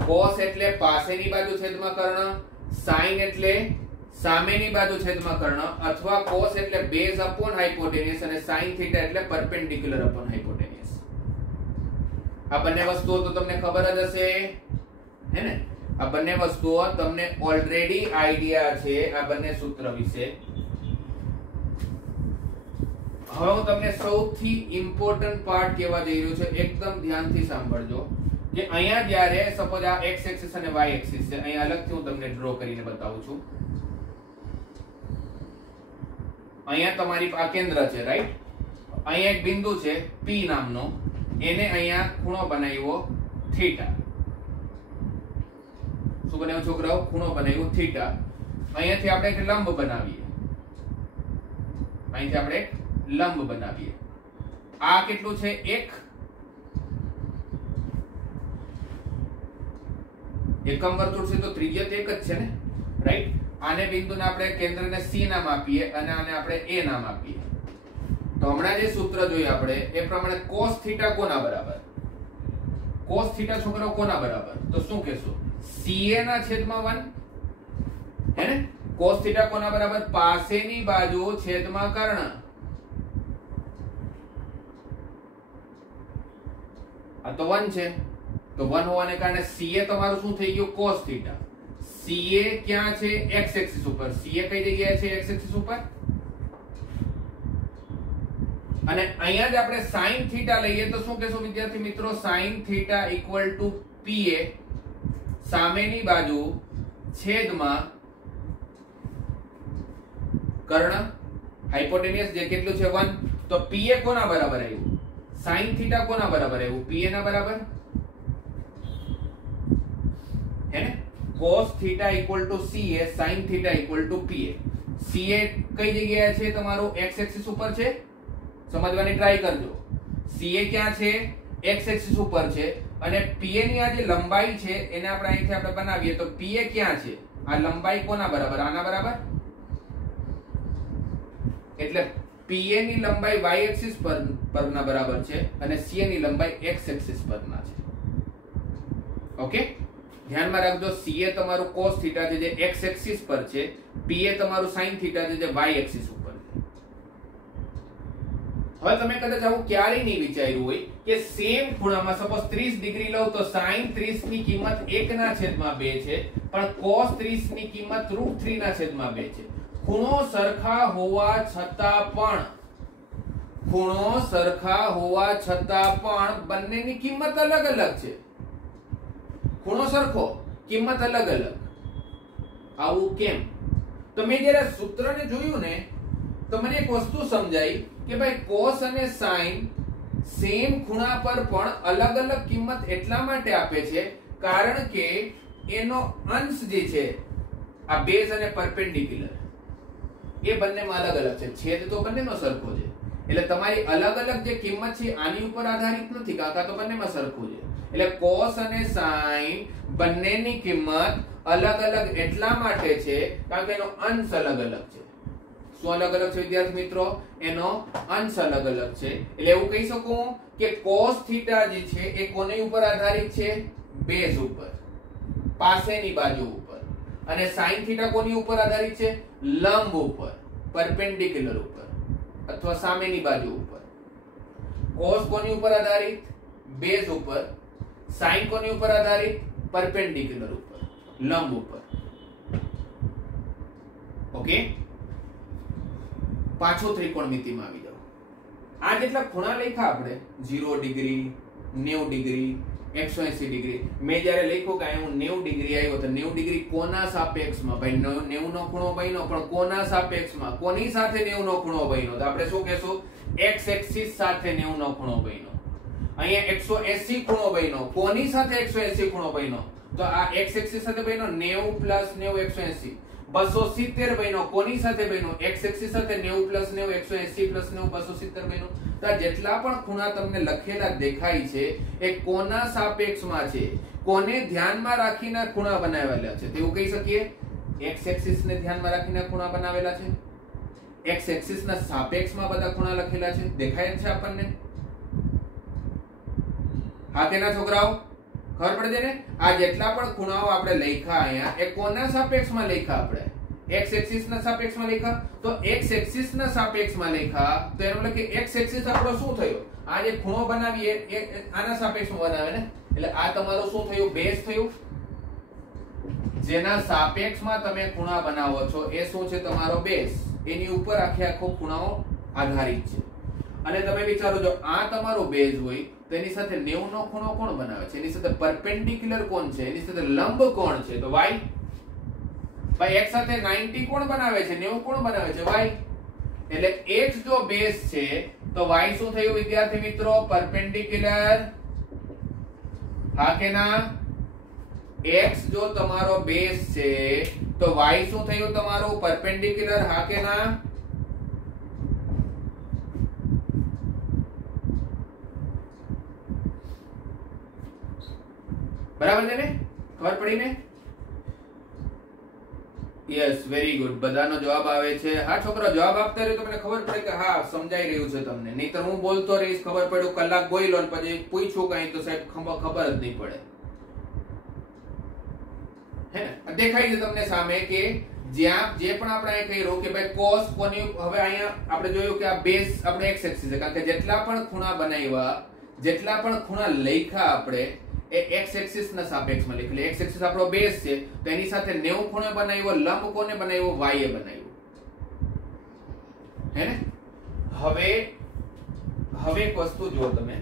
કોસ એટલે પાસેની બાજુ છેદમાં કર્ણ, સાઇન એટલે સામેની બાજુ છેદમાં કર્ણ, અથવા કોસ એટલે બેઝ અપોન હાઇપોટેનિયસ અને સાઇન થીટા એટલે પરપેન્ડિક્યુલર અપોન હાઇપોટેનિયસ. આ બંને વસ્તુઓ તો તમને ખબર જ હશે, હે ને? આ બંને વસ્તુઓ તમને ઓલરેડી આઈડિયા છે આ બંને સૂત્ર વિશે. હવે હું તમને સૌથી ઇમ્પોર્ટન્ટ પાર્ટ કહેવા જઈ રહ્યો છું, એકદમ ધ્યાનથી સાંભળજો. કે અહીંયા જ્યારે સપોઝ આ x એક્સિસ અને y એક્સિસ છે, અહીંયા અલગથી હું તમને ડ્રો કરીને બતાવું છું. અહીંયા તમારી આ કેન્દ્ર છે, રાઈટ? અહીંયા એક બિંદુ છે P નામનો, એને અહીંયા ખૂણો બનાવ્યો થીટા. શું બનાવ્યું છોકરાઓ? ખૂણો બનાવ્યો થીટા. અહીંયાથી આપણે એક લંબ બનાવીએ. અહીંથી આપણે એક લંબ બનાવીએ. આ કેટલું છે? 1 એકમ વર્તુળ છે તો ત્રિજ્યા એક જ છે ને, રાઈટ? આને બિંદુને આપણે કેન્દ્રને C નામ આપીએ અને આને આપણે A નામ આપીએ. તો હમણાં જે સૂત્ર જોઈએ આપણે એ પ્રમાણે cos થીટા કોના બરાબર? cos થીટા છોકરાઓ કોના બરાબર? તો શું કહેશો? CA ના છેદમાં 1, હે ને? cos થીટા કોના બરાબર? પાસેની બાજુ છેદમાં કર્ણ. આ તો 1 છે, તો 1 હોવાને કારણે CA તમારું શું થઈ ગયું? cos theta. CA ક્યાં છે? x એક્સિસ ઉપર. CA કઈ જગ્યાએ છે? x એક્સિસ ઉપર. અને અહીંયા જ આપણે sin થીટા લઈએ તો શું કહેશો વિદ્યાર્થી મિત્રો? sin theta equal to PA, સામેની બાજુ છેદમાં કર્ણ, હાઇપોટેનિયસ જે કેટલું છે? 1. તો PA કોના બરાબર આવ્યું? sin થીટા કોના બરાબર આવ્યું? PA ના બરાબર, હે ને? cos theta equal to CA, sin theta equal to PA. CA કઈ જગ્યાએ છે? તમારું x એક્સિસ ઉપર છે. સમજવાની ટ્રાય કરજો. CA ક્યાં છે? x એક્સિસ ઉપર છે. અને PA ની આ જે લંબાઈ છે એને આપણે અહીંથી આપણે બનાવીએ તો PA ક્યાં છે? આ લંબાઈ કોના બરાબર? આના બરાબર. એટલે PA ની લંબાઈ y એક્સિસ પરના બરાબર છે અને CA ની લંબાઈ x એક્સિસ પરના છે. ઓકે, ધ્યાનમાં રાખજો. CA તમારું cos થીટા છે જે x એક્સિસ પર છે, PA તમારું sin થીટા છે જે y એક્સિસ ઉપર છે. હવે તમે કદાચ આવું ક્યારેય નહીં વિચાર્યું હોય કે સેમ ખૂણામાં સપોઝ 30 ડિગ્રી લઉં તો sin 30 ની કિંમત 1 ના છેદમાં 2 છે, પણ cos 30 ની કિંમત √3 ના છેદમાં 2 છે. ખૂણો સરખા હોવા છતાં પણ બંનેની કિંમત અલગ અલગ છે. ખૂણો સરખો, કિંમત અલગ અલગ. આવું કેમ? તો મેં જ્યારે સૂત્રને જોયું ને તો મને એક વસ્તુ સમજાઈ કે ભાઈ cos અને sin સેમ ખૂણા પર પણ અલગ અલગ કિંમત એટલા માટે આપે છે કારણ કે એનો અંશ જે છે આ બેઝ અને પરપેન્ડિક્યુલર એ બંનેમાં અલગ અલગ છે. છેદ તો બંનેનો સરખો છે. એટલે તમારી અલગ અલગ જે કિંમત છે આની ઉપર આધારિત નથી, કાકા તો બંનેમાં સરખું છે. એટલે cos અને sin બંનેની કિંમત અલગ અલગ એટલા માટે છે કારણ કે એનો અંશ અલગ અલગ છે. શું અલગ અલગ છે વિદ્યાર્થી મિત્રો? એનો અંશ અલગ અલગ છે. એટલે એવું કહી શકું કે cos થીટા જે છે એ કોની ઉપર આધારિત છે? બેઝ ઉપર, પાસેની બાજુ ઉપર. અને sin થીટા કોની ઉપર આધારિત છે? લંબ ઉપર, પરપેન્ડિક્યુલર ઉપર અથવા સામેની બાજુ ઉપર. cos કોની ઉપર આધારિત? બેઝ ઉપર. sin કોની ઉપર આધારિત? પરપેન્ડિક્યુલર ઉપર, લંબ ઉપર. ઓકે, પાછો ત્રિકોણમિતિમાં આવી જાઓ. આ જેટલા ખૂણા લખ્યા આપણે 0 ડિગ્રી, 90 ડિગ્રી, 180 ડિગ્રી. મેં જ્યારે લખ્યું કે હું 90 ડિગ્રી આવ્યો તો 90 ડિગ્રી કોના સાપેક્ષમાં? ભાઈ 90 નો ખૂણો બન્યો, પણ કોના સાપેક્ષમાં? કોની સાથે 90 નો ખૂણો બન્યો? તો આપણે શું કહેશું? x એક્સિસ સાથે 90 નો ખૂણો બન્યો. અહીંયા 180 ખૂણો બન્યો. કોની સાથે 180 ખૂણો બન્યો? તો આ x એક્સિસ સાથે બન્યો 90 + 90 180. 270 બન્યો. કોની સાથે બન્યો? x એક્સિસ સાથે 90 + 90 180 + 90 270 બન્યો. તો જેટલા પણ ખૂણા તમને લખેલા દેખાય છે એ કોના સાપેક્ષમાં છે? કોને ધ્યાનમાં રાખીને ખૂણા બનાવેલા છે? તેવું કહી શકીએ x એક્સિસ ને ધ્યાનમાં રાખીને ખૂણા બનાવેલા છે. x એક્સિસ ના સાપેક્ષમાં બધા ખૂણા લખેલા છે. દેખાય છે આપણને? હા કે ના છોકરાઓ? ખબર પડે છે ને? આ જેટલા પણ ખૂણાઓ આપણે લખ્યા અહીંયા એ કોના સાપેક્ષમાં લખ્યા? આપણે x એક્સિસ ના સાપેક્ષમાં લખ્યા. તો x એક્સિસ ના સાપેક્ષમાં લખ્યા તો એનો મતલબ કે x એક્સિસ આપણો શું થયો? આ જે ખૂણો બનાવીએ એ આના સાપેક્ષમાં બનાવે ને, એટલે આ તમારું શું થયું? બેઝ થયું. જેના સાપેક્ષમાં તમે ખૂણા બનાવો છો એ શું છે? તમારો બેઝ. એની ઉપર આખો ખૂણાઓ આધારિત છે. અને તમે વિચારો, જો આ તમારો બેઝ હોય તો એની સાથે 90 નો ખૂણો કોણ બનાવે છે? એની સાથે પરપેન્ડિક્યુલર કોણ છે? એની સાથે લંબ કોણ છે? તો y. ભાઈ x સાથે 90 કોણ બનાવે છે? 90 કોણ બનાવે છે? y. એટલે x જો બેઝ છે તો y શું થયું વિદ્યાર્થી મિત્રો? પરપેન્ડિક્યુલર. હા કે ના? x જો તમારો બેઝ છે તો y શું થયું તમારું? પરપેન્ડિક્યુલર. હા કે ના? બરાબર છે ને? ખબર પડી ને? Yes, very good. બધાનો જવાબ આવે છે. હા છોકરા, જવાબ આપતા રહ્યો તો મને ખબર પડે કે હા સમજાઈ રહ્યું છે તમને. નહીતર હું બોલતો રહીશ, ખબર પડ્યું કલાક બોલ્યો ને પછી પૂછ્યું કઈ તો સાહેબ ખબર જ નહીં પડે. હે ને? દેખાય છે તમને સામે કે જ્યાં જે પણ આપણે અહીં કહ્યું કે ભાઈ cos કોની, હવે અહીંયા આપણે જોયું કે આ બેઝ આપણે x એક્સિસ છે, કારણ કે જેટલા પણ ખૂણા બનાવ્યા, જેટલા પણ ખૂણા લખ્યા આપણે એ x એક્સિસ ના સાપેક્ષમાં લખેલું. x એક્સિસ આપણો બેઝ છે તો એની સાથે 90 ખૂણે બનાવ્યો. લંબ કોને બનાવ્યો? y એ બનાવ્યો. હે ને? હવે એક વસ્તુ જુઓ તમે.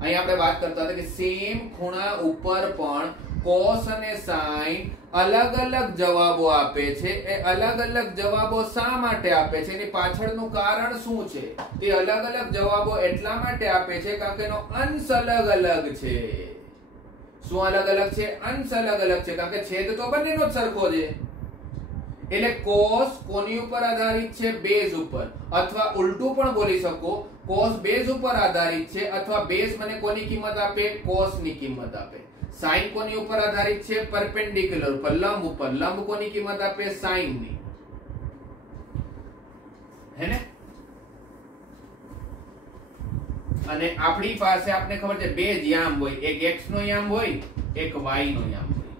અહીં આપણે વાત કરતા હતા કે સેમ ખૂણા ઉપર પણ cos અને sin અલગ અલગ જવાબો આપે છે. એ અલગ અલગ જવાબો શા માટે આપે છે? એની પાછળનું કારણ શું છે? તે અલગ અલગ જવાબો એટલા માટે આપે છે કારણ કે એનો અંશ અલગ અલગ છે. શું અલગ અલગ છે? અંશ અલગ અલગ છે, કારણ કે છેદ તો બંનેનો જ સરખો છે. એટલે cos કોની ઉપર આધારિત છે? બેઝ ઉપર. અથવા ઉલટું પણ બોલી શકો, cos બેઝ ઉપર આધારિત છે અથવા બેઝ મને કોની કિંમત આપે? cos ની કિંમત આપે. sin કોની ઉપર આધારિત છે? પરપેન્ડિક્યુલર ઉપર, લંબ ઉપર. લંબ કોની કિંમત આપે? sin ની. હે ને? અને આપણી પાસે આપણે ખબર છે બે જ યામ હોય. એક x નો યામ હોય, એક y નો યામ હોય.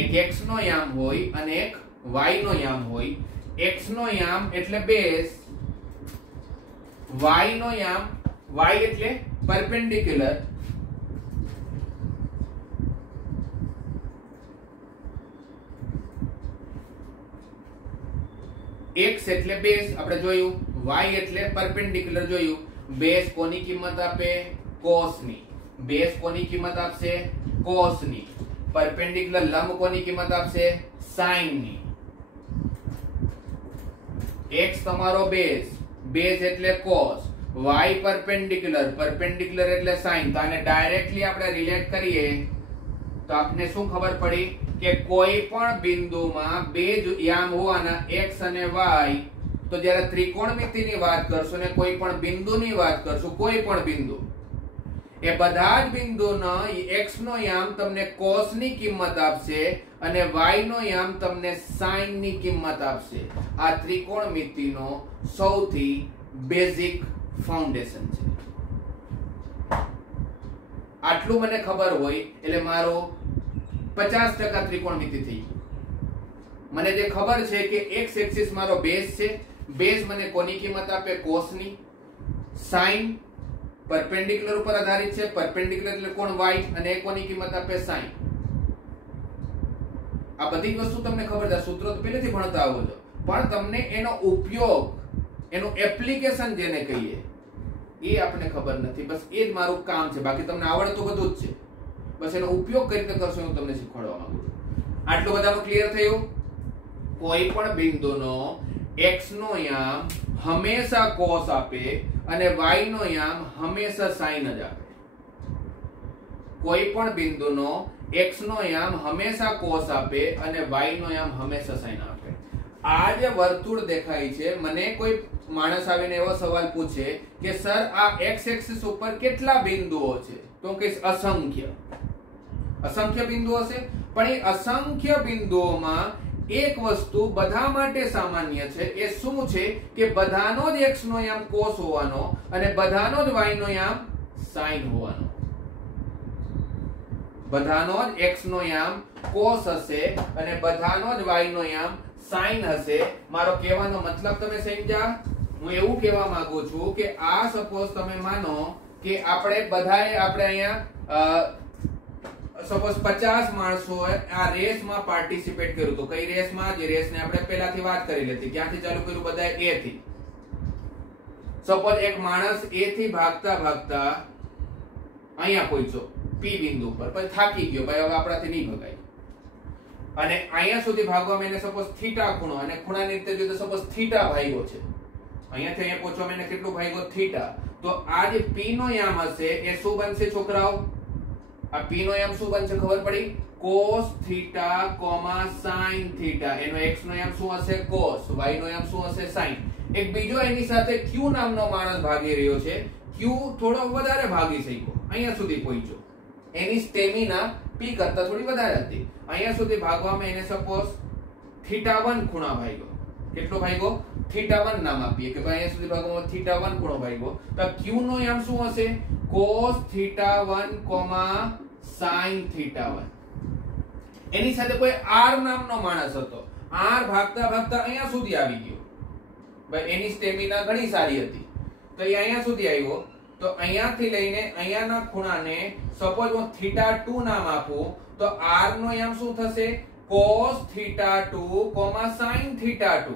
એક x નો યામ હોય અને એક y નો યામ હોય. x નો યામ એટલે બેઝ, y નો યામ, y એટલે પરપેન્ડિક્યુલર, x એટલે બેઝ આપણે જોયું, y એટલે પરપેન્ડિક્યુલર જોયું. બેઝ કોની કિંમત આપે? cos ની. બેઝ કોની કિંમત આપશે? cos ની. પરપેન્ડિક્યુલર લંબ કોની કિંમત આપશે? sin ની. x તમારો બેઝ, બેઝ એટલે cos, y પરપેન્ડિક્યુલર, પરપેન્ડિક્યુલર એટલે sin. તો આને ડાયરેક્ટલી આપણે રિલેટ કરીએ તો આપને શું ખબર પડી કે કોઈ પણ બિંદુમાં બે યામ હોવાના x અને y, તો જ્યારે ત્રિકોણમિતિની વાત કરશું ને કોઈ પણ બિંદુની વાત કરશું, કોઈ પણ બિંદુ, એ બધા જ બિંદુનો x નો યામ તમને cos ની કિંમત આપશે અને y નો યામ તમને sin ની કિંમત આપશે. આ ત્રિકોણમિતિનો સૌથી બેઝિક ફાઉન્ડેશન છે. આટલું મને ખબર હોય એટલે મારો 50% ત્રિકોણમિતિ થઈ ગયું. મને જે ખબર છે કે x એક્સિસ મારો બેઝ છે, બેઝ મને કોની કિંમત આપે? cos ની. sin પરપેન્ડિક્યુલર ઉપર આધારિત છે, પરપેન્ડિક્યુલર એટલે કોણ? y, અને એ કોની કિંમત આપે? sin. આ બધી વસ્તુ તમને ખબર છે, સૂત્રો તો પહેલેથી ભણતા આવો છો, પણ તમને એનો ઉપયોગ, એનું એપ્લિકેશન જેને કહીએ એ આપણને ખબર નથી. બસ એ જ મારું કામ છે, બાકી તમને આવડતું બધું જ છે. બસ એનો ઉપયોગ કઈ રીતે કરશો હું તમને શીખવાડવા માંગુ છું. આટલું બધાનું ક્લિયર થયું? કોઈ પણ બિંદુનો x નો યામ હંમેશા cos આપે અને y નો યામ હંમેશા sin જ આપે. કોઈ પણ બિંદુનો x નો યામ હંમેશા cos આપે અને y નો યામ હંમેશા sin આપે. આ જે વર્તુળ દેખાય છે, મને કોઈ માણસ આવીને એવો સવાલ પૂછે કે સર આ x એક્સિસ ઉપર કેટલા બિંદુઓ છે? તો કહીશ અસંખ્ય. અસંખ્ય બિંદુઓ છે, પણ એ અસંખ્ય બિંદુઓમાં એક વસ્તુ બધા માટે સામાન્ય છે. એ શું છે? કે બધાનો જ x નો યામ cos હોવાનો અને બધાનો જ y નો યામ sin હોવાનો. બધાનો જ x નો યામ cos હશે અને બધાનો જ y નો યામ sin હશે. મારો કહેવાનો મતલબ તમે સમજ્યા? હું એવું કહેવા માંગુ છું કે આ સપોઝ તમે માનો કે આપણે અહીંયા સપોઝ 50 માણસોએ આ રેસમાં પાર્ટિસિપેટ કર્યું. તો કઈ રેસમાં? જે રેસને આપણે પહેલાથી વાત કરી લીધી. ક્યાંથી ચાલુ કર્યું? બધા A થી. સપોઝ એક માણસ A થી ભાગતા ભાગતા અહીંયા પહોંચ્યો P બિંદુ પર, પછી થાકી ગયો, ભાઈ હવે આપણાથી નહીં ભગાય, અને અહીંયા સુધી ભાગવામાં એને સપોઝ થીટા ખૂણો, અને ખૂણાની રીતે જોઈએ તો સપોઝ થીટા ભાગ્યો છે. અહીંયાથી અહીંયા પહોંચવામાં એને કેટલું ભાગ્યો? થીટા. તો આ જે P નો યામ હશે એ શું બનશે છોકરાઓ? આ P નો યામ શું બનશે? ખબર પડી? cos theta, sin theta. એનો x નો યામ શું હશે? cos. y નો યામ શું હશે? sin. એક બીજો એની સાથે Q નામનો માણસ ભાગી રહ્યો છે. Q થોડો વધારે ભાગી શક્યો, અહીંયા સુધી પહોંચ્યો. એની સ્ટેમિના P કરતા થોડી વધારે હતી. અહીંયા સુધી ભાગવામાં એને સપોઝ θ1 ખૂણા ભાગ્યો. કેટલો ભાગ્યો? θ1 નામ આપીએ કે ભાઈ અહીંયા સુધી ભાગવામાં θ1 ખૂણો ભાગ્યો. તો Q નો યામ શું હશે? cos θ1, sin θ1. એની સાથે કોઈ R નામનો માણસ હતો. R ભાગતા ભાગતા અહીંયા સુધી આવી ગયો. ભાઈ એની સ્ટેમિના ઘણી સારી હતી, તો એ અહીંયા સુધી આવ્યો. તો અહીંયાથી લઈને અહીંયાના ખૂણાને સપોઝ હું θ2 નામ આપું, તો R નો યામ શું થશે? cos θ2, sin θ2.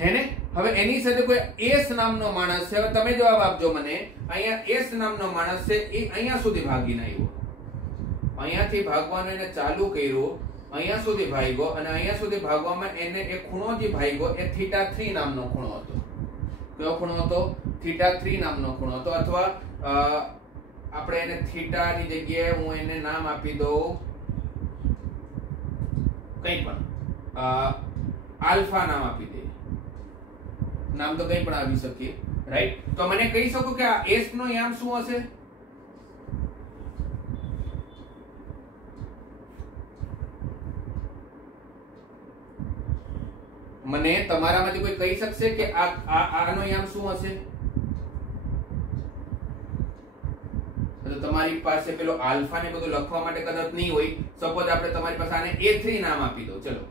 હે ને? હવે એની સાથે કોઈ S નામનો માણસ છે. હવે તમે જવાબ આપજો મને. અહીંયા S નામનો માણસ છે, એ અહીંયા સુધી ભાગીને આવ્યો. અહીંયાથી ભાગવાનું એને ચાલુ કર્યું, અહીંયા સુધી ભાગ્યો, અને અહીંયા સુધી ભાગવામાં એને એક ખૂણો જે ભાગ્યો એ θ3 નામનો ખૂણો હતો. કયો ખૂણો હતો? θ3 નામનો ખૂણો હતો. અથવા આપણે એને થીટા ની જગ્યાએ હું એને નામ આપી દઉં કંઈ પણ, આલ્ફા નામ આપી દે. નામ તો કંઈ પણ આવી શકે, રાઈટ? તો મને કહી શકો કે આ S નો યામ શું હશે? મને તમારામાંથી કોઈ કહી શકશે કે આનો યામ શું હશે? તો તમારી પાસે પેલો આલ્ફા ને બધું લખવા માટે કદાચ નહીં હોય. સપોઝ આપણે તમારી પાસે આને A3 નામ આપી દો. ચલો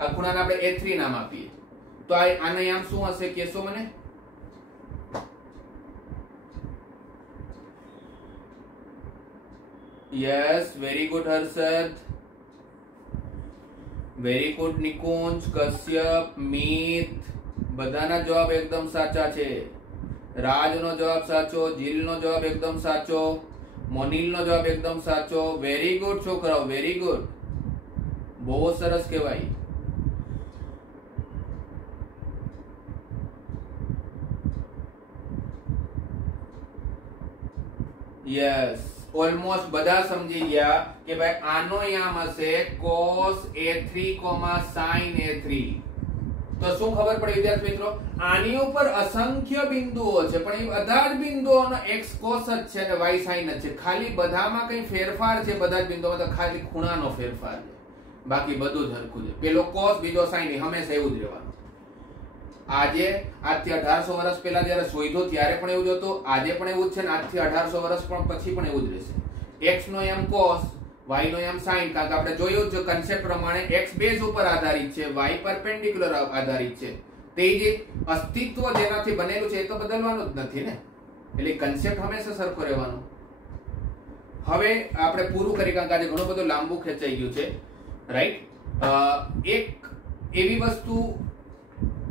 આ ખૂણાને આપણે A3 નામ આપીએ, તો આનો યામ શું હશે? કહેશો મને? Yes, very good Harshad, very good Nikunj, Kashyap, Mit, બધાના જવાબ એકદમ સાચા છે. રાજનો જવાબ સાચો, જીલનો જવાબ એકદમ સાચો, મોનિલનો જવાબ એકદમ સાચો. વેરી ગુડ છોકરાઓ, વેરી ગુડ, બહુ સરસ કહેવાય. યસ, ઓલમોસ્ટ બધા સમજી ગયા કે ભાઈ આનો યામ હશે cos A3, sin A3. તો શું ખબર પડી વિદ્યાર્થી મિત્રો? આની ઉપર અસંખ્ય બિંદુઓ છે, પણ એ બધા જ બિંદુઓનો x cos જ છે અને y sin જ છે. ખાલી બધામાં કઈ ફેરફાર છે, બધા જ બિંદુઓમાં તો ખાલી ખૂણાનો ફેરફાર છે, બાકી બધું જ સરખું છે. પેલો cos બીજો sin, હંમેશા એવું જ રહેવાનું. આજે આજથી 1800 વર્ષ પહેલા જ્યારે શોધ્યો ત્યારે પણ એવું જ હતું, આજે પણ એવું જ છે, ને આજથી 1800 વર્ષ પણ પછી પણ એવું જ રહેશે. x નો m cos, y નો m sin, કારણ કે આપણે જોયું છે કન્સેપ્ટ પ્રમાણે x બેઝ ઉપર આધારિત છે, y પરપેન્ડિક્યુલર આધારિત છે. તે જે અસ્તિત્વ જેનાથી બનેલું છે એ તો બદલવાનું જ નથી ને, એટલે કન્સેપ્ટ હંમેશા સરખો રહેવાનો. હવે આપણે પૂરું કરી, કારણ કે આજે ઘણું બધું લાંબુ ખેંચાઈ ગયું છે, રાઈટ. એક એવી વસ્તુ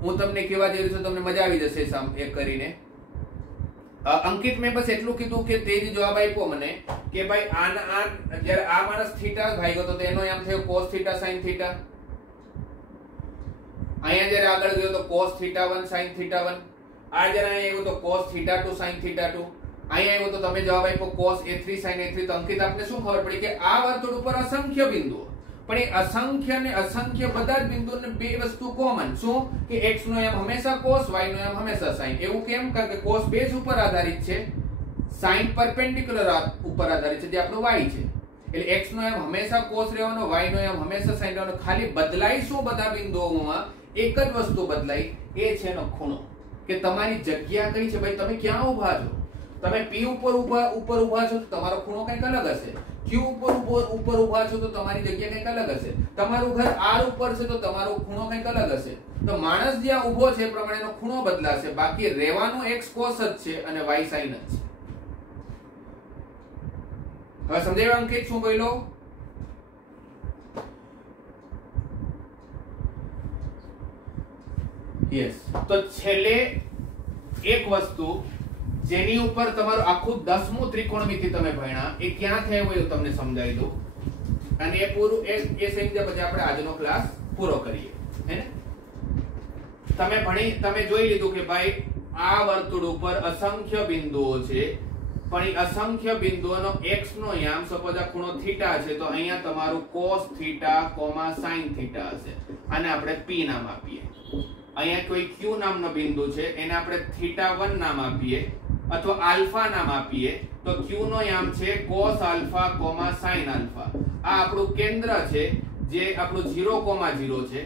હું તમને કહેવા જઈ રહ્યો છું, તમને મજા આવી જશે એ કરીને. અંકિત મેં બસ એટલું કીધું કે તે જ જવાબ આપ્યો મને કે ભાઈ જ્યારે આ માણસ થીટા ભાગ્યો તો એનો એમ થયો cos થીટા sin થીટા. અહીંયા જ્યારે આગળ ગયો તો cos થીટા 1 sin થીટા 1. આ જ્યારે અહીંયા આવ્યો તો cos થીટા 2 sin થીટા 2. અહીંયા આવ્યો તો તમે જવાબ આપ્યો cos a3 sin a3. તો અંકિત આપને શું ખબર પડી કે આ વર્તુળ ઉપર અસંખ્ય બિંદુઓ, પણ એ અસંખ્ય ને અસંખ્ય બધા જ બિંદુઓને બે વસ્તુ કોમન. શું કે x નો m હંમેશા cos, y નો m હંમેશા sin. એવું કેમ? કારણ કે cos બેઝ ઉપર આધારિત છે, sin પરપેન્ડિક્યુલર ઉપર આધારિત છે, જે આપણો y છે. એટલે x નો m હંમેશા cos રહેવાનો, y નો m હંમેશા sin રહેવાનો. ખાલી બદલાય શું બધા બિંદુઓમાં? એક જ વસ્તુ બદલાય, એ છે એનો ખૂણો. કે તમારી જગ્યા કઈ છે ભાઈ, તમે ક્યાં ઊભા છો? તમે p ઉપર ઊભા છો તો તમારો ખૂણો કંઈક અલગ હશે. q ઉપર ઊભા છો તો તમારી જગ્યા કંઈક અલગ હશે. તમારું ઘર r ઉપર છે તો તમારો ખૂણો કંઈક અલગ હશે. તો માણસ જ્યાં ઊભો છે એ પ્રમાણેનો ખૂણો બદલાશે, બાકી રહેવાનું x cos જ છે અને y sin જ છે. હવે સમજાયું અંકિત શું બોલ્યો? યસ. તો છેલ્લે એક વસ્તુ જેની ઉપર તમારું આખું 10મું ત્રિકોણમિતિ તમે ભણ્યા, એ ક્યાં થયું હોય તમને સમજાવી દઉં, અને એ પૂરું એ સમજ્યા પછી આપણે આજનો ક્લાસ પૂરો કરીએ. હે ને? તમે જોઈ લીધું કે ભાઈ આ વર્તુળ ઉપર અસંખ્ય બિંદુઓ છે, પણ એ અસંખ્ય બિંદુઓનો x નો યામ, સપોઝ આ ખૂણો થીટા છે તો અહીંયા તમારું cos થીટા, sin થીટા હશે. આને આપણે p નામ આપીએ. અહીંયા કોઈ q નામનો બિંદુ છે, એને આપણે થીટા 1 નામ આપીએ અથવા આલ્ફા નામ આપીએ. તો q નો યામ છે cos આલ્ફા, sin આલ્ફા. આ આપણું કેન્દ્ર છે, જે આપણું 0,0 છે,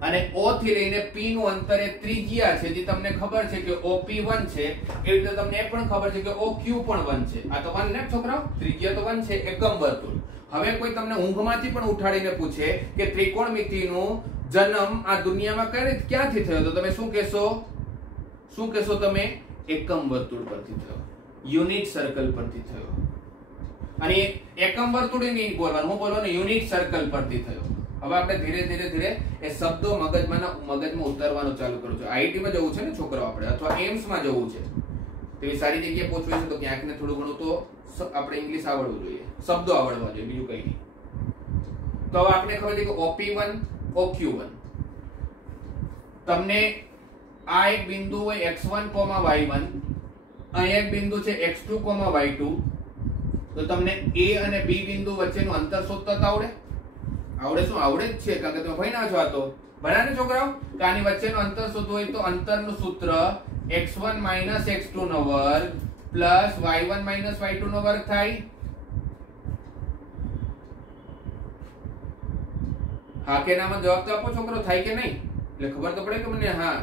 અને o થી લઈને p નું અંતર એ ત્રિજ્યા છે, જે તમને ખબર છે કે OP 1 છે. એ રીતે તમને એ પણ ખબર છે કે OQ પણ 1 છે. આ તો 1 ને છોકરાઓ, ત્રિજ્યા તો 1 છે, એકમ વર્તુળ. હવે કોઈ તમને ઊંઘમાંથી પણ ઉઠાડીને પૂછે કે ત્રિકોણમિતિનું જન્મ આ દુનિયામાં ક્યાંથી થયો, તો તમે શું કહેશો તમે? એકમ વર્તુળ પરથી થયો, યુનિટ સર્કલ પરથી થયો. અને એકમ વર્તુળ નહીં બોલવાનું, હું બોલવાનું યુનિટ સર્કલ પરથી થયો. હવે આપણે ધીરે ધીરે એ શબ્દો મગજમાં ઉતારવાનું ચાલુ કરું છું. આઈટી માં જવું છે ને છોકરાઓ આપણે, અથવા એમ્સ માં જવું છે, તેવી સારી જગ્યાએ પહોંચવું છે, તો ક્યાંક ને થોડું ઘણું તો આપણે ઇંગ્લિશ આવડવું જોઈએ, શબ્દો આવડવા જોઈએ, બીજું કઈ નહીં. તો હવે આપણે ખબર છે કે OP1 OQ1. તમને આ એક બિંદુ હોય x1, y1, અહીં એક બિંદુ છે x2, y2. તો તમને a અને b બિંદુ વચ્ચેનું અંતર શોધતા આવડે? શું આવડે જ છે, કારણ કે તમે ભણ્યા છો. આ તો ભણ્યા ને છોકરાઓ કે આની વચ્ચેનું અંતર શોધવું હોય તો અંતરનું સૂત્ર x1 - x2 નો વર્ગ પ્લસ y1 - y2 નો વર્ગ થાય. હા કે નામાં જવાબ તો આપો છોકરો, થાય કે નહીં? એટલે ખબર તો પડે કે મને. હા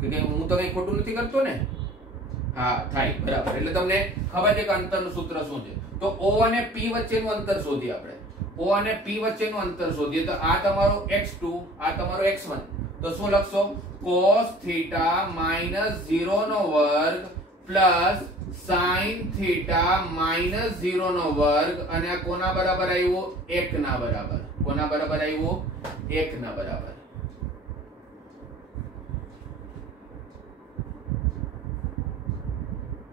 કે હું તો કઈ ખોટું નથી કરતો ને? હા થાય, બરાબર. એટલે તમને ખબર છે કે અંતરનું સૂત્ર શું છે. તો O અને P વચ્ચેનું અંતર શોધીએ આપણે. O અને P વચ્ચેનું અંતર શોધીએ તો આ તમારું x2, આ તમારું x1. તો શું લખશો? cos થીટા -0 નો વર્ગ પ્લસ sin થીટા -0 નો વર્ગ, અને આ કોના બરાબર આવ્યું? 1 ના બરાબર. કોના બરાબર આવ્યું? 1 ના બરાબર.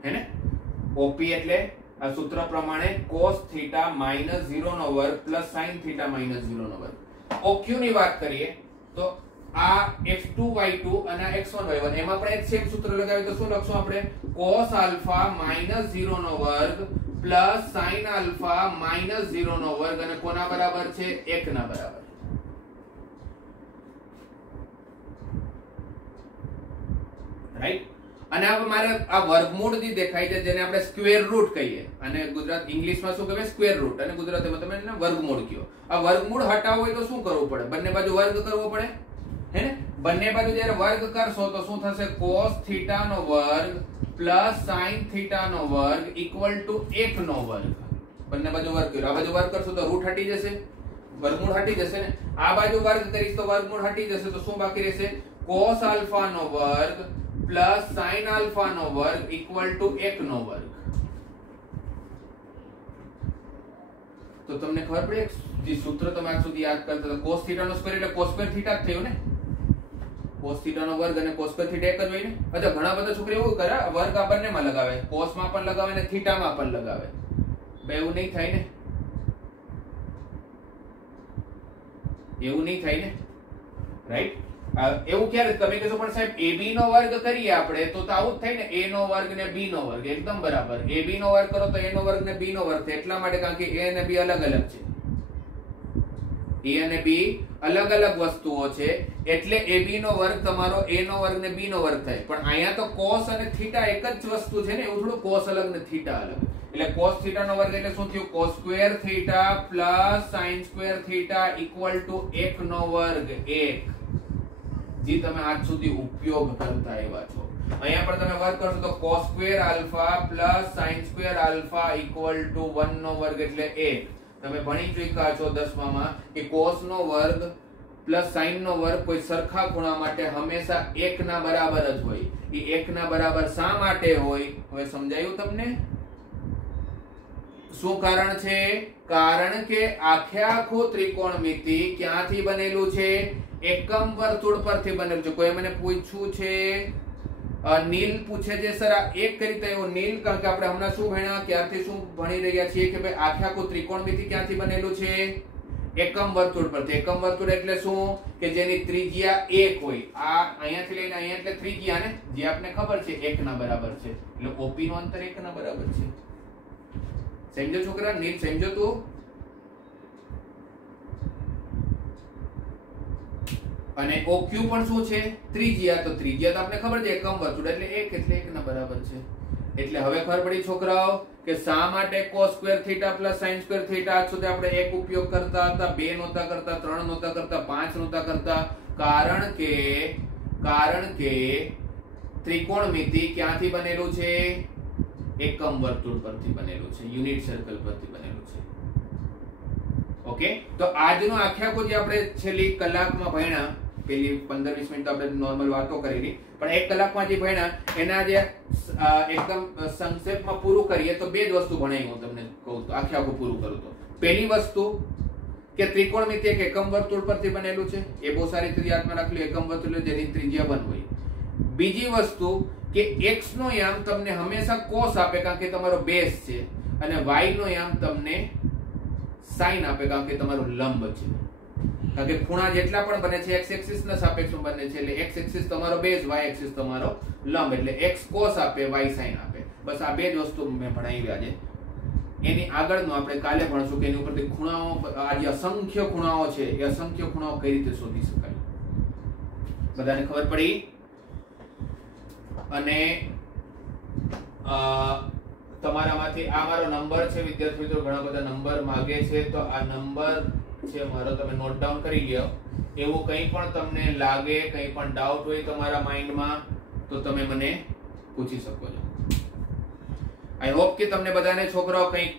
હે ને? OP એટલે આ સૂત્ર પ્રમાણે cos થીટા -0 નો વર્ગ પ્લસ sin થીટા -0 નો વર્ગ. OQ ની વાત કરીએ તો આ x2 y2 અને x1 y1, એમાં આપણે એક સેમ સૂત્ર લગાવીએ તો શું લખશું આપણે? cos આલ્ફા -0 નો વર્ગ પ્લસ sin આલ્ફા -0 નો વર્ગ, અને કોના બરાબર છે? 1 ના બરાબર. રાઈટ. અને હવે મારે આ વર્ગમૂળ જે દેખાય છે જેને આપણે સ્ક્વેર રૂટ કહીએ, અને ગુજરાત ઇંગ્લિશમાં શું કહેવાય સ્ક્વેર રૂટ, અને ગુજરાતીમાં તમે એને વર્ગમૂળ કહો. આ વર્ગમૂળ હટાવવું હોય તો શું કરવું પડે? બંને બાજુ વર્ગ કરવો પડે, હે ને? બંને બાજુ જ્યારે વર્ગ કરશો તો શું થશે? cos થીટા નો વર્ગ પ્લસ sin થીટા નો વર્ગ ઇક્વલ ટુ 1 નો વર્ગ. બંને બાજુ વર્ગ કર્યો, આ બાજુ વર્ગ કરશો તો રૂટ હટી જશે, વર્ગમૂળ હટી જશે ને. આ બાજુ વર્ગ કરીશ તો વર્ગમૂળ હટી જશે, તો શું બાકી રહેશે? cos આલ્ફા નો વર્ગ પ્લસ sin આલ્ફા નો વર્ગ ઇક્વલ ટુ 1 નો વર્ગ. તો તમને ખબર પડે જે સૂત્ર તમે આજ સુધી યાદ કરતા હતા, cos થીટા નો સ્ક્વેર એટલે cos સ્ક્વેર થીટા જ થયું ને. cos થીટા નો વર્ગ અને cos સ્ક્વેર થીટા એક જ હોય ને. અચ્છા, ઘણા બધા છોકરા એવું કરે, વર્ગ આ બંનેમાં લગાવે, cos માં પણ લગાવે ને થીટા માં પણ લગાવે. બે એવું નહીં થાય ને, એવું નહીં થાય ને, રાઈટ. એવું ક્યારે તમે કહેશો પણ સાહેબ ab નો વર્ગ કરીએ આપણે તો આવું જ થાય ને, a નો વર્ગ ને b નો વર્ગ. એકદમ બરાબર. ab નો વર્ગ કરો તો a નો વર્ગ ને b નો વર્ગ થાય. એટલા માટે કારણ કે a અને b અલગ અલગ છે, a અને b અલગ અલગ વસ્તુઓ છે, એટલે ab નો વર્ગ તમારો a નો વર્ગ ને b નો વર્ગ થાય. પણ અહીંયા તો cos અને થીટા એક જ વસ્તુ છે ને, એવું થોડું cos અલગ ને થીટા અલગ. એટલે cos થીટા નો વર્ગ એટલે શું થયું? cos square theta plus sin square theta equal to 1 નો વર્ગ 1. જે તમે આજ સુધી ઉપયોગ કરતા આવ્યા છો. અહીંયા પણ તમે વર્ગ કરશો તો cos square alpha plus sin square alpha equal to 1 નો વર્ગ એટલે 1. તમે ભણી ચૂક્યા છો 10માં કે cos નો વર્ગ પ્લસ sin નો વર્ગ કોઈ સરખા ખૂણા માટે હંમેશા 1 ના બરાબર જ હોય. એ 1 ના બરાબર શા માટે હોય? હવે સમજાયું તમને? શું કારણ છે? કારણ કે આખે આખું ત્રિકોણમિતિ ક્યાંથી બનેલું છે? એકમ વર્તુળ પરથી બનેલું છે. કોઈ મને પૂછ્યું છે, નીલ પૂછે છે સર આ એક કઈ રીતે આવ્યો? નીલ, કારણ કે આપણે હમણાં શું ભણ્યા, ક્યારથી શું ભણી રહ્યા છીએ કે ભાઈ આખે આખું ત્રિકોણમિતિ ક્યાંથી બનેલું છે? એકમ વર્તુળ પરથી. એકમ વર્તુળ એટલે શું? કે જેની ત્રિજ્યા 1 હોય. આ અહીંયાથી લઈને અહીંયા એટલે ત્રિજ્યા ને, જે આપને ખબર છે 1 ના બરાબર છે, એટલે OP નું અંતર 1 ના બરાબર છે. સમજો છોકરા? નીલ સમજો તું? અને OQ પણ શું છે? ત્રિજ્યા. તો ત્રિજ્યા તો આપણે ખબર છે એકમ વર્તુળ એટલે 1 એટલે 1 ના બરાબર છે. એટલે હવે ખબર પડી છોકરાઓ કે શા માટે cos square theta plus sin square theta આજ સુધી આપણે એક ઉપયોગ કરતા હતા, 2 નહોતા કરતા, 3 નહોતા કરતા, 5 નહોતા કરતા. કારણ કે ત્રિકોણમિતિ ક્યાંથી બનેલું છે? એકમ વર્તુળ પરથી બનેલું છે, યુનિટ સર્કલ પરથી બનેલું છે. ઓકે, તો આજનો આખે આખો જે આપણે છેલ્લી કલાકમાં ભણ્યા, પેલી 15-20 મિનિટ આપણે નોર્મલ વાતો કરેલી, પણ એક કલાકમાં જે ભણ્યા એના જે એકદમ સંક્ષેપમાં પૂરું કરીએ તો બે જ વસ્તુ ભણાવી હું તમને કહું તો, આખે આખું પૂરું કરું તો. પહેલી વસ્તુ કે ત્રિકોણમિતિ એક એકમ વર્તુળ પરથી બનેલું છે, એ બહુ સારી રીતે યાદમાં રાખજો. એકમ વર્તુળ જેની ત્રિજ્યા 1 હોય. બીજી વસ્તુ કે x નો યામ તમને હંમેશા cos આપે કારણ કે તમારો બેઝ છે, અને y નો યામ તમને sin આપે કારણ કે તમારો લંબ છે. કારણ કે ખૂણા જેટલા પણ બને છે x એક્સિસ ના સાપેક્ષમાં બને છે, એટલે x એક્સિસ તમારો બેઝ, y એક્સિસ તમારો લંબ, એટલે x cos આપે, y sin આપે. બસ આ બે જ વસ્તુ મેં ભણાવી આજે. એની આગળનું આપણે કાલે ભણશું કે એની ઉપરથી ખૂણાઓ, આ જે અસંખ્ય ખૂણાઓ છે એ અસંખ્ય ખૂણાઓ કઈ રીતે શોધી શકાય. બધાને ખબર પડી? અને તમારામાંથી આ મારો નંબર છે વિદ્યાર્થી મિત્રો, ઘણા બધા નંબર માંગે છે, તો આ નંબર છે મારો, તમે નોટ ડાઉન કરી લ્યો. એવું કંઈ પણ તમને લાગે, કંઈ પણ ડાઉટ હોય તમારા માઇન્ડમાં તો તમે મને પૂછી શકો છો. આઈ હોપ કે તમને બધાને છોકરાઓ કંઈક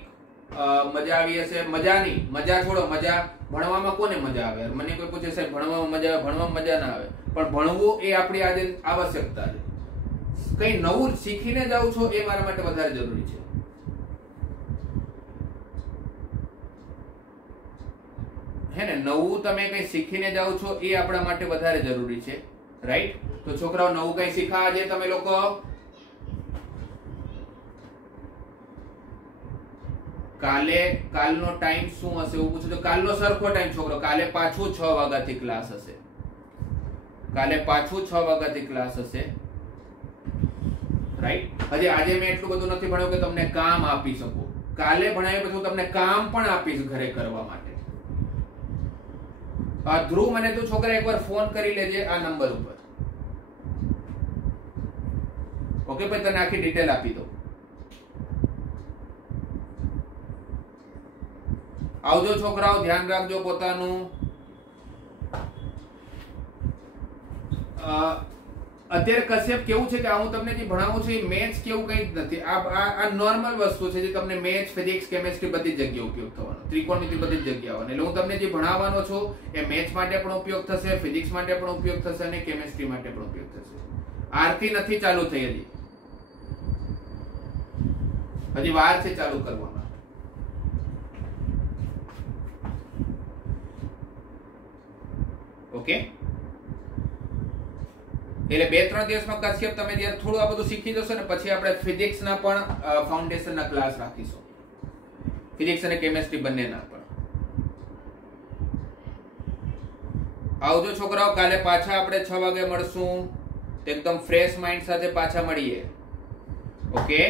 મજા આવી હશે. મજા નહીં, મજા છોડો, મજા ભણવામાં કોને મજા આવે? મને કોઈ પૂછે સાહેબ ભણવામાં મજા આવે? ભણવામાં મજા ના આવે, પણ ભણવું એ આપણી આજે આવશ્યકતા છે. કઈ નવું શીખીને જાવ છો એ મારા માટે વધારે જરૂરી છે. હે ને, નવું તમે કઈ શીખીને જાવ છો એ આપણા માટે વધારે જરૂરી છે, રાઈટ? તો છોકરાઓ નવું કઈ શીખા આજે તમે લોકો? કાલનો ટાઈમ શું હશે એવું પૂછો તો કાલનો સરખો ટાઈમ છોકરો, કાલે પાછું 6 વાગ્યાથી ક્લાસ હશે. કાલે પાછું 6 વાગ્યાથી ક્લાસ હશે, રાઈટ? હજી આજે મેં એટલું બધું નથી ભણ્યું કે તમને કામ આપી શકું. કાલે ભણાવ્યા પછી હું તમને કામ પણ આપીશ ઘરે કરવા માટે. ધ્રુવ, મને તું છોકરા એકવાર ફોન કરી લેજે આ નંબર ઉપર. ઓકે ભાઈ, તને આખી ડિટેલ આપી દો. આવજો છોકરાઓ, ધ્યાન રાખજો પોતાનું. અત્યારે કશ્યપ કેવું છે કે હું તમને જે ભણાવું છું એ મેથ્સ કેવું કંઈ જ નથી. આ નોર્મલ વસ્તુ છે જે તમને મેથ્સ, ફિઝિક્સ, કેમેસ્ટ્રી બધી જગ્યાએ ઉપયોગ થવાનો, ત્રિકોણમિતિ બધી જગ્યાઓ. એટલે હું તમને જે ભણાવવાનો છું એ મેથ્સ માટે પણ ઉપયોગ થશે, ફિઝિક્સ માટે પણ ઉપયોગ થશે અને કેમેસ્ટ્રી માટે પણ ઉપયોગ થશે. આરતી નથી ચાલુ થઈ હજી વાર છે ચાલુ કરવામાં. ઓકે, એટલે 2-3 દિવસમાં કશ્યપ તમે જ્યારે થોડું આ બધું શીખી જશો ને પછી આપણે ફિઝિક્સ ના પણ ફાઉન્ડેશનના ક્લાસ રાખીશું, ફિઝિક્સ અને કેમેસ્ટ્રી બંનેના પણ. આવજો છોકરાઓ, કાલે પાછા આપણે 6 વાગે મળશું. એકદમ ફ્રેશ માઇન્ડ સાથે પાછા મળીએ. ઓકે.